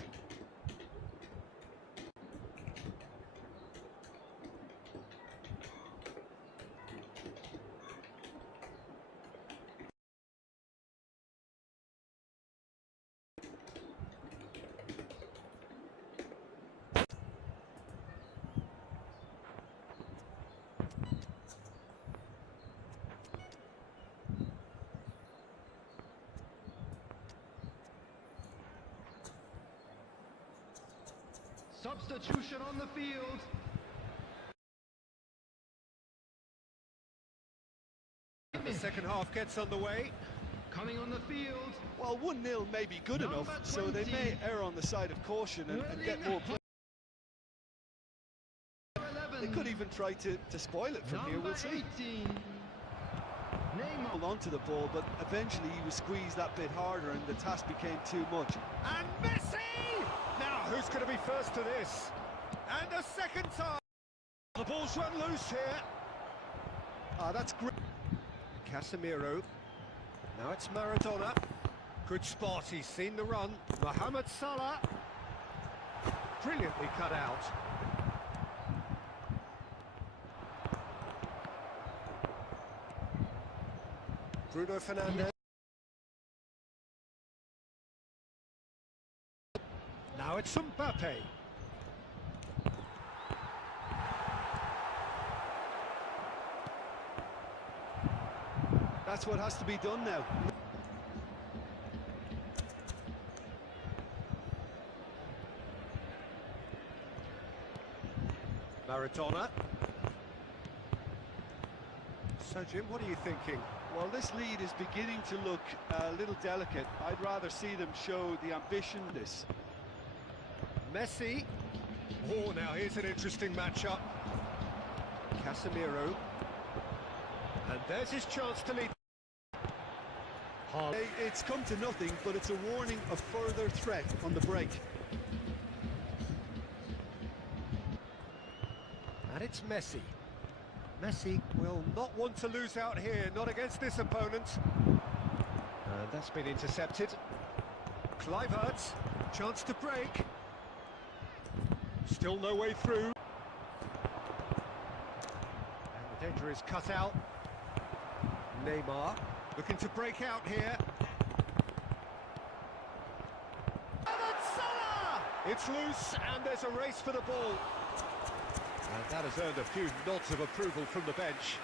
Substitution on the field. The second half gets underway. Coming on the field. Well, 1-0 may be good Number enough, so they 20. may err on the side of caution and get more play. 11. They could even try to spoil it from here, we'll see. 18. Neymar. Hold on to the ball, but eventually he was squeezed that bit harder and the task became too much. And Messi! Now, who's going to be first to this? And a second time. The ball's run loose here. Ah, that's great. Casemiro. Now it's Maradona. Good spot, he's seen the run. Mohamed Salah. Brilliantly cut out. Bruno Fernandes. Now it's Mbappe. That's what has to be done now. Maradona. So, Jim, what are you thinking? Well, this lead is beginning to look a little delicate. I'd rather see them show the ambition this. Messi. Oh, now here's an interesting matchup. Casemiro. And there's his chance to lead. It's come to nothing, but it's a warning of further threat on the break. And it's Messi. Messi will not want to lose out here, not against this opponent. And that's been intercepted. Kluivert, chance to break. Still no way through. And the danger is cut out. Neymar looking to break out here. Mohamed Salah! It's loose and there's a race for the ball. And that has earned a few nods of approval from the bench.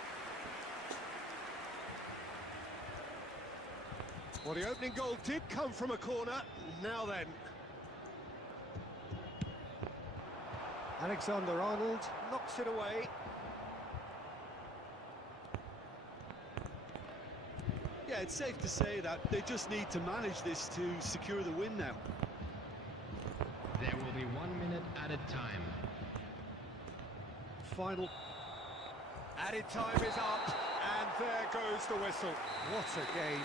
Well, the opening goal did come from a corner. Now then. Alexander-Arnold knocks it away. Yeah, it's safe to say that they just need to manage this to secure the win now. There will be 1 minute at a time. Final added time is up, and there goes the whistle. What a game.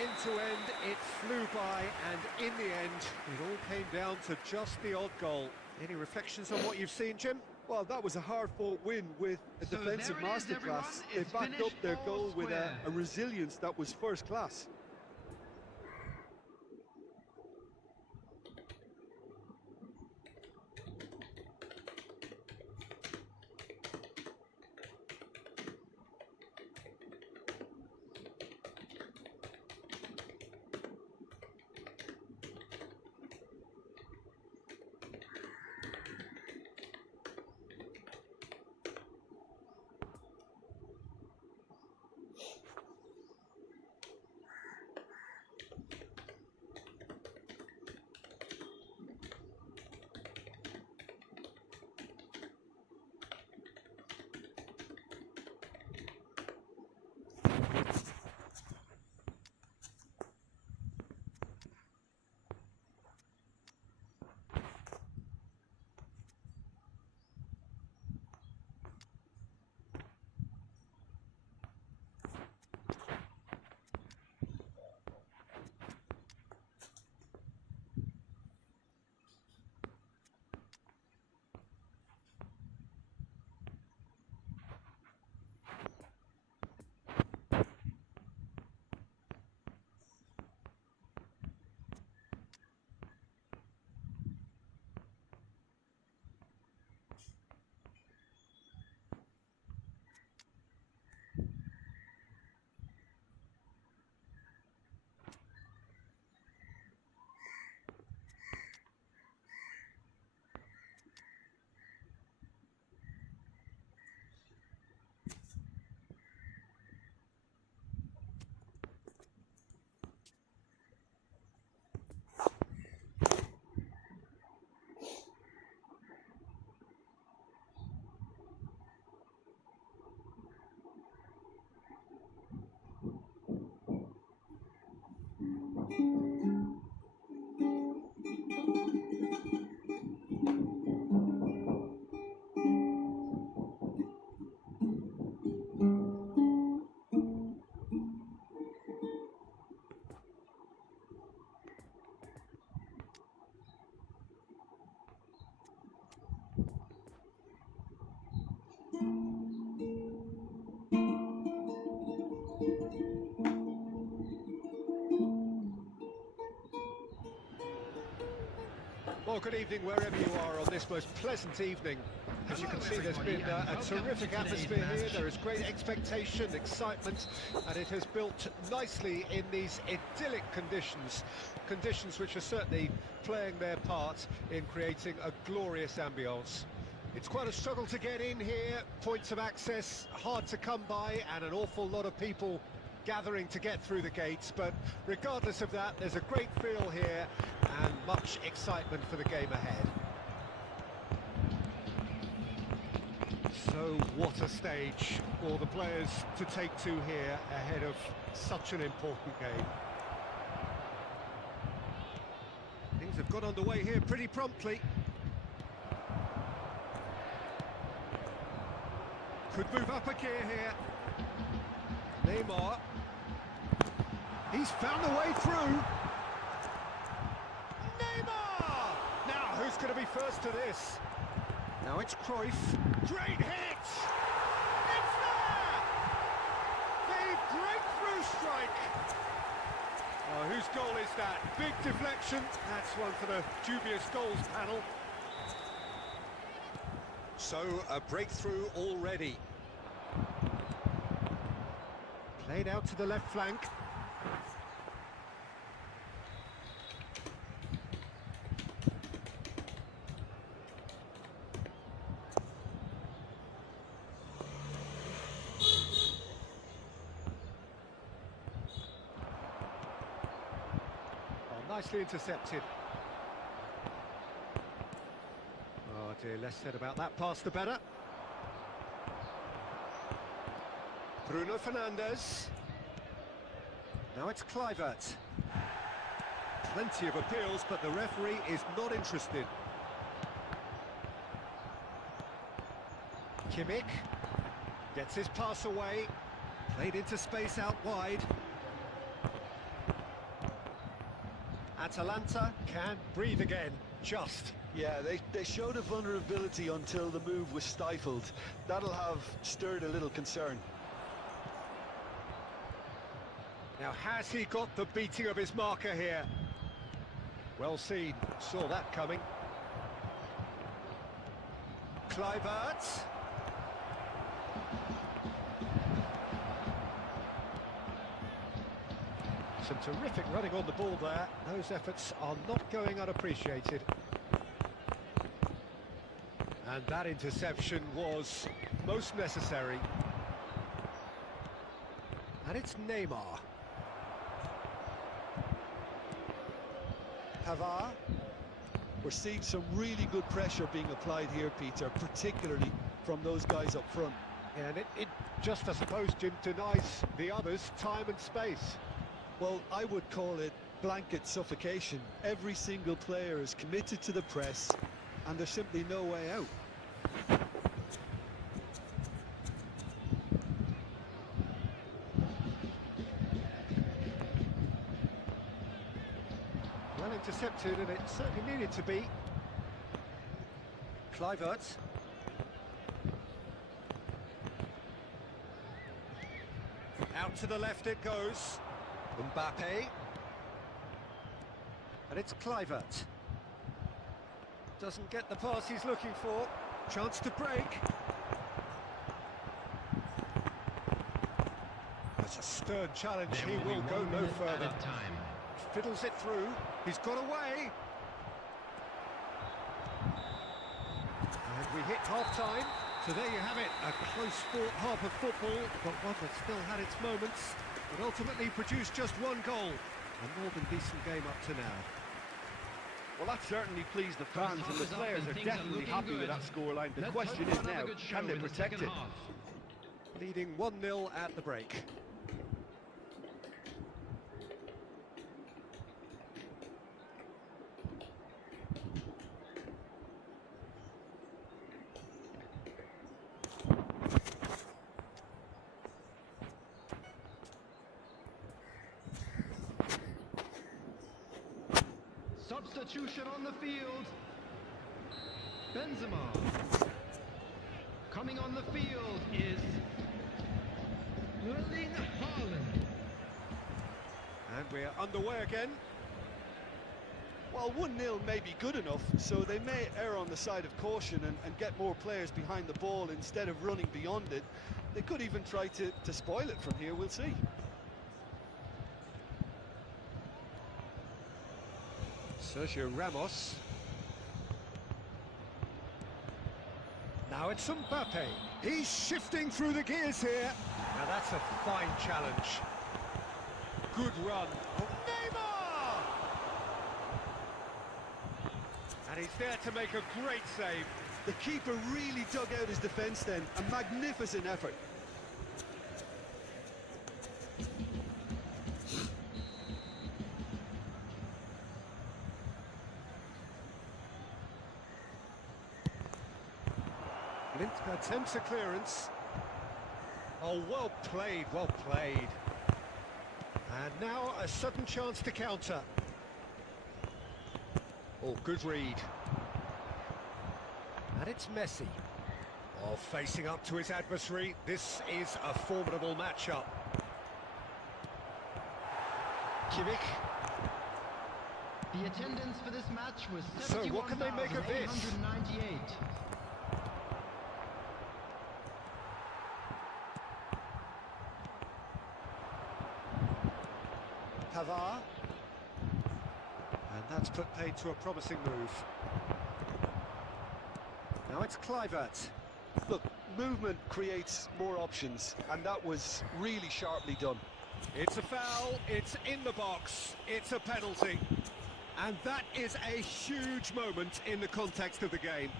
End to end, it flew by, and in the end, it all came down to just the odd goal. Any reflections on what you've seen, Jim? Well, that was a hard-fought win with a So defensive there it is, masterclass. everyone. They It's backed up finished their all goal with a square. resilience that was first class. Well, good evening wherever you are on this most pleasant evening. As you can see, there's been a terrific atmosphere here. There is great expectation, excitement, and it has built nicely in these idyllic conditions. Conditions which are certainly playing their part in creating a glorious ambience. It's quite a struggle to get in here, points of access hard to come by, and an awful lot of people gathering to get through the gates, but regardless of that, there's a great feel here and much excitement for the game ahead. So what a stage for the players to take to here ahead of such an important game. Things have got underway here pretty promptly. Could move up a gear here. Neymar. He's found a way through. Neymar! Now, who's going to be first to this? Now it's Cruyff. Great hit! It's there! The breakthrough strike! Oh, whose goal is that? Big deflection. That's one for the dubious goals panel. So, a breakthrough already. Played out to the left flank. Nicely intercepted. Oh dear, less said about that pass the better. Bruno Fernandes. Now it's Kluivert. Plenty of appeals, but the referee is not interested. Kimmich gets his pass away. Played into space out wide. Atalanta can breathe again, just. Yeah, they showed a vulnerability until the move was stifled. That'll have stirred a little concern. Now, has he got the beating of his marker here? Well seen, saw that coming. Kluivert. Some terrific running on the ball there. Those efforts are not going unappreciated. And that interception was most necessary. And it's Neymar. Pavard. We're seeing some really good pressure being applied here, Peter, particularly from those guys up front. Yeah, and it just, I suppose, Jim, denies the others time and space. Well, I would call it blanket suffocation. Every single player is committed to the press, and there's simply no way out. Well intercepted, and it certainly needed to be. Kluivert. Out to the left it goes. Mbappe. And it's Kluivert. Doesn't get the pass he's looking for. Chance to break. That's a stern challenge. He will go no further. Fiddles it through. He's got away. And we hit half-time. So there you have it. A close-fought half of football, but one that still had its moments. But ultimately produced just one goal. A more than decent game up to now. Well, that certainly pleased the fans, and the players are definitely happy with that scoreline. The question is now, can they protect it? Leading 1-0 at the break. Substitution on the field. Benzema. Coming on the field is Erling Haaland. And we're underway again. Well, 1-0 may be good enough, so they may err on the side of caution and get more players behind the ball instead of running beyond it. They could even try to spoil it from here, we'll see. Sergio Ramos. Now it's Mbappe. He's shifting through the gears here. Now that's a fine challenge. Good run. Neymar! And he's there to make a great save. The keeper really dug out his defence then. A magnificent effort. Lint attempts a clearance. Oh, well played, well played. And now a sudden chance to counter. Oh, good read. And it's Messi. Oh, facing up to his adversary. This is a formidable matchup. Kimmich. The attendance for this match was So what can they make of this? 71,898. Pavard. And that's put paid to a promising move. Now it's Kluivert. Look, movement creates more options, and that was really sharply done. It's a foul, it's in the box, it's a penalty. And that is a huge moment in the context of the game.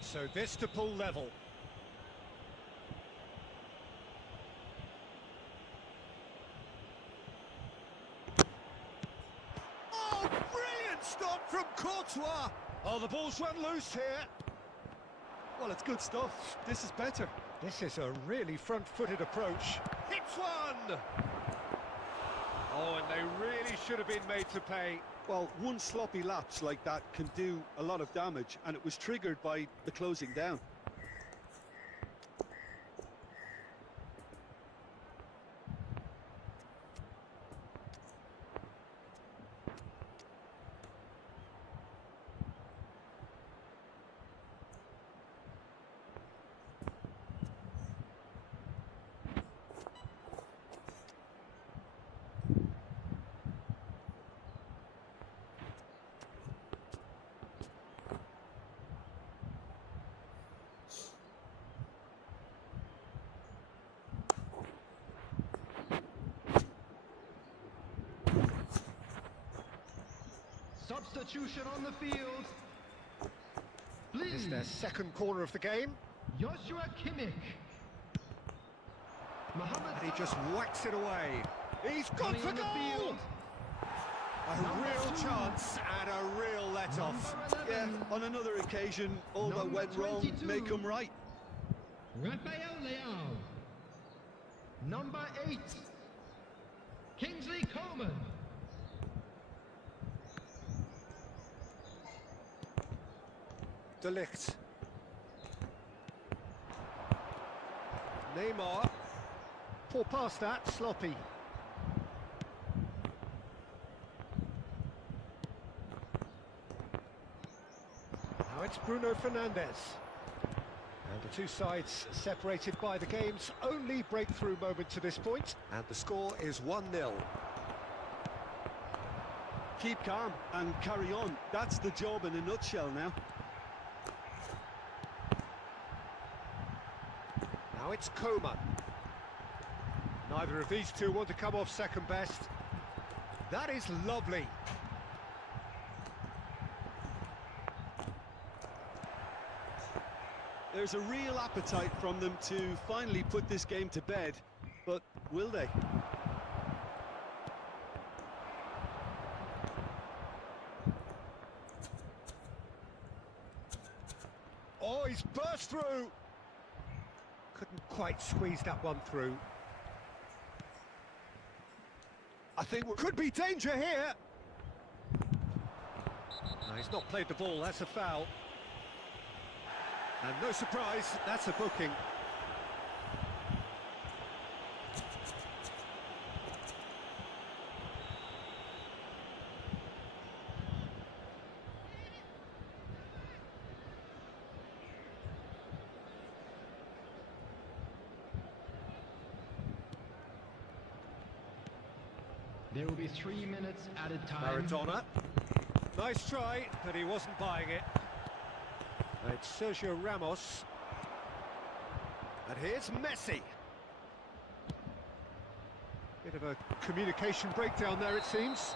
So this to pull level. Oh, brilliant stop from Courtois! Oh, the ball's run loose here. Well, it's good stuff. This is better. This is a really front-footed approach. Hits one! Oh, and they really should have been made to pay. Well, one sloppy lapse like that can do a lot of damage, and it was triggered by the closing down. Substitution on the field. Please. It's their second corner of the game. Joshua Kimmich. Mohamed And he just whacks it away. He's gone for on the goal! field. A Number real 2. chance and a real let-off. Number Yeah, 11. on another occasion, all that Number went wrong 22. may come right. Rafael Leao. Number 8. Kingsley Coman. De Ligt. Neymar. Poor pass that, sloppy. Now it's Bruno Fernandes. And the two sides separated by the game's only breakthrough moment to this point. And the score is 1-0. Keep calm and carry on. That's the job in a nutshell now. Now it's Coman. Neither of these two want to come off second best. That is lovely. There's a real appetite from them to finally put this game to bed, but will they? Oh, he's burst through. Couldn't quite squeeze that one through. I think we could be danger here. No, he's not played the ball, that's a foul. And no surprise, that's a booking. There will be 3 minutes added time. Maradona. Nice try, but he wasn't buying it. It's Sergio Ramos. And here's Messi. Bit of a communication breakdown there, it seems.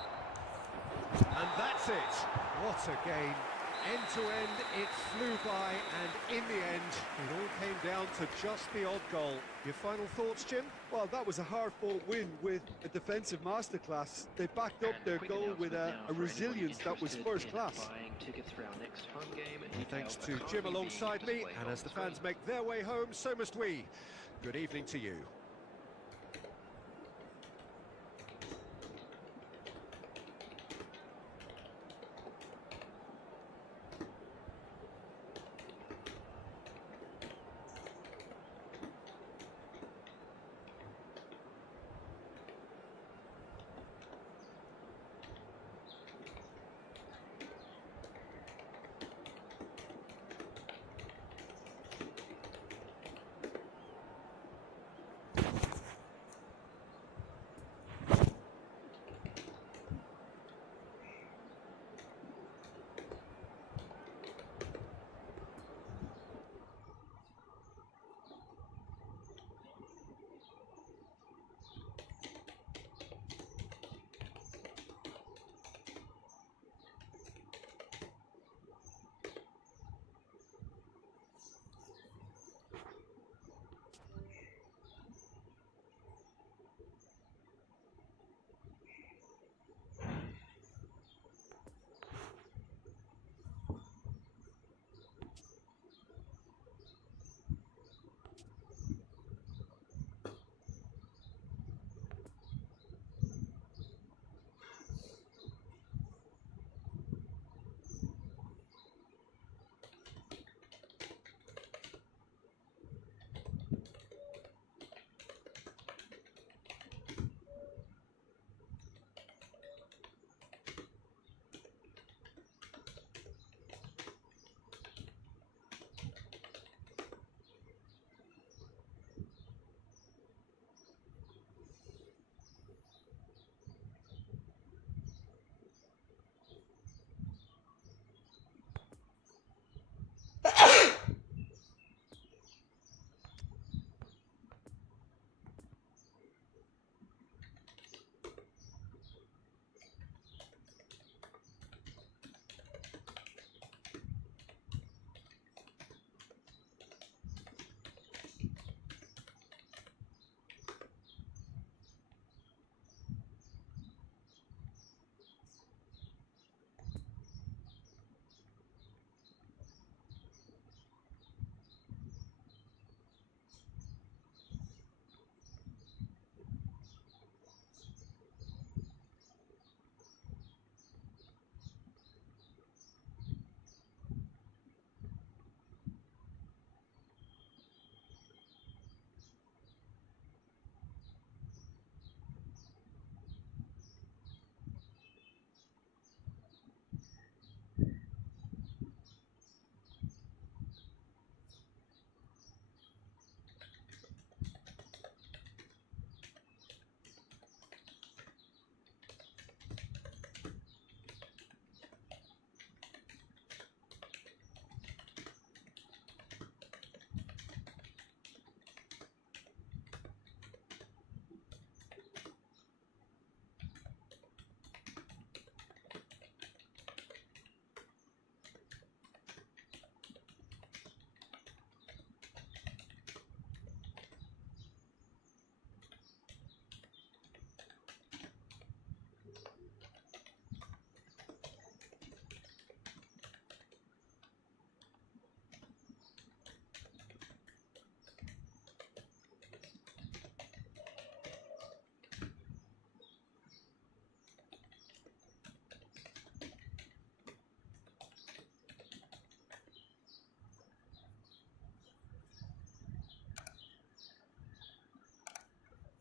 And that's it. What a game. End to end, it flew by, and in the end, it all came down to just the odd goal. Your final thoughts, Jim? Well, that was a hard-fought win with a defensive masterclass. They backed up their goal with a resilience that was first class. Thanks to Jim alongside me, and as the fans make their way home, so must we. Good evening to you.